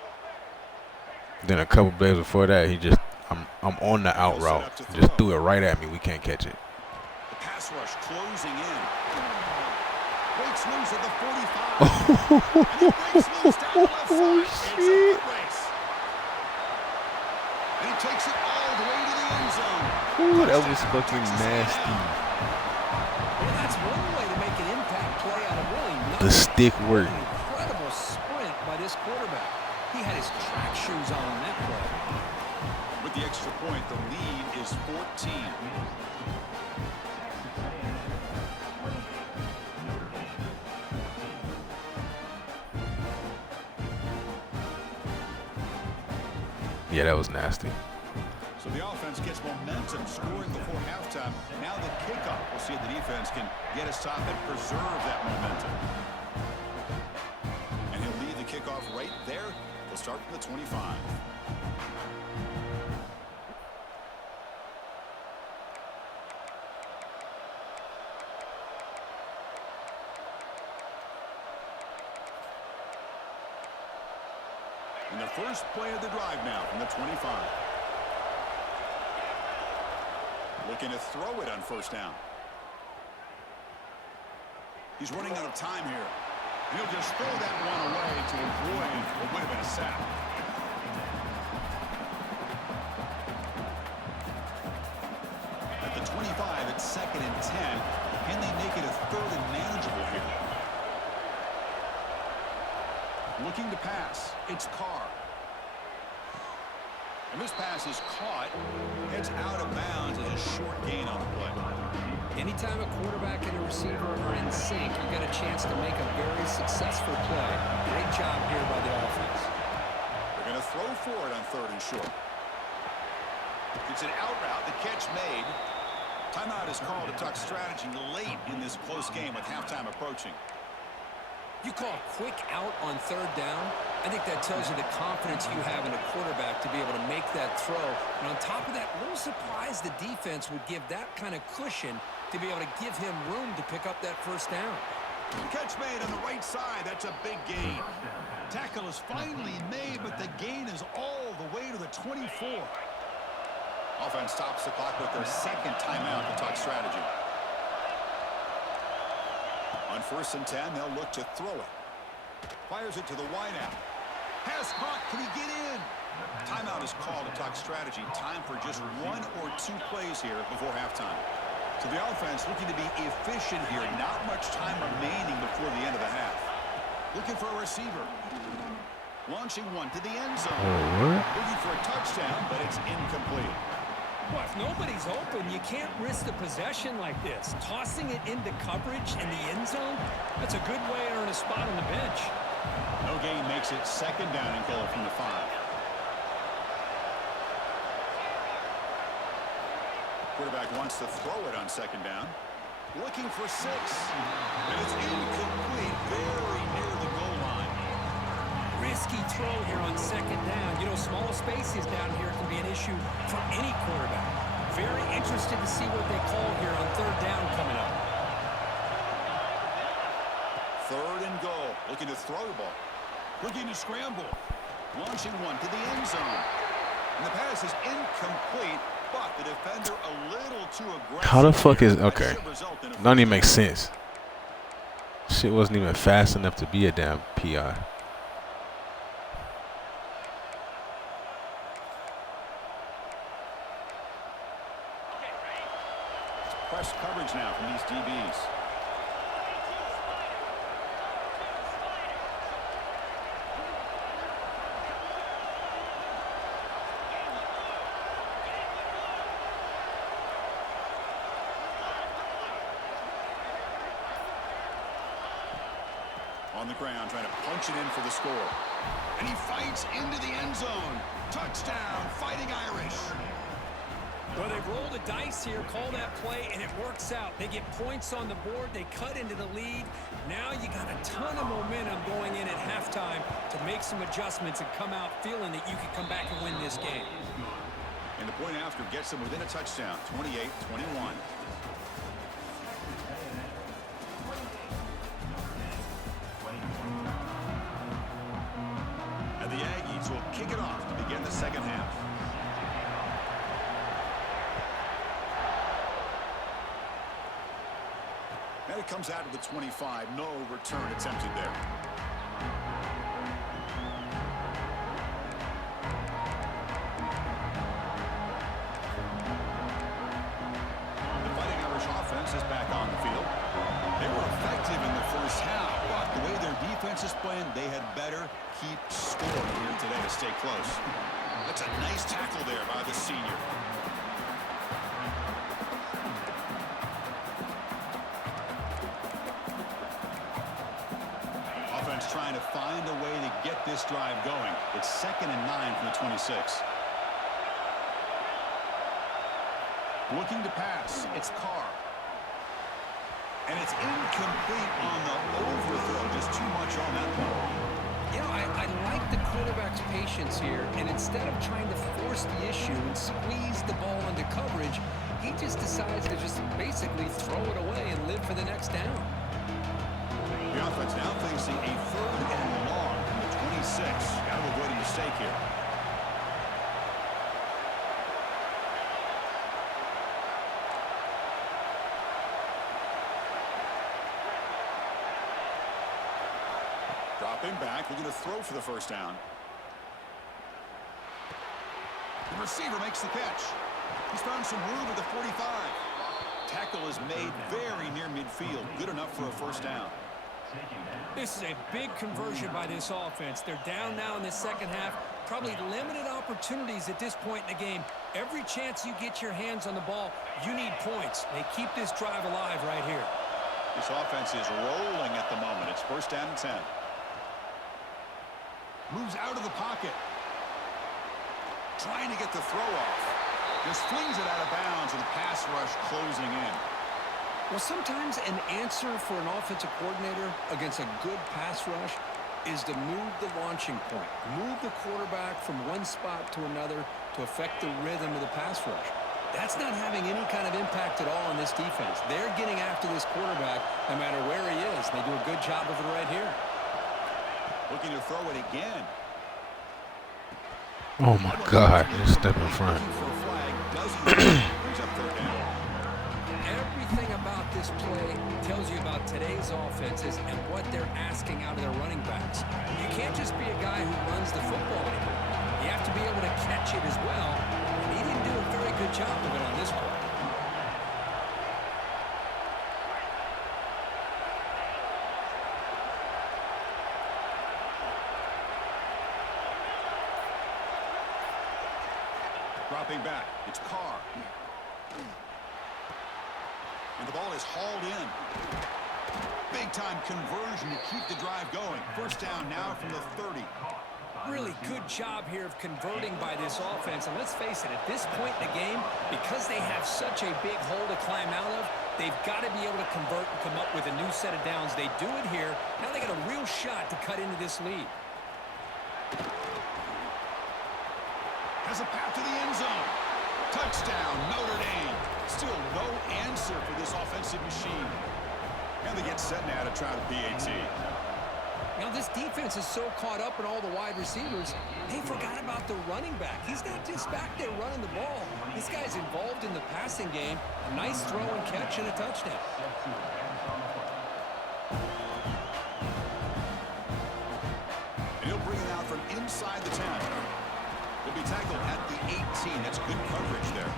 Then a couple plays before that, he just, I'm on the out route. Just threw it right at me. We can't catch it. The pass rush closing in. Breaks loose at the 45. And he breaks loose down the left side. It's a foot race. And he takes it all the way to the end zone. Ooh, that was fucking nasty. Well, that's one way to make an impact play out of really nothing. The stick work. An incredible sprint by this quarterback. He had his track shoes on that play. With the extra point, the lead is 14. Yeah, that was nasty. So the offense gets momentum, scoring before halftime. Now the kickoff. We'll see if the defense can get a stop and preserve that momentum. And he'll lead the kickoff right there. We'll start from the 25. And the first play of the drive now from the 25. Looking to throw it on first down. He's running out of time here. He'll just throw that one away to avoid what would have been a sack. Looking to pass. It's Carr. And this pass is caught. It's out of bounds as a short gain on the play. Anytime a quarterback and a receiver are in sync, you got a chance to make a very successful play. Great job here by the offense. They're going to throw for it on 3rd and short. It's an out route. The catch made. Timeout is called to tuck strategy late in this close game with halftime approaching. You call a quick out on 3rd down. I think that tells you the confidence you have in a quarterback to be able to make that throw. And on top of that, a little surprised the defense would give that kind of cushion to be able to give him room to pick up that 1st down. Catch made on the right side. That's a big gain. Tackle is finally made, but the gain is all the way to the 24. Offense stops the clock with their 2nd timeout to talk strategy. On 1st and 10, they'll look to throw it. Fires it to the wideout. Pass caught. Can he get in? Timeout is called to talk strategy. Time for just 1 or 2 plays here before halftime. So the offense looking to be efficient here. Not much time remaining before the end of the half. Looking for a receiver. Launching one to the end zone. Looking for a touchdown, but it's incomplete. Well, if nobody's open, you can't risk the possession like this. Tossing it into coverage in the end zone, that's a good way to earn a spot on the bench. No gain makes it 2nd down and goal from the 5. Quarterback wants to throw it on 2nd down. Looking for 6. And it's incomplete, very near the goal line. Risky throw here on 2nd down. You know, small spaces down here can be an issue for any quarterback. Very interested to see what they call here on 3rd down coming up. 3rd and goal. Looking to throw the ball. Looking to scramble. Launching one to the end zone. And the pass is incomplete, but the defender a little too aggressive. How the fuck is okay? Don't even make sense. Shit wasn't even fast enough to be a damn PI. Press coverage now from these DBs. On the ground, trying to punch it in for the score. And he fights into the end zone. Touchdown, Fighting Irish. Well, they roll the dice here, call that play, and it works out. They get points on the board. They cut into the lead. Now you got a ton of momentum going in at halftime to make some adjustments and come out feeling that you can come back and win this game. And the point after gets them within a touchdown, 28-21. And the Aggies will kick it off to begin the 2nd half. And it comes out to the 25. No return attempted there. The Fighting Irish offense is back on the field. They were effective in the 1st half, but the way their defense is playing, they had better keep scoring here today to stay close. That's a nice tackle there by the senior. Trying to find a way to get this drive going. It's 2nd and 9 from the 26. Looking to pass. It's Carr. And it's incomplete on the overthrow. Just too much on that one. You know, I like the quarterback's patience here, and instead of trying to force the issue and squeeze the ball into coverage, he just decides to just basically throw it away and live for the next down. The offense now facing a 3rd and long from the 26. Got to avoid a mistake here. Dropping back, looking to throw for the 1st down. The receiver makes the catch. He's found some room at the 45. Tackle is made very near midfield. Good enough for a 1st down. This is a big conversion by this offense. They're down now in the second half. Probably limited opportunities at this point in the game. Every chance you get your hands on the ball, you need points. They keep this drive alive right here. This offense is rolling at the moment. It's first down and 10. Moves out of the pocket. Trying to get the throw off. Just flings it out of bounds, and the pass rush closing in. Well, sometimes an answer for an offensive coordinator against a good pass rush is to move the launching point. Move the quarterback from one spot to another to affect the rhythm of the pass rush. That's not having any kind of impact at all on this defense. They're getting after this quarterback no matter where he is. They do a good job of it right here. Looking to throw it again. Oh my God, just step in front. For a flag, doesn't brings up third down. Everything about this play tells you about today's offenses and what they're asking out of their running backs. You can't just be a guy who runs the football anymore. You have to be able to catch it as well, and he didn't do a very good job of it on this play. Dropping back, it's Carr. And the ball is hauled in. Big-time conversion to keep the drive going. First down now from the 30. Really good job here of converting by this offense. And let's face it, at this point in the game, because they have such a big hole to climb out of, they've got to be able to convert and come up with a new set of downs. They do it here. Now they got a real shot to cut into this lead. Has a path to the end zone. Touchdown, Notre Dame. Still no answer for this offensive machine. And they get set now to try the PAT. Now, this defense is so caught up in all the wide receivers, they forgot about the running back. He's not just back there running the ball. This guy's involved in the passing game. A nice throw and catch and a touchdown. And he'll bring it out from inside the 10. He'll be tackled at the 18. That's good coverage there.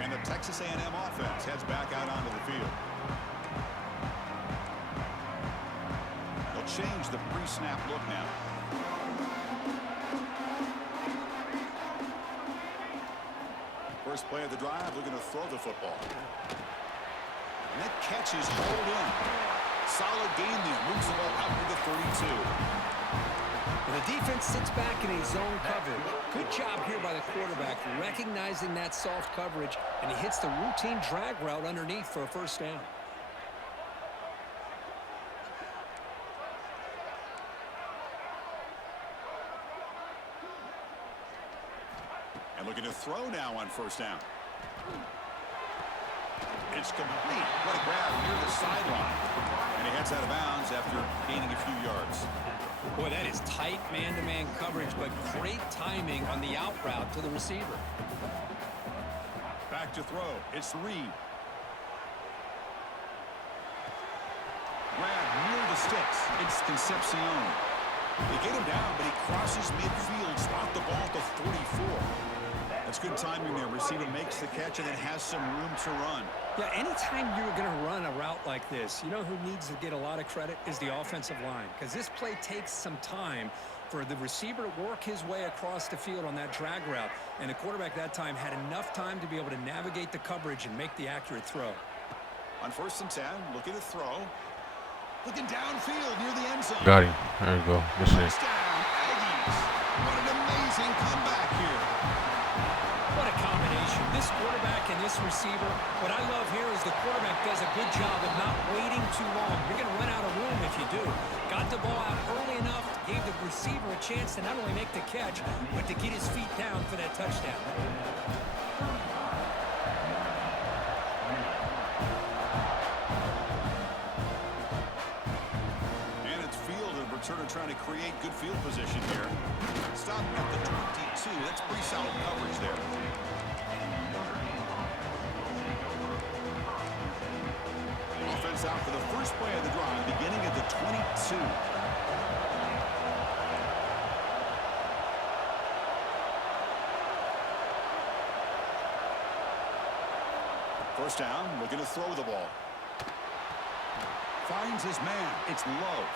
And the Texas A&M offense heads back out onto the field. They'll change the pre-snap look now. First play of the drive, looking to throw the football. And that catch is hauled in. Solid gain there. Moves the ball out to the 32. And the defense sits back in a zone coverage. Good job here by the quarterback, recognizing that soft coverage, and he hits the routine drag route underneath for a first down. And looking to throw now on first down. It's complete. What a grab near the sideline. And he heads out of bounds after gaining a few yards. Boy, that is tight man-to-man coverage, but great timing on the out route to the receiver. Back to throw. It's Reed. Grab near the sticks. It's Concepcion. They get him down, but he crosses midfield. Spot the ball at the 44. That's good timing there. Receiver makes the catch and then has some room to run. Yeah, anytime you're going to run a route like this, you know who needs to get a lot of credit is the offensive line, because this play takes some time for the receiver to work his way across the field on that drag route, and the quarterback that time had enough time to be able to navigate the coverage and make the accurate throw. On first and 10, looking to throw. Looking downfield near the end zone. Got him. There you go. Touchdown, Aggies. What an amazing comeback here. What a combination. This quarterback and this receiver. What I love here is the quarterback does a good job of not waiting too long. You're going to run out of room if you do. Got the ball out early enough, gave the receiver a chance to not only make the catch, but to get his feet down for that touchdown. And it's field, and returner trying to create good field position here. Stop at the 22. That's pretty solid coverage there. Offense out for the first play of the drive, beginning at the 22. First down, looking to throw the ball. Finds his man. It's Love.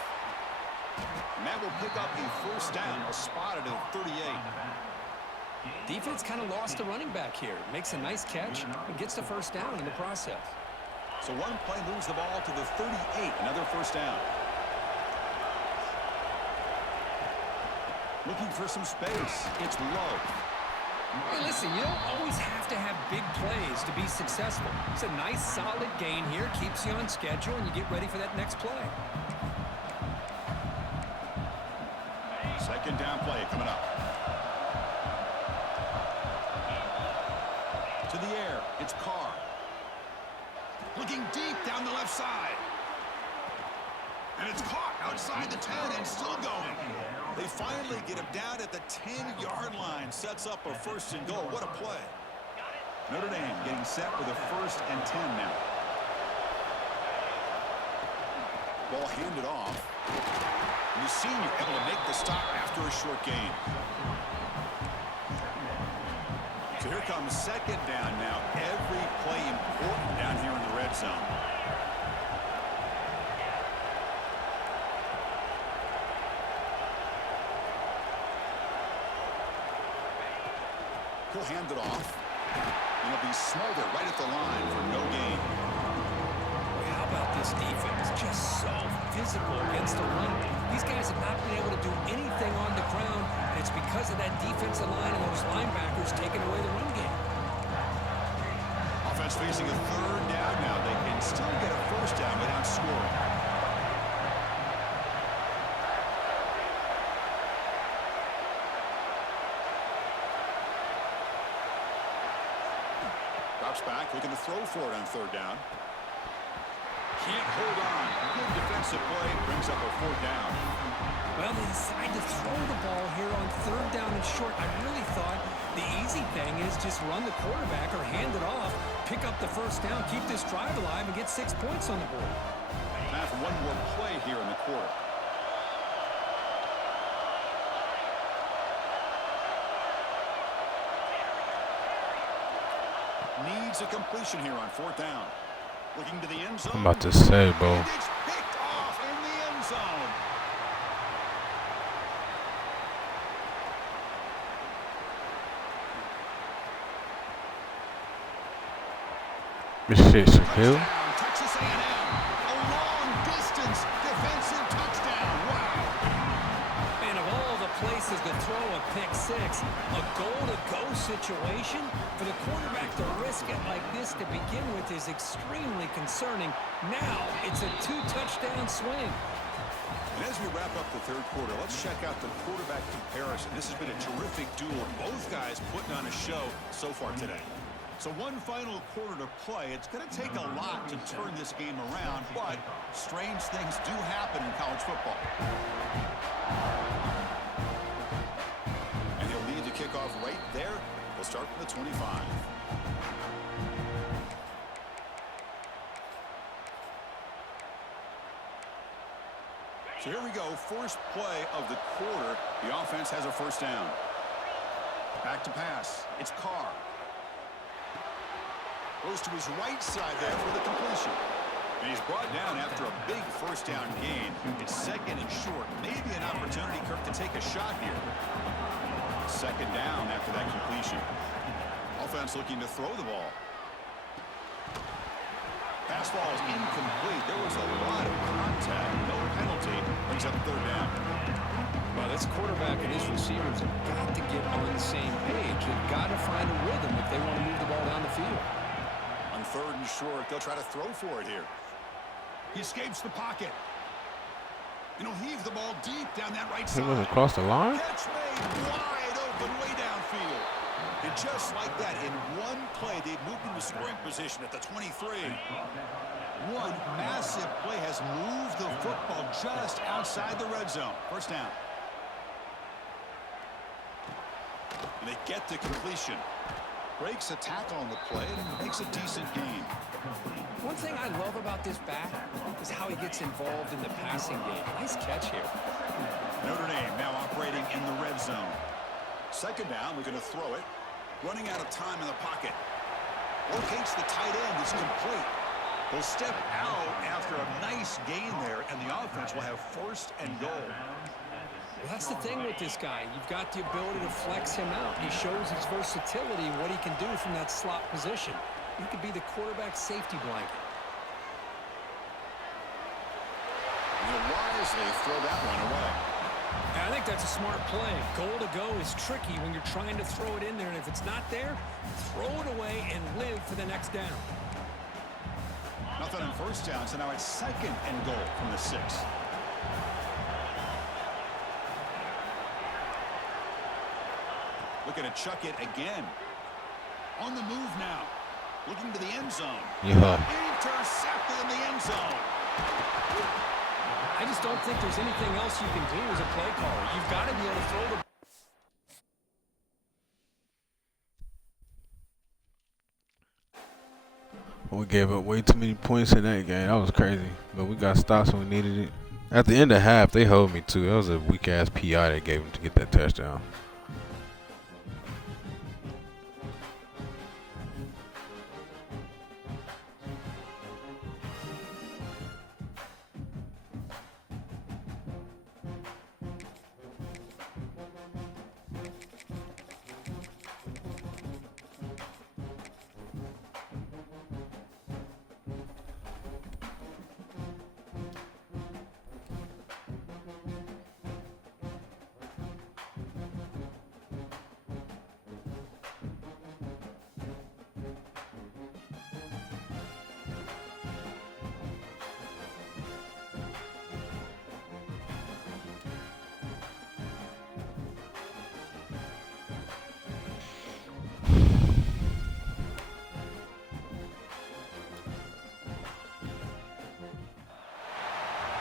And that will pick up a first down. Spotted at 38. Defense kind of lost the running back here. Makes a nice catch and gets the first down in the process. So one play moves the ball to the 38. Another first down. Looking for some space. It's Love. Hey, listen, you don't always have to have big plays to be successful. It's a nice, solid gain here. Keeps you on schedule, and you get ready for that next play. Second down play coming up. To the air. It's Carr. Looking deep down the left side. And it's caught outside the 10 and still going. They finally get him down at the 10-yard line. Sets up a first and goal. What a play. Notre Dame getting set with a first and 10 now. Ball handed off. And the senior able to make the stop after a short gain. So here comes second down now. Every play important down here in the red zone. He'll hand it off. And he'll be smothered right at the line for no gain. How about this defense? Just so physical against the run. These guys have not been able to do anything on the ground, and it's because of that defensive line and those linebackers taking away the run game. Offense facing a third down now. They can still get a first down without scoring. Drops back, looking to throw for it on third down. Can't hold on. Good defensive play. Brings up a fourth down. Well, they decide to throw the ball here on third down and short. I really thought the easy thing is just run the quarterback or hand it off, pick up the first down, keep this drive alive, and get 6 points on the board. Time for one more play here in the quarter. Needs a completion here on fourth down. Looking to the end zone. I'm about to say, bro. And it's picked off in the end zone. This shit Shaquille. Touchdown, Texas A&M. A long-distance defensive touchdown. Wow. And of all the places to throw a pick six, a goal-to-go situation, for the quarterback to risk it like this to begin with is extremely concerning. Now it's a 2-touchdown swing. And as we wrap up the third quarter, let's check out the quarterback comparison. This has been a terrific duel. Both guys putting on a show so far today. So one final quarter to play. It's going to take a lot to turn this game around, but strange things do happen in college football. And he'll lead the kickoff right there. We'll start from the 25. So here we go, first play of the quarter. The offense has a first down. Back to pass. It's Carr. Goes to his right side there for the completion. And he's brought down after a big first down gain. It's second and short. Maybe an opportunity, Kirk, to take a shot here. Second down after that completion. Offense looking to throw the ball. Pass ball is incomplete. There was a lot of contact. No penalty. Brings up third down. Well, this quarterback and his receivers have got to get on the same page. They've got to find a rhythm if they want to move the ball down the field. On third and short, they'll try to throw for it here. He escapes the pocket. And he'll heave the ball deep down that right side. He was across the line? Catch made wide open way downfield. And just like that, in one play, they've moved into scoring position at the 23. One massive play has moved the football just outside the red zone. First down. And they get the completion. Breaks a tackle on the play and makes a decent gain. One thing I love about this back is how he gets involved in the passing game. Nice catch here. Notre Dame now operating in the red zone. Second down, we're going to throw it. Running out of time in the pocket. Locates the tight end. It's complete. He'll step out after a nice gain there, and the offense will have first and goal. Well, that's the thing with this guy. You've got the ability to flex him out. He shows his versatility and what he can do from that slot position. He could be the quarterback safety blanket. He'll wisely throw that one away. I think that's a smart play. Goal to go is tricky when you're trying to throw it in there, and if it's not there, throw it away and live for the next down. Nothing on first down, so now it's second and goal from the 6. Looking to chuck it again. On the move now. Looking to the end zone. Yeah. Intercepted in the end zone. I just don't think there's anything else you can do as a play caller. You've got to be able to throw the... We gave up way too many points in that game. That was crazy. But we got stops when we needed it. At the end of half, they held me too. That was a weak-ass PI they gave them to get that touchdown.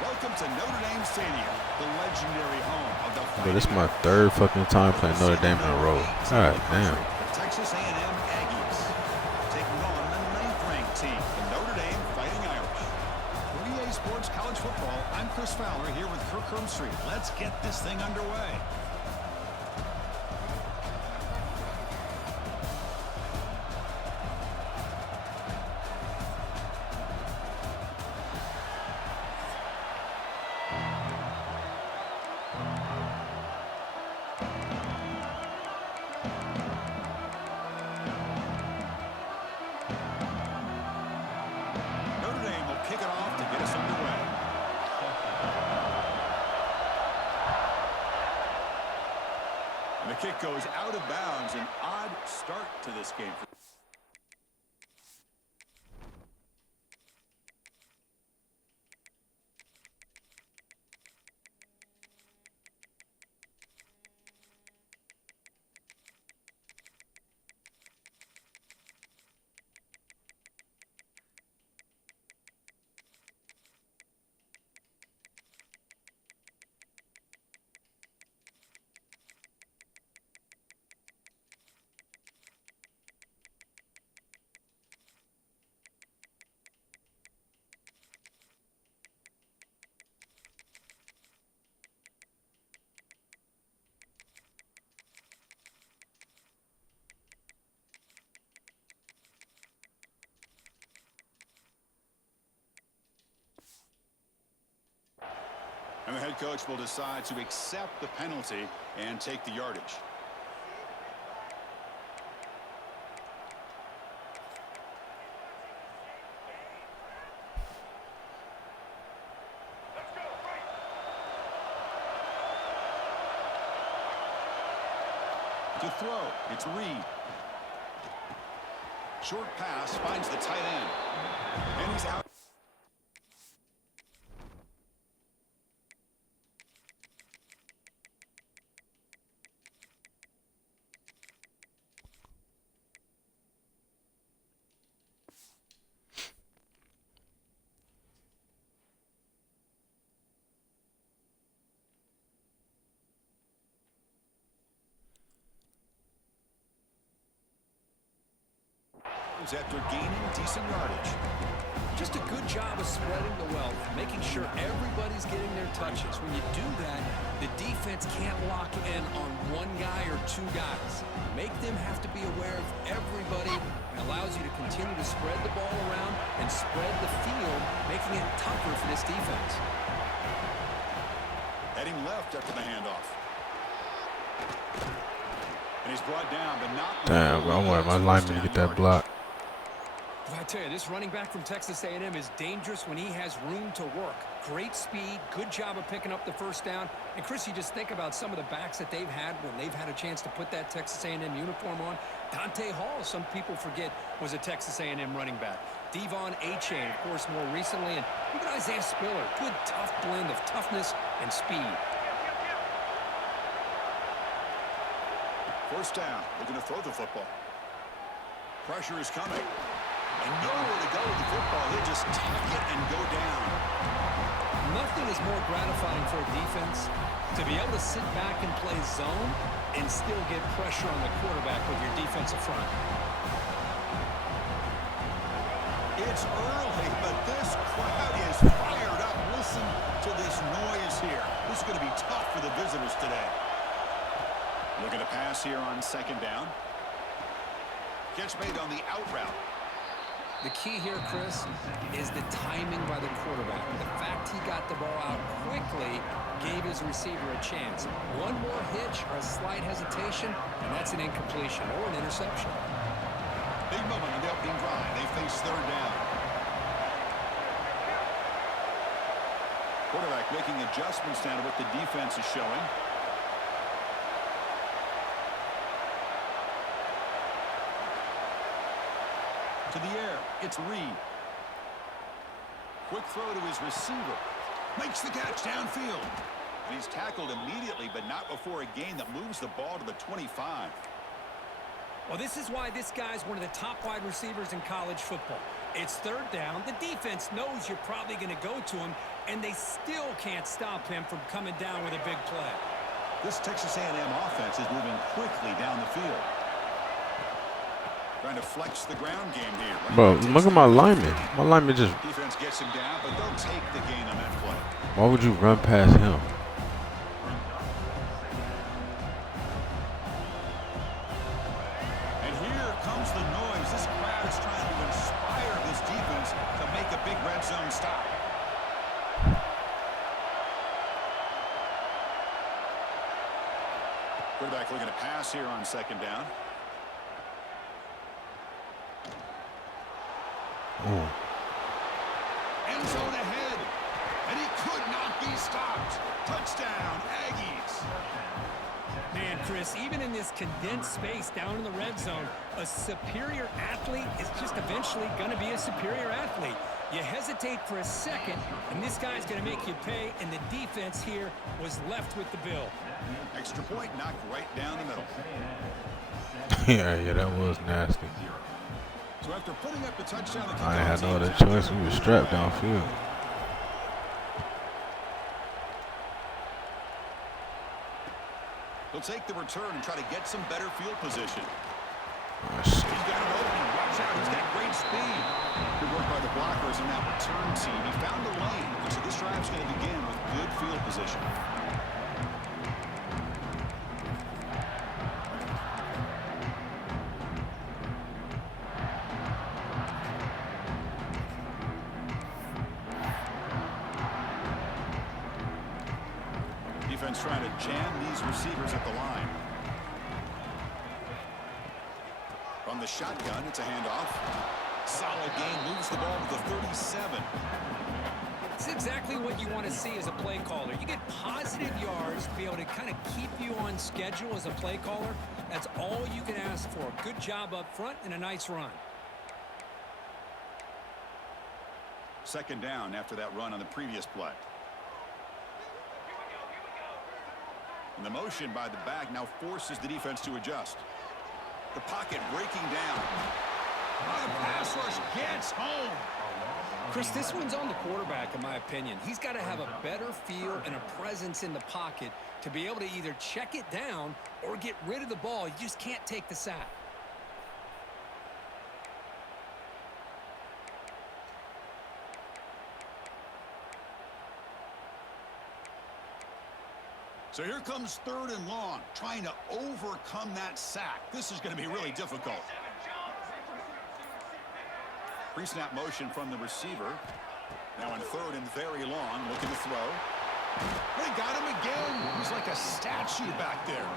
Welcome to Notre Dame Stadium, the legendary home of the Bro, this is my third fucking time playing Notre Dame in a row. God damn. Texas A&M Aggies taking on the 9th-ranked team, the Notre Dame Fighting Irish. For EA Sports College Football, I'm Chris Fowler here with Kirk Hermstreet. Let's get this thing underway. The kick goes out of bounds. An odd start to this game. And the head coach will decide to accept the penalty and take the yardage. To throw, it's Reed. Short pass finds the tight end. And he's out. After gaining decent yardage. Just a good job of spreading the wealth, making sure everybody's getting their touches. When you do that, the defense can't lock in on one guy or two guys. Make them have to be aware of everybody, and allows you to continue to spread the ball around and spread the field, making it tougher for this defense. Heading left after the handoff. And he's brought down, but not. Damn, bro, I wanted my lineman to get that block. I tell you, this running back from Texas A&M is dangerous when he has room to work. Great speed, good job of picking up the first down. And, Chris, you just think about some of the backs that they've had when they've had a chance to put that Texas A&M uniform on. Dante Hall, some people forget, was a Texas A&M running back. Devon Achane, of course, more recently. And even Isaiah Spiller, good, tough blend of toughness and speed. First down. They're going to throw the football. Pressure is coming. And nowhere to go with the football. They just tuck it and go down. Nothing is more gratifying for a defense to be able to sit back and play zone and still get pressure on the quarterback with your defensive front. It's early, but this crowd is fired up. Listen to this noise here. This is going to be tough for the visitors today. Looking to pass here on second down. Catch made on the out route. The key here, Chris, is the timing by the quarterback. The fact he got the ball out quickly gave his receiver a chance. One more hitch or a slight hesitation, and that's an incompletion or an interception. Big moment on the opening drive. They face third down. Quarterback making adjustments down to what the defense is showing. To the air, it's Reed. Quick throw to his receiver. Makes the catch downfield. And he's tackled immediately, but not before a gain that moves the ball to the 25. Well, this is why this guy's one of the top wide receivers in college football. It's third down. The defense knows you're probably going to go to him, and they still can't stop him from coming down with a big play. This Texas A&M offense is moving quickly down the field. Trying to flex the ground game here. Bro, look at my lineman. My lineman just... Defense gets him down, but they'll take the gain on that play. Why would you run past him? And here comes the noise. This crowd is trying to inspire this defense to make a big red zone stop. Quarterback looking to pass here on second down. Ooh. End zone ahead, and he could not be stopped. Touchdown, Aggies. Man, Chris, even in this condensed space down in the red zone, a superior athlete is just eventually going to be a superior athlete. You hesitate for a second, and this guy's going to make you pay, and the defense here was left with the bill. Extra point knocked right down the middle. Yeah, that was nasty. So after putting up the touchdown, the I had no other choice. We were strapped downfield. He'll take the return and try to get some better field position. Oh, shit. He's got an opening. Watch out. He's got great speed. Good work by the blockers in that return team. He found a lane. So this drive's going to begin with good field position. Defense trying to jam these receivers at the line. From the shotgun, it's a handoff. Solid gain, moves the ball to the 37. It's exactly what you want to see as a play caller. You get positive yards to be able to kind of keep you on schedule as a play caller. That's all you can ask for. Good job up front and a nice run. Second down after that run on the previous play. And the motion by the back now forces the defense to adjust. The pocket breaking down. Oh, the pass rush gets home. Chris, this one's on the quarterback, in my opinion. He's got to have a better feel and a presence in the pocket to be able to either check it down or get rid of the ball. You just can't take the sack. So here comes third and long, trying to overcome that sack. This is going to be really difficult. Pre-snap motion from the receiver. Now in third and very long, looking to throw. They got him again. He's like a statue back there.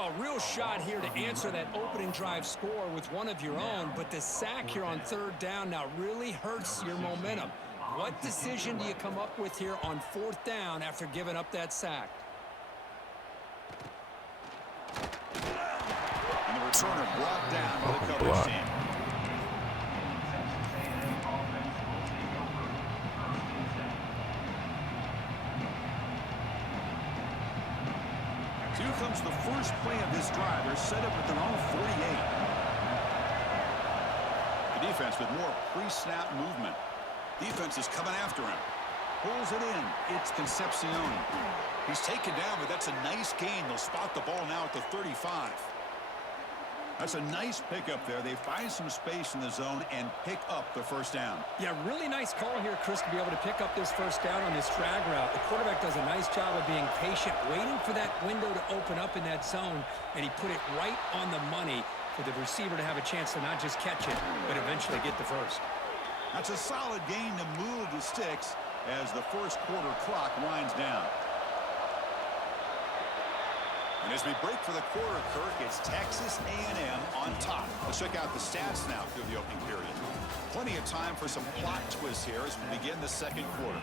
A real shot here to answer that opening drive score with one of your own, but the sack here on third down now really hurts your momentum. What decision do you come up with here on fourth down after giving up that sack? And the returner brought down by the coverage team. Here comes the first play of this drive. They're set up at their own 48. The defense with more pre-snap movement. Defense is coming after him. Pulls it in. It's Concepcion. He's taken down, but that's a nice gain. They'll spot the ball now at the 35. That's a nice pickup there. They find some space in the zone and pick up the first down. Yeah, really nice call here, Chris, to be able to pick up this first down on this drag route. The quarterback does a nice job of being patient, waiting for that window to open up in that zone, and he put it right on the money for the receiver to have a chance to not just catch it, but eventually get the first. That's a solid gain to move the sticks as the first quarter clock winds down. And as we break for the quarter, Kirk, it's Texas A&M on top. Let's check out the stats now through the opening period. Plenty of time for some plot twists here as we begin the second quarter.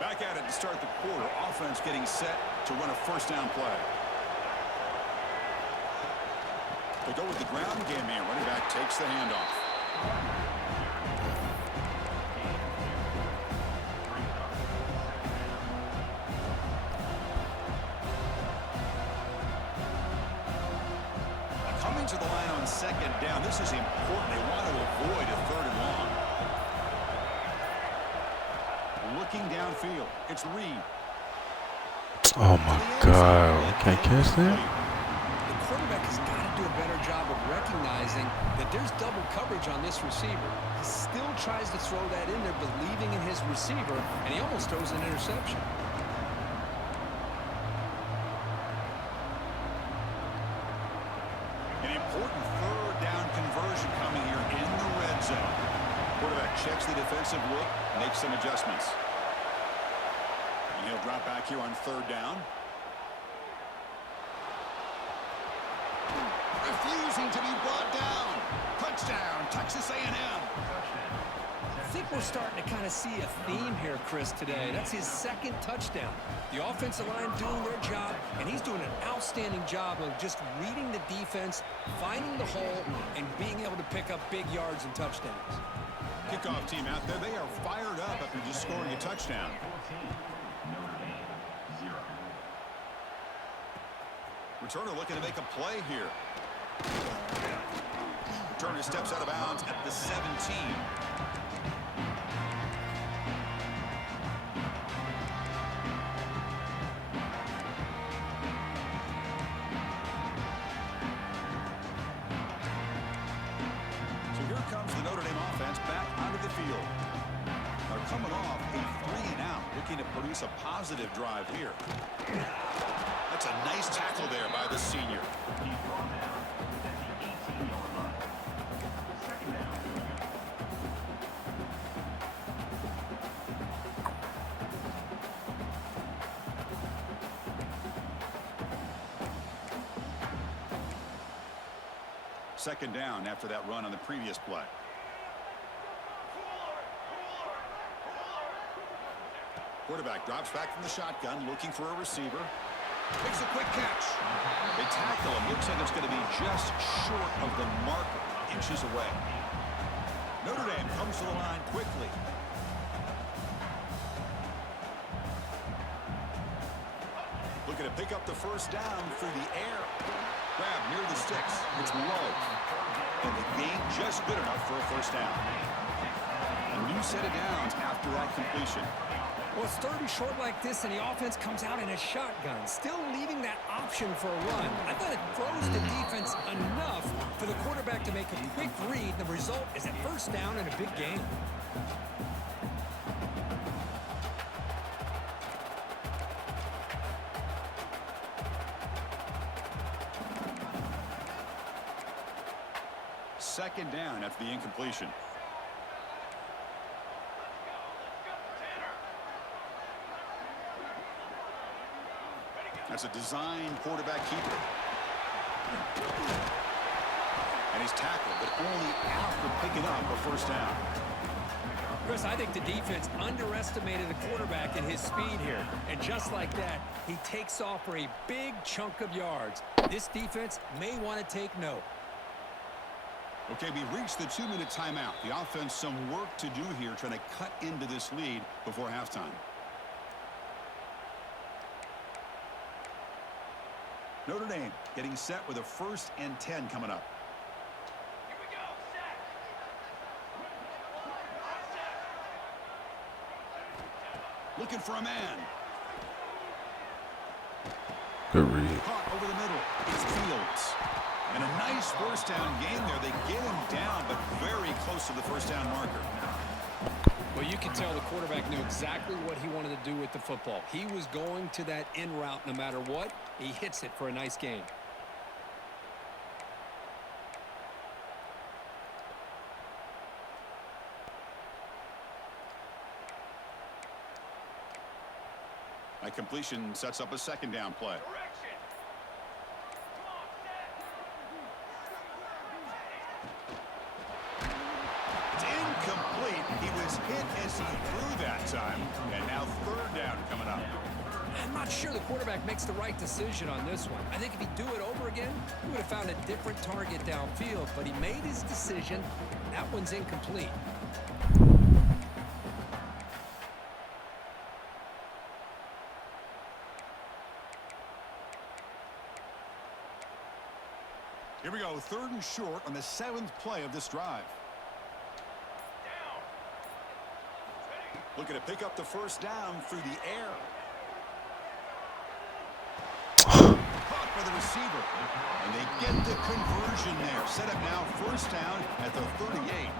Back at it to start the quarter. Offense getting set to run a first down play. They go with the ground game here. Running back takes the handoff. Coming to the line on second down. This is important. They want to avoid a third and long. Looking downfield. It's Reed. Oh my God! I can't catch that. The quarterback has got to do a better job of recognizing that there's double coverage on this receiver. He still tries to throw that in there, believing in his receiver, and he almost throws an interception. An important third down conversion coming here in the red zone. Quarterback checks the defensive look, makes some adjustments. And he'll drop back here on third down. Refusing to be brought down. Touchdown, Texas A&M. I think we're starting to kind of see a theme here, Chris, today. That's his second touchdown. The offensive line doing their job, and he's doing an outstanding job of just reading the defense, finding the hole, and being able to pick up big yards and touchdowns. Kickoff team out there, they are fired up after just scoring a touchdown. Returner looking to make a play here. Returner steps out of bounds at the 17. So here comes the Notre Dame offense back onto the field. They're coming off a 3-and-out, looking to produce a positive drive here. That's a nice tackle there by the senior. Second down after that run on the previous play. Quarterback drops back from the shotgun, looking for a receiver. Makes a quick catch. They tackle him. Looks like it's going to be just short of the marker, inches away. Notre Dame comes to the line quickly. Looking to pick up the first down through the air. Grab near the sticks. It's low. And the gain just good enough for a first down. A new set of downs after that completion. Well, it's third and short like this, and the offense comes out in a shotgun, still leaving that option for a run. I thought it froze the defense enough for the quarterback to make a quick read. The result is a first down and a big gain. second down after the incompletion. That's a design quarterback keeper. And he's tackled, but only after picking up a first down. Chris, I think the defense underestimated the quarterback and his speed here. And just like that, he takes off for a big chunk of yards. This defense may want to take note. Okay, we reached the 2-minute timeout. The offense some work to do here, trying to cut into this lead before halftime. Notre Dame getting set with a 1st and 10 coming up. Here we go. Set. Looking for a man. Good read. Caught over the middle. It's Fields. And a nice first down game there. They get him down, but very close to the first down marker. Well, you can tell the quarterback knew exactly what he wanted to do with the football. He was going to that in route no matter what. He hits it for a nice gain. That completion sets up a second down play. It's incomplete. He was hit as he threw that time. And now 3rd down coming up. I'm not sure the quarterback makes the right decision on this one. I think if he'd do it over again, he would have found a different target downfield. But he made his decision. That one's incomplete. Here we go, 3rd and short on the 7th play of this drive. Looking to pick up the first down through the air. Caught by the receiver. And they get the conversion there. Set up now 1st down at the 38.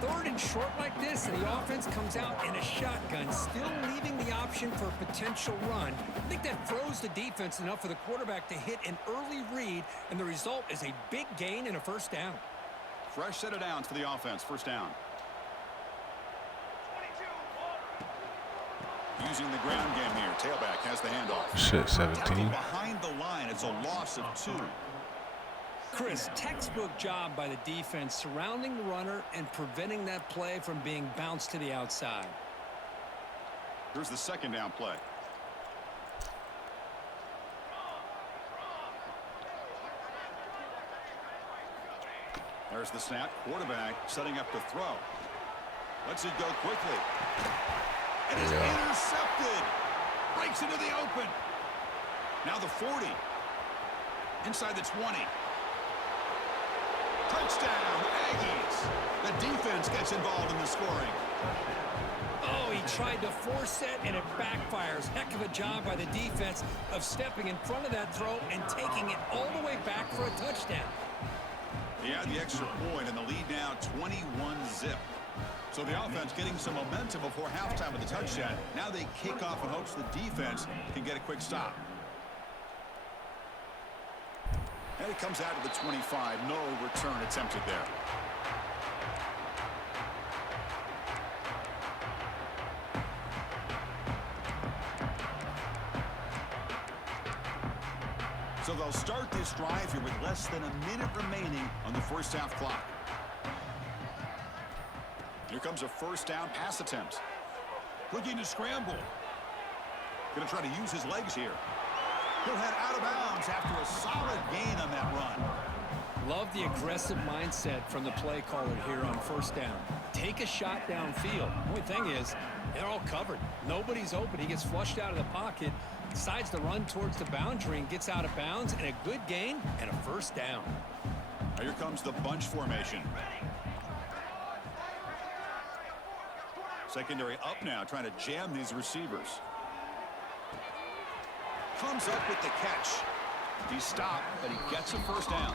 3rd and short like this, and the offense comes out in a shotgun, still leaving the option for a potential run. I think that throws the defense enough for the quarterback to hit an early read, and the result is a big gain and a first down. Fresh set of downs for the offense. First down. Using the ground game here. Tailback has the handoff. Shit, 17. Tackled behind the line. It's a loss of 2. Chris, textbook job by the defense surrounding the runner and preventing that play from being bounced to the outside. Here's the second down play. There's the snap. Quarterback setting up to throw. Lets it go quickly. And it's intercepted. Breaks into the open. Now the 40. Inside the 20. Touchdown, Aggies. The defense gets involved in the scoring. Oh, he tried to force it, and it backfires. Heck of a job by the defense of stepping in front of that throw and taking it all the way back for a touchdown. He had the extra point, and the lead now 21-zip. So the offense getting some momentum before halftime with the touchdown. Now they kick off in hopes the defense can get a quick stop. And it comes out to the 25. No return attempted there. So they'll start this drive here with less than a minute remaining on the first half clock. Here comes a first down pass attempt. Looking to scramble. Going to try to use his legs here. He'll head out of bounds after a solid gain on that run. Love the aggressive mindset from the play caller here on first down. Take a shot downfield. The only thing is, they're all covered. Nobody's open. He gets flushed out of the pocket, decides to run towards the boundary and gets out of bounds, and a good gain and a first down. Now here comes the bunch formation. Secondary up now, trying to jam these receivers. Comes up with the catch. He stopped, but he gets a first down.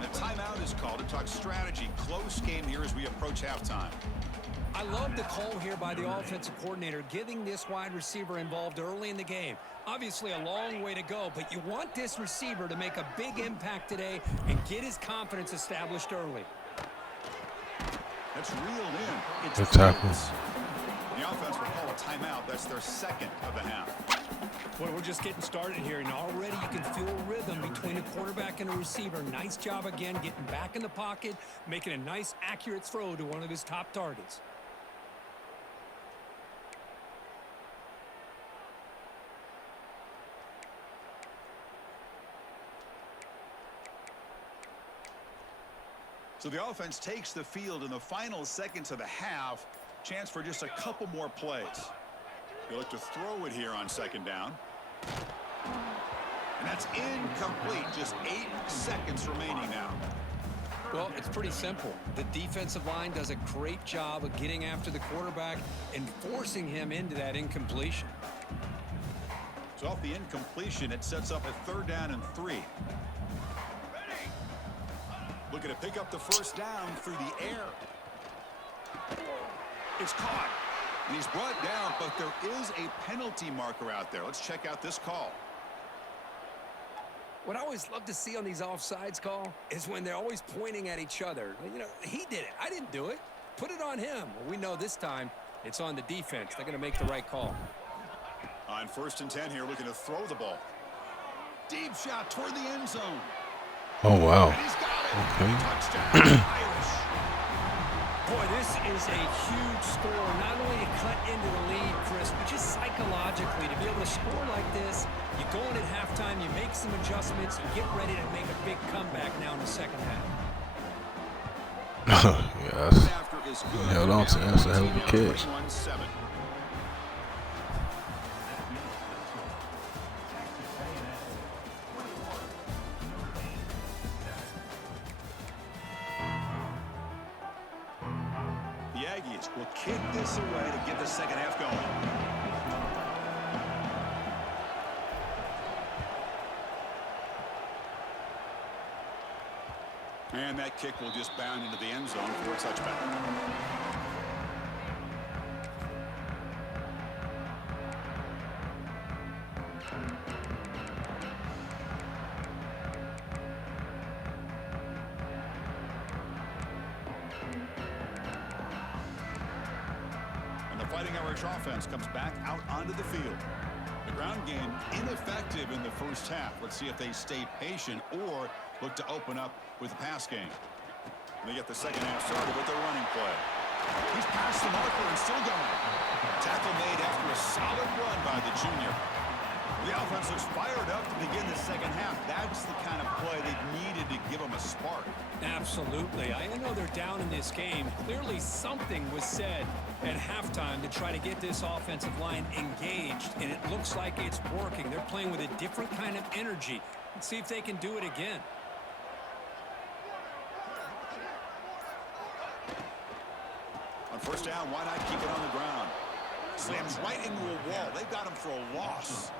The timeout is called to talk strategy. Close game here as we approach halftime. I love the call here by the offensive coordinator, getting this wide receiver involved early in the game. Obviously a long way to go, but you want this receiver to make a big impact today and get his confidence established early. That's reeled in. It's Good tackle. The offense will call a timeout. That's their second of the half. Well, we're just getting started here, and already you can feel a rhythm between the quarterback and the receiver. Nice job again getting back in the pocket, making a nice, accurate throw to one of his top targets. So the offense takes the field in the final seconds of the half. Chance for just a couple more plays. They look to throw it here on second down. And that's incomplete. Just 8 seconds remaining now. Well, it's pretty simple. The defensive line does a great job of getting after the quarterback and forcing him into that incompletion. So off the incompletion, it sets up a 3rd down and 3. Looking to pick up the first down through the air. It's caught. And he's brought down, but there is a penalty marker out there. Let's check out this call. What I always love to see on these offsides call is when they're always pointing at each other. You know, he did it. I didn't do it. Put it on him. Well, we know this time it's on the defense. They're going to make the right call. On 1st and 10 here, looking to throw the ball. Deep shot toward the end zone. Oh, wow. And he's got it. Okay. Touchdown, Irish. Boy, this is a huge score, not only to cut into the lead, Chris, but just psychologically to be able to score like this. You go in at halftime, you make some adjustments, you get ready to make a big comeback now in the second half. Yes. He held on to that. That's a hell of a catch. The Aggies will kick this away to get the second half going. And that kick will just bound into the end zone for a touchback. And the Fighting Irish offense comes back out onto the field. The ground game ineffective in the first half. Let's see if they stay patient or look to open up with the pass game. And they get the second half started with their running play. He's past the marker and still going. Tackle made after a solid run by the junior. The offense looks fired up to begin the second half. That's the kind of play they needed to give them a spark. Absolutely. I know they're down in this game. Clearly something was said at halftime to try to get this offensive line engaged, and it looks like it's working. They're playing with a different kind of energy. Let's see if they can do it again. On first down, why not keep it on the ground? Slams right into a wall. They've got him for a loss.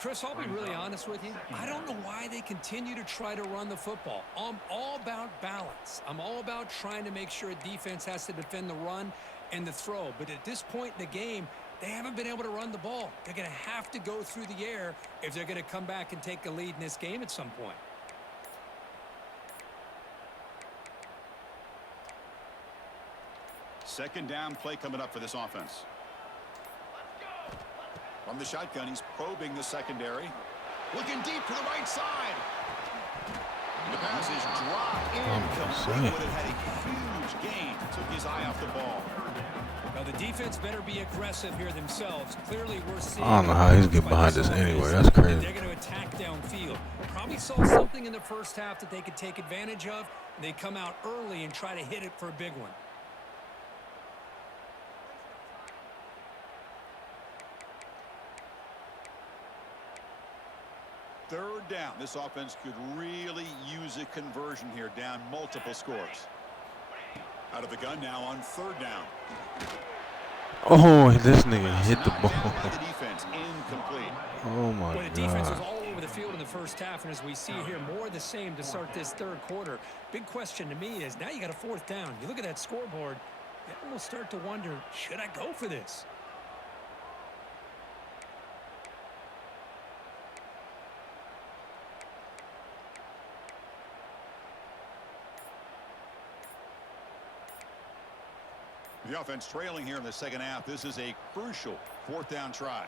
Chris, I'll be really honest with you. I don't know why they continue to try to run the football. I'm all about balance. I'm all about trying to make sure a defense has to defend the run and the throw. But at this point in the game, they haven't been able to run the ball. They're going to have to go through the air if they're going to come back and take a lead in this game at some point. Second down play coming up for this offense. From the shotgun, he's probing the secondary. Looking deep to the right side. The pass is dropped incomplete. Would have had a huge gain. Took his eye off the ball. Now the defense better be aggressive here themselves. Clearly we're seeing... I don't know how he's getting behind this anyway. That's crazy. They're going to attack downfield. Probably saw something in the first half that they could take advantage of. They come out early and try to hit it for a big one. Third down. This offense could really use a conversion here, down multiple scores. Out of the gun now on third down. Oh, this nigga hit the ball. The defense incomplete. Oh my Well, the defense was God. all over the field in the first half, and as we see here, more of the same to start this third quarter. Big question to me is, now you got a fourth down. You look at that scoreboard, then we'll start to wonder, should I go for this? The offense trailing here in the second half. This is a crucial fourth down try.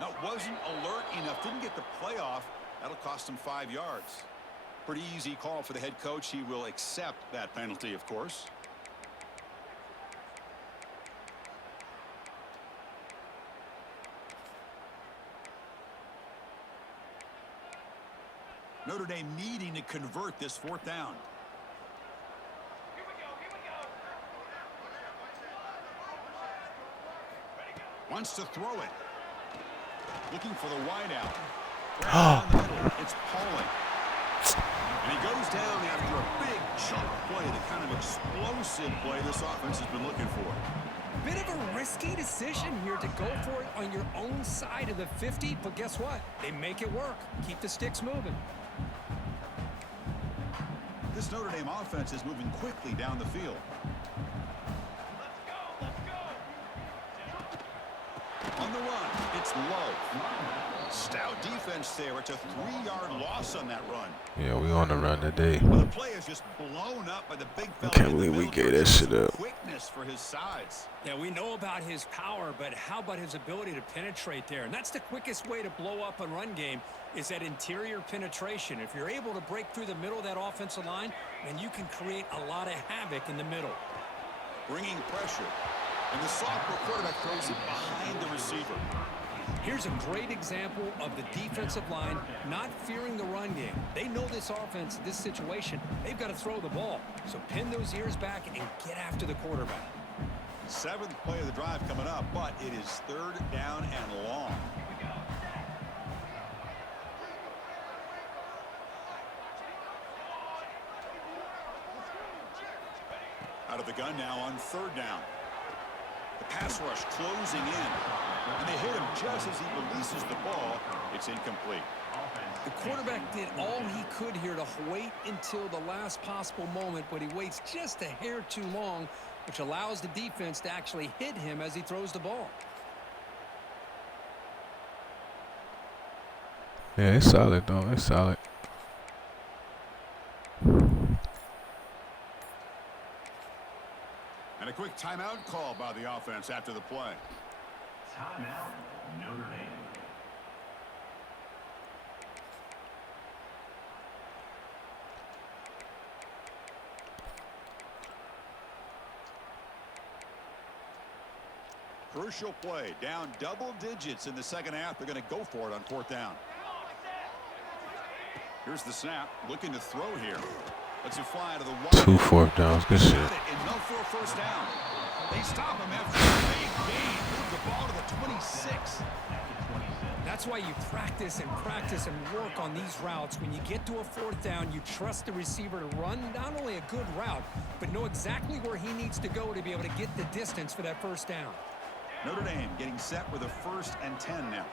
Now, wasn't alert enough. Didn't get the play off. That'll cost him 5 yards. Pretty easy call for the head coach. He will accept that penalty, of course. Notre Dame needing to convert this fourth down. Wants to throw it. Looking for the wideout. Right down the middle. It's Pauling. And he goes down after a big chunk play, the kind of explosive play this offense has been looking for. Bit of a risky decision here to go for it on your own side of the 50, but guess what? They make it work. Keep the sticks moving. This Notre Dame offense is moving quickly down the field. On the run, it's low. Stout defense there. It's a 3-yard loss on that run. Yeah, we on the run today. Well, the play is just blown up by the big fella. Can't believe we gave that shit up. Quickness for his size. Yeah, we know about his power, but how about his ability to penetrate there? And that's the quickest way to blow up a run game is that interior penetration. If you're able to break through the middle of that offensive line, then you can create a lot of havoc in the middle. Bringing pressure. And the sophomore quarterback throws it behind the receiver. Here's a great example of the defensive line not fearing the run game. They know this offense, this situation, they've got to throw the ball. So pin those ears back and get after the quarterback. 7th play of the drive coming up, but it is 3rd down and long. Out of the gun now on 3rd down. The pass rush closing in. And they hit him just as he releases the ball. It's incomplete. The quarterback did all he could here to wait until the last possible moment, but he waits just a hair too long, which allows the defense to actually hit him as he throws the ball. Yeah, it's solid, though. It's solid. And a quick timeout call by the offense after the play. Timeout, Notre Dame. Crucial play. Down double digits in the second half. They're going to go for it on 4th down. Here's the snap. Looking to throw here. Let's it fly to the wide. 2 4th downs. Good shit. Enough for a first down. They stop him after a big gain. Move the ball to the 26. That's why you practice and work on these routes. When you get to a 4th down, you trust the receiver to run not only a good route, but know exactly where he needs to go to be able to get the distance for that first down. Notre Dame getting set with a 1st and 10 now.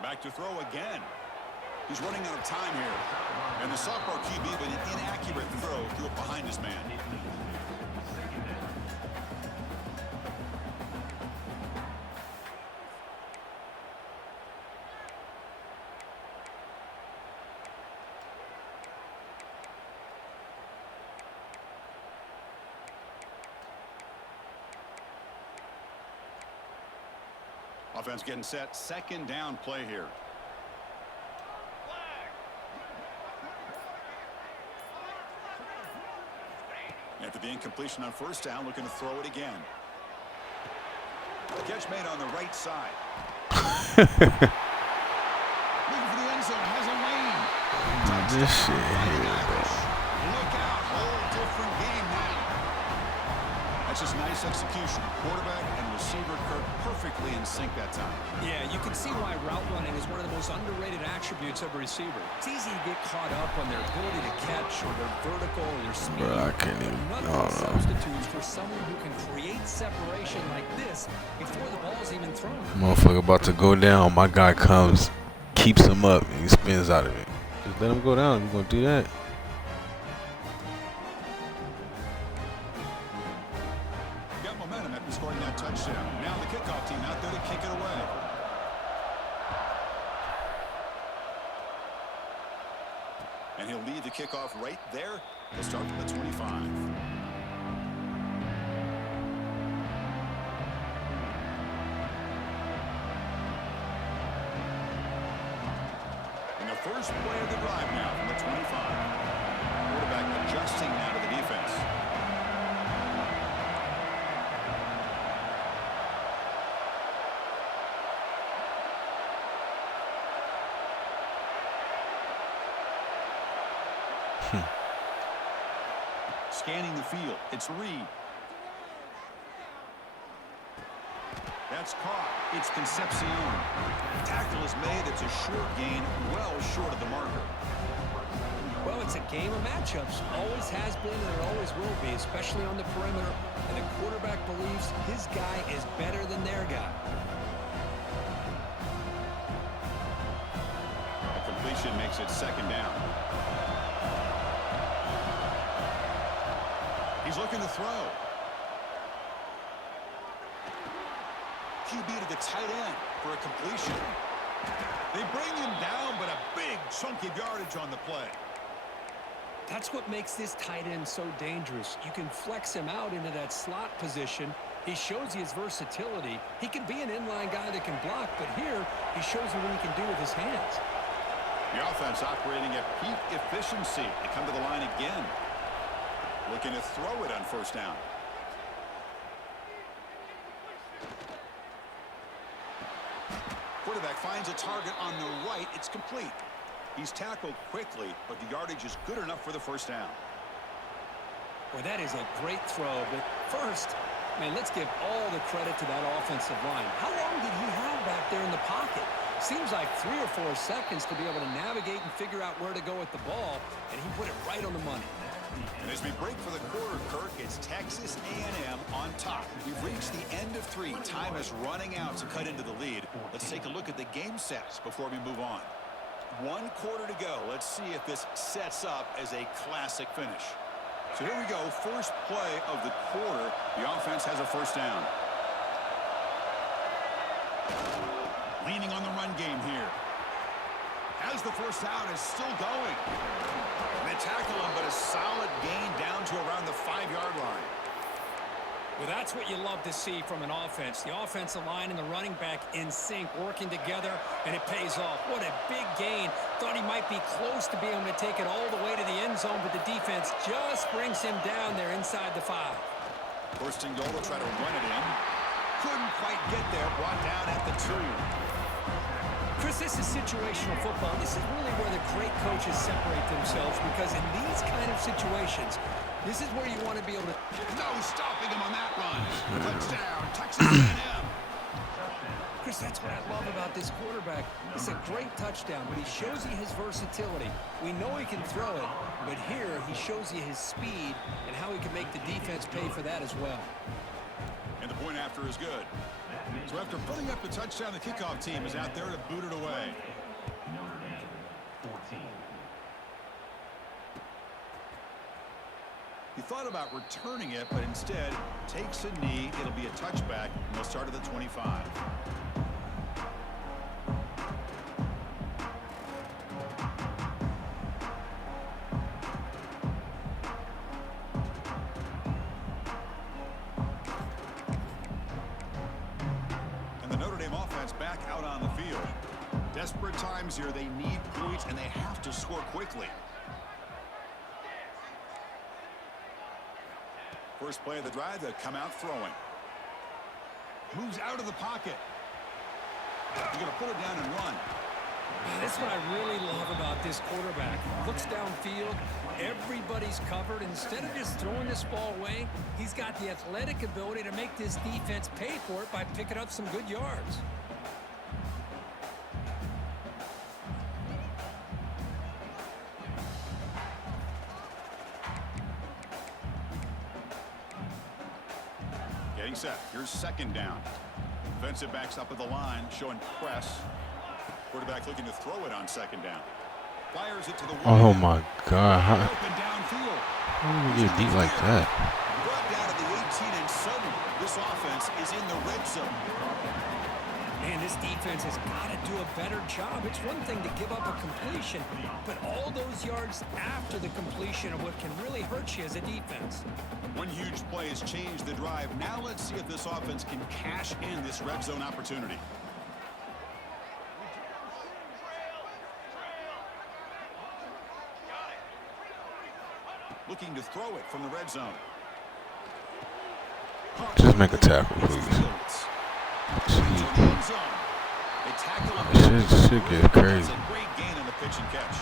Back to throw again. He's running out of time here. And the sophomore QB with an inaccurate throw threw it behind his man. Offense getting set. 2nd down play here. After the incompletion on 1st down, looking to throw it again. The catch made on the right side. Looking for the end zone. Has a lane. This shit here, bro. Look out. Whole different game now. That's just nice execution. Quarterback and receiver Kirk perfectly in sync that time. Yeah, you can see why route running is one of the most underrated attributes of a receiver. It's easy to get caught up on their ability to catch or their vertical or their speed. Bro, I can't even. Nothing substitutes for someone who can create separation like this before the ball's even thrown. Motherfucker about to go down. My guy comes, keeps him up, and he spins out of it. Just Let him go down. We're gonna do that. Got momentum after scoring that touchdown. Now the kickoff team out there to kick it away. And he'll lead the kickoff right there. He'll start from the 25. First play of the drive now from the 25. Quarterback adjusting now to the defense. Scanning the field. It's Reed. That's caught. It's Concepcion. Tackle is made. It's a short gain, well short of the marker. Well, it's a game of matchups. Always has been and it always will be, especially on the perimeter. And the quarterback believes his guy is better than their guy. A completion makes it second down. He's looking to throw. QB to the tight end for a completion. They bring him down, but a big chunk of yardage on the play. That's what makes this tight end so dangerous. You can flex him out into that slot position. He shows you his versatility. He can be an inline guy that can block, but here he shows you what he can do with his hands. The offense operating at peak efficiency. They come to the line again. Looking to throw it on first down. Quarterback finds a target on the right. It's complete. He's tackled quickly, but the yardage is good enough for the first down. Well, that is a great throw. But first, man, let's give all the credit to that offensive line. How long did he have back there in the pocket? Seems like 3 or 4 seconds to be able to navigate and figure out where to go with the ball, and he put it right on the money. And as we break for the quarter, Kirk, it's Texas A&M on top. We've reached the end of 3. Time is running out to cut into the lead. Let's take a look at the game sets before we move on. 1 quarter to go. Let's see if this sets up as a classic finish. So here we go. First play of the quarter. The offense has a first down. Leaning on the run game here. As the first down is still going. They tackle him, but a solid gain down to around the 5-yard line. Well, that's what you love to see from an offense. The offensive line and the running back in sync, working together, and it pays off. What a big gain. Thought he might be close to being able to take it all the way to the end zone, but the defense just brings him down there inside the 5. First and goal, will try to run it in. Couldn't quite get there, brought down at the 2. Chris, this is situational football. This is really where the great coaches separate themselves, because in these kind of situations, this is where you want to be able to... No stopping him on that run. Touchdown, Texas A&M. Chris, that's what I love about this quarterback. It's a great touchdown, but he shows you his versatility. We know he can throw it, but here he shows you his speed and how he can make the defense pay for that as well. And the point after is good. So after putting up the touchdown, the kickoff team is out there to boot it away. Notre Dame, 14. He thought about returning it, but instead takes a knee. It'll be a touchback, and they'll start at the 25. And the Notre Dame offense back out on the field. Desperate times here. They need points, and they have to score quickly. First play of the drive, they come out throwing. Moves out of the pocket. He's going to put it down and run. That's what I really love about this quarterback. Looks downfield, everybody's covered. Instead of just throwing this ball away, he's got the athletic ability to make this defense pay for it by picking up some good yards. Getting set. Here's second down. Defensive backs up at the line, showing press. Quarterback looking to throw it on second down. Fires it to the Oh wide. my God. How Open downfield. do you get beat like that? Brought down to the 18, and suddenly this offense is in the red zone. Man, this defense has got to do a better job. It's one thing to give up a completion, but all those yards after the completion are what can really hurt you as a defense. One huge play has changed the drive. Now let's see if this offense can cash in this red zone opportunity. Looking to throw it from the red zone. Just make a tackle, please. Gee. Shit get crazy. Great gain on the pitch and catch.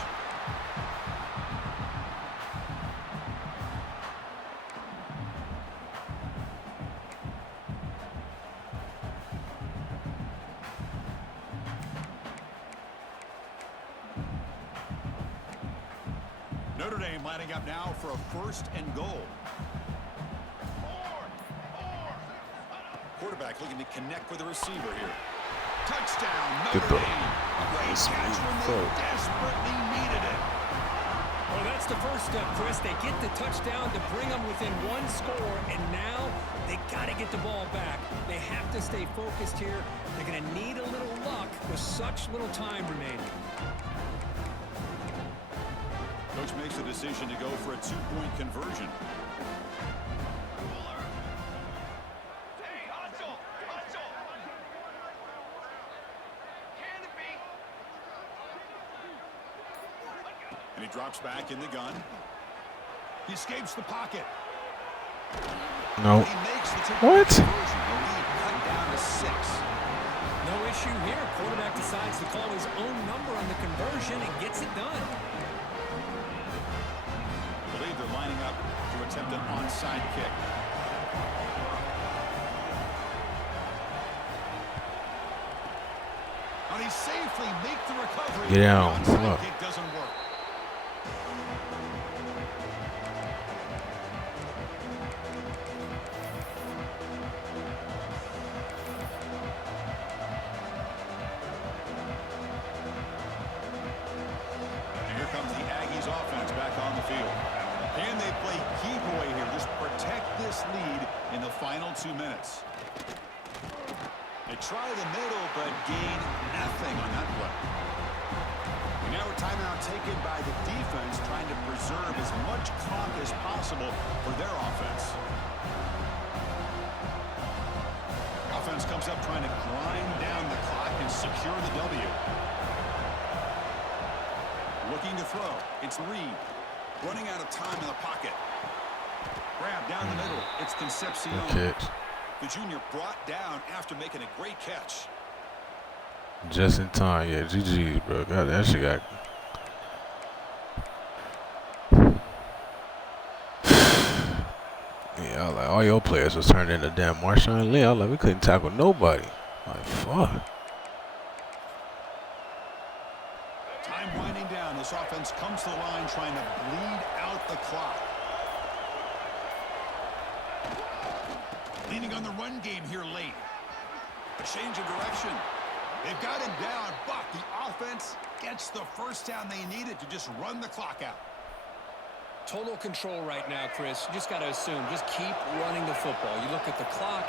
Notre Dame lining up now for a 1st and goal. Quarterback looking to connect with the receiver here. Touchdown, Notre Good throw. Dame. Great catch when they desperately needed it. Well, that's the first step, Chris. They get the touchdown to bring them within one score, and now they got to get the ball back. They have to stay focused here. They're going to need a little luck with such little time remaining. Coach makes the decision to go for a 2-point conversion. And he drops back in the gun. He escapes the pocket. No. He makes the What? conversion. The lead cut down to 6. No issue here. Quarterback decides to call his own number on the conversion and gets it done. I believe they're lining up to attempt an onside kick. And he safely make the recovery. Get down. The onside Look. kick doesn't work. And here comes the Aggies offense back on the field. Can they play keep away here? Just protect this lead in the final 2 minutes. They try the middle, but gain nothing on that play. And now a timeout taken by the defense, trying to preserve as much clock as possible for their offense. Offense comes up trying to grind down the clock and secure the W. Looking to throw. It's Reed. Running out of time in the pocket. Grab down the middle. It's Concepcion. Good catch. The junior brought down after making a great catch. Just in time. Yeah, GG, bro. God, that shit got. Yeah, I was like, all your players was turned into damn Marshawn Lee. I was like, we couldn't tackle nobody. Like, fuck. Time winding down. This offense comes to the line trying to bleed out the clock. Leaning on the run game here late. A change of direction. They've got him down, but the offense gets the first down they needed to just run the clock out. Total control right now, Chris. You just got to assume. Just keep running the football. You look at the clock,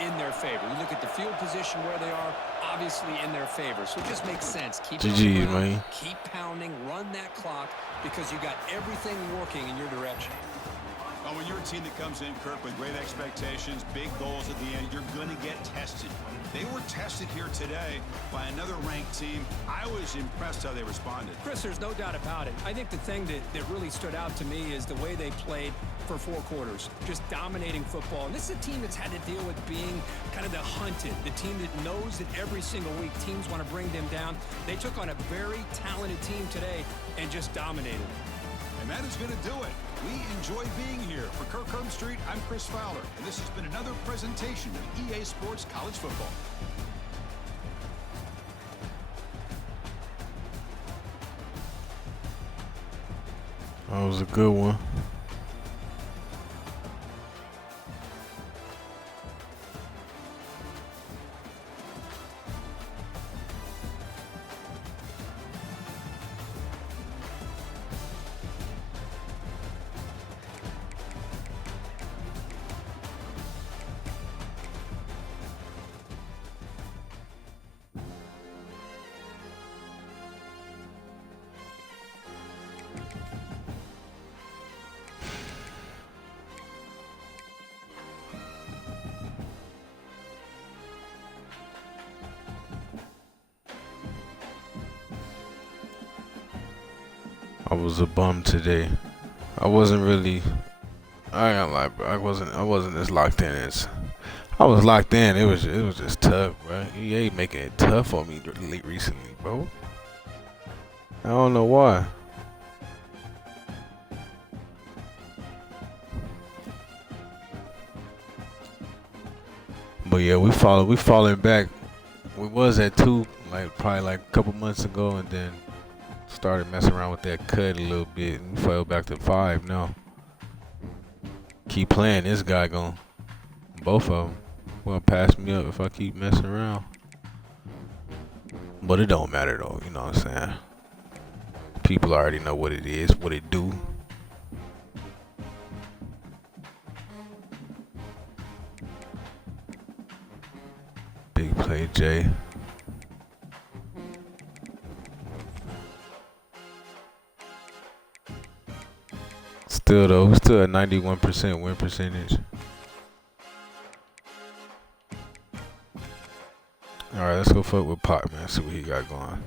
in their favor. You look at the field position where they are, obviously in their favor. So it just makes sense. Keep it on the ground, man. keep pounding, run that clock because you got everything working in your direction. Well, when you're a team that comes in, Kirk, with great expectations, big goals at the end, you're going to get tested. They were tested here today by another ranked team. I was impressed how they responded. Chris, there's no doubt about it. I think the thing that really stood out to me is the way they played for 4 quarters, just dominating football. And this is a team that's had to deal with being kind of the hunted, the team that knows that every single week teams want to bring them down. They took on a very talented team today and just dominated. And that is going to do it. We enjoy being here. For Kirk Herbstreit, I'm Chris Fowler, and this has been another presentation of EA Sports College Football. That was a good one. was a bum today. I wasn't really. I ain't gonna lie, bro. I wasn't as locked in as. I was locked in. It was just tough, bro. EA making it tough on me recently, bro. I don't know why. But yeah, we falling back. We was at 2, probably a couple months ago, and then started messing around with that cut a little bit, and we fell back to 5 now. Keep playing, this guy both of them gonna pass me up if I keep messing around. But it don't matter though, you know what I'm saying? People already know what it is, what it do. Big play, Jay. Still though, still at 91% win percentage. Alright, let's go fuck with Pop, man. See what he got going.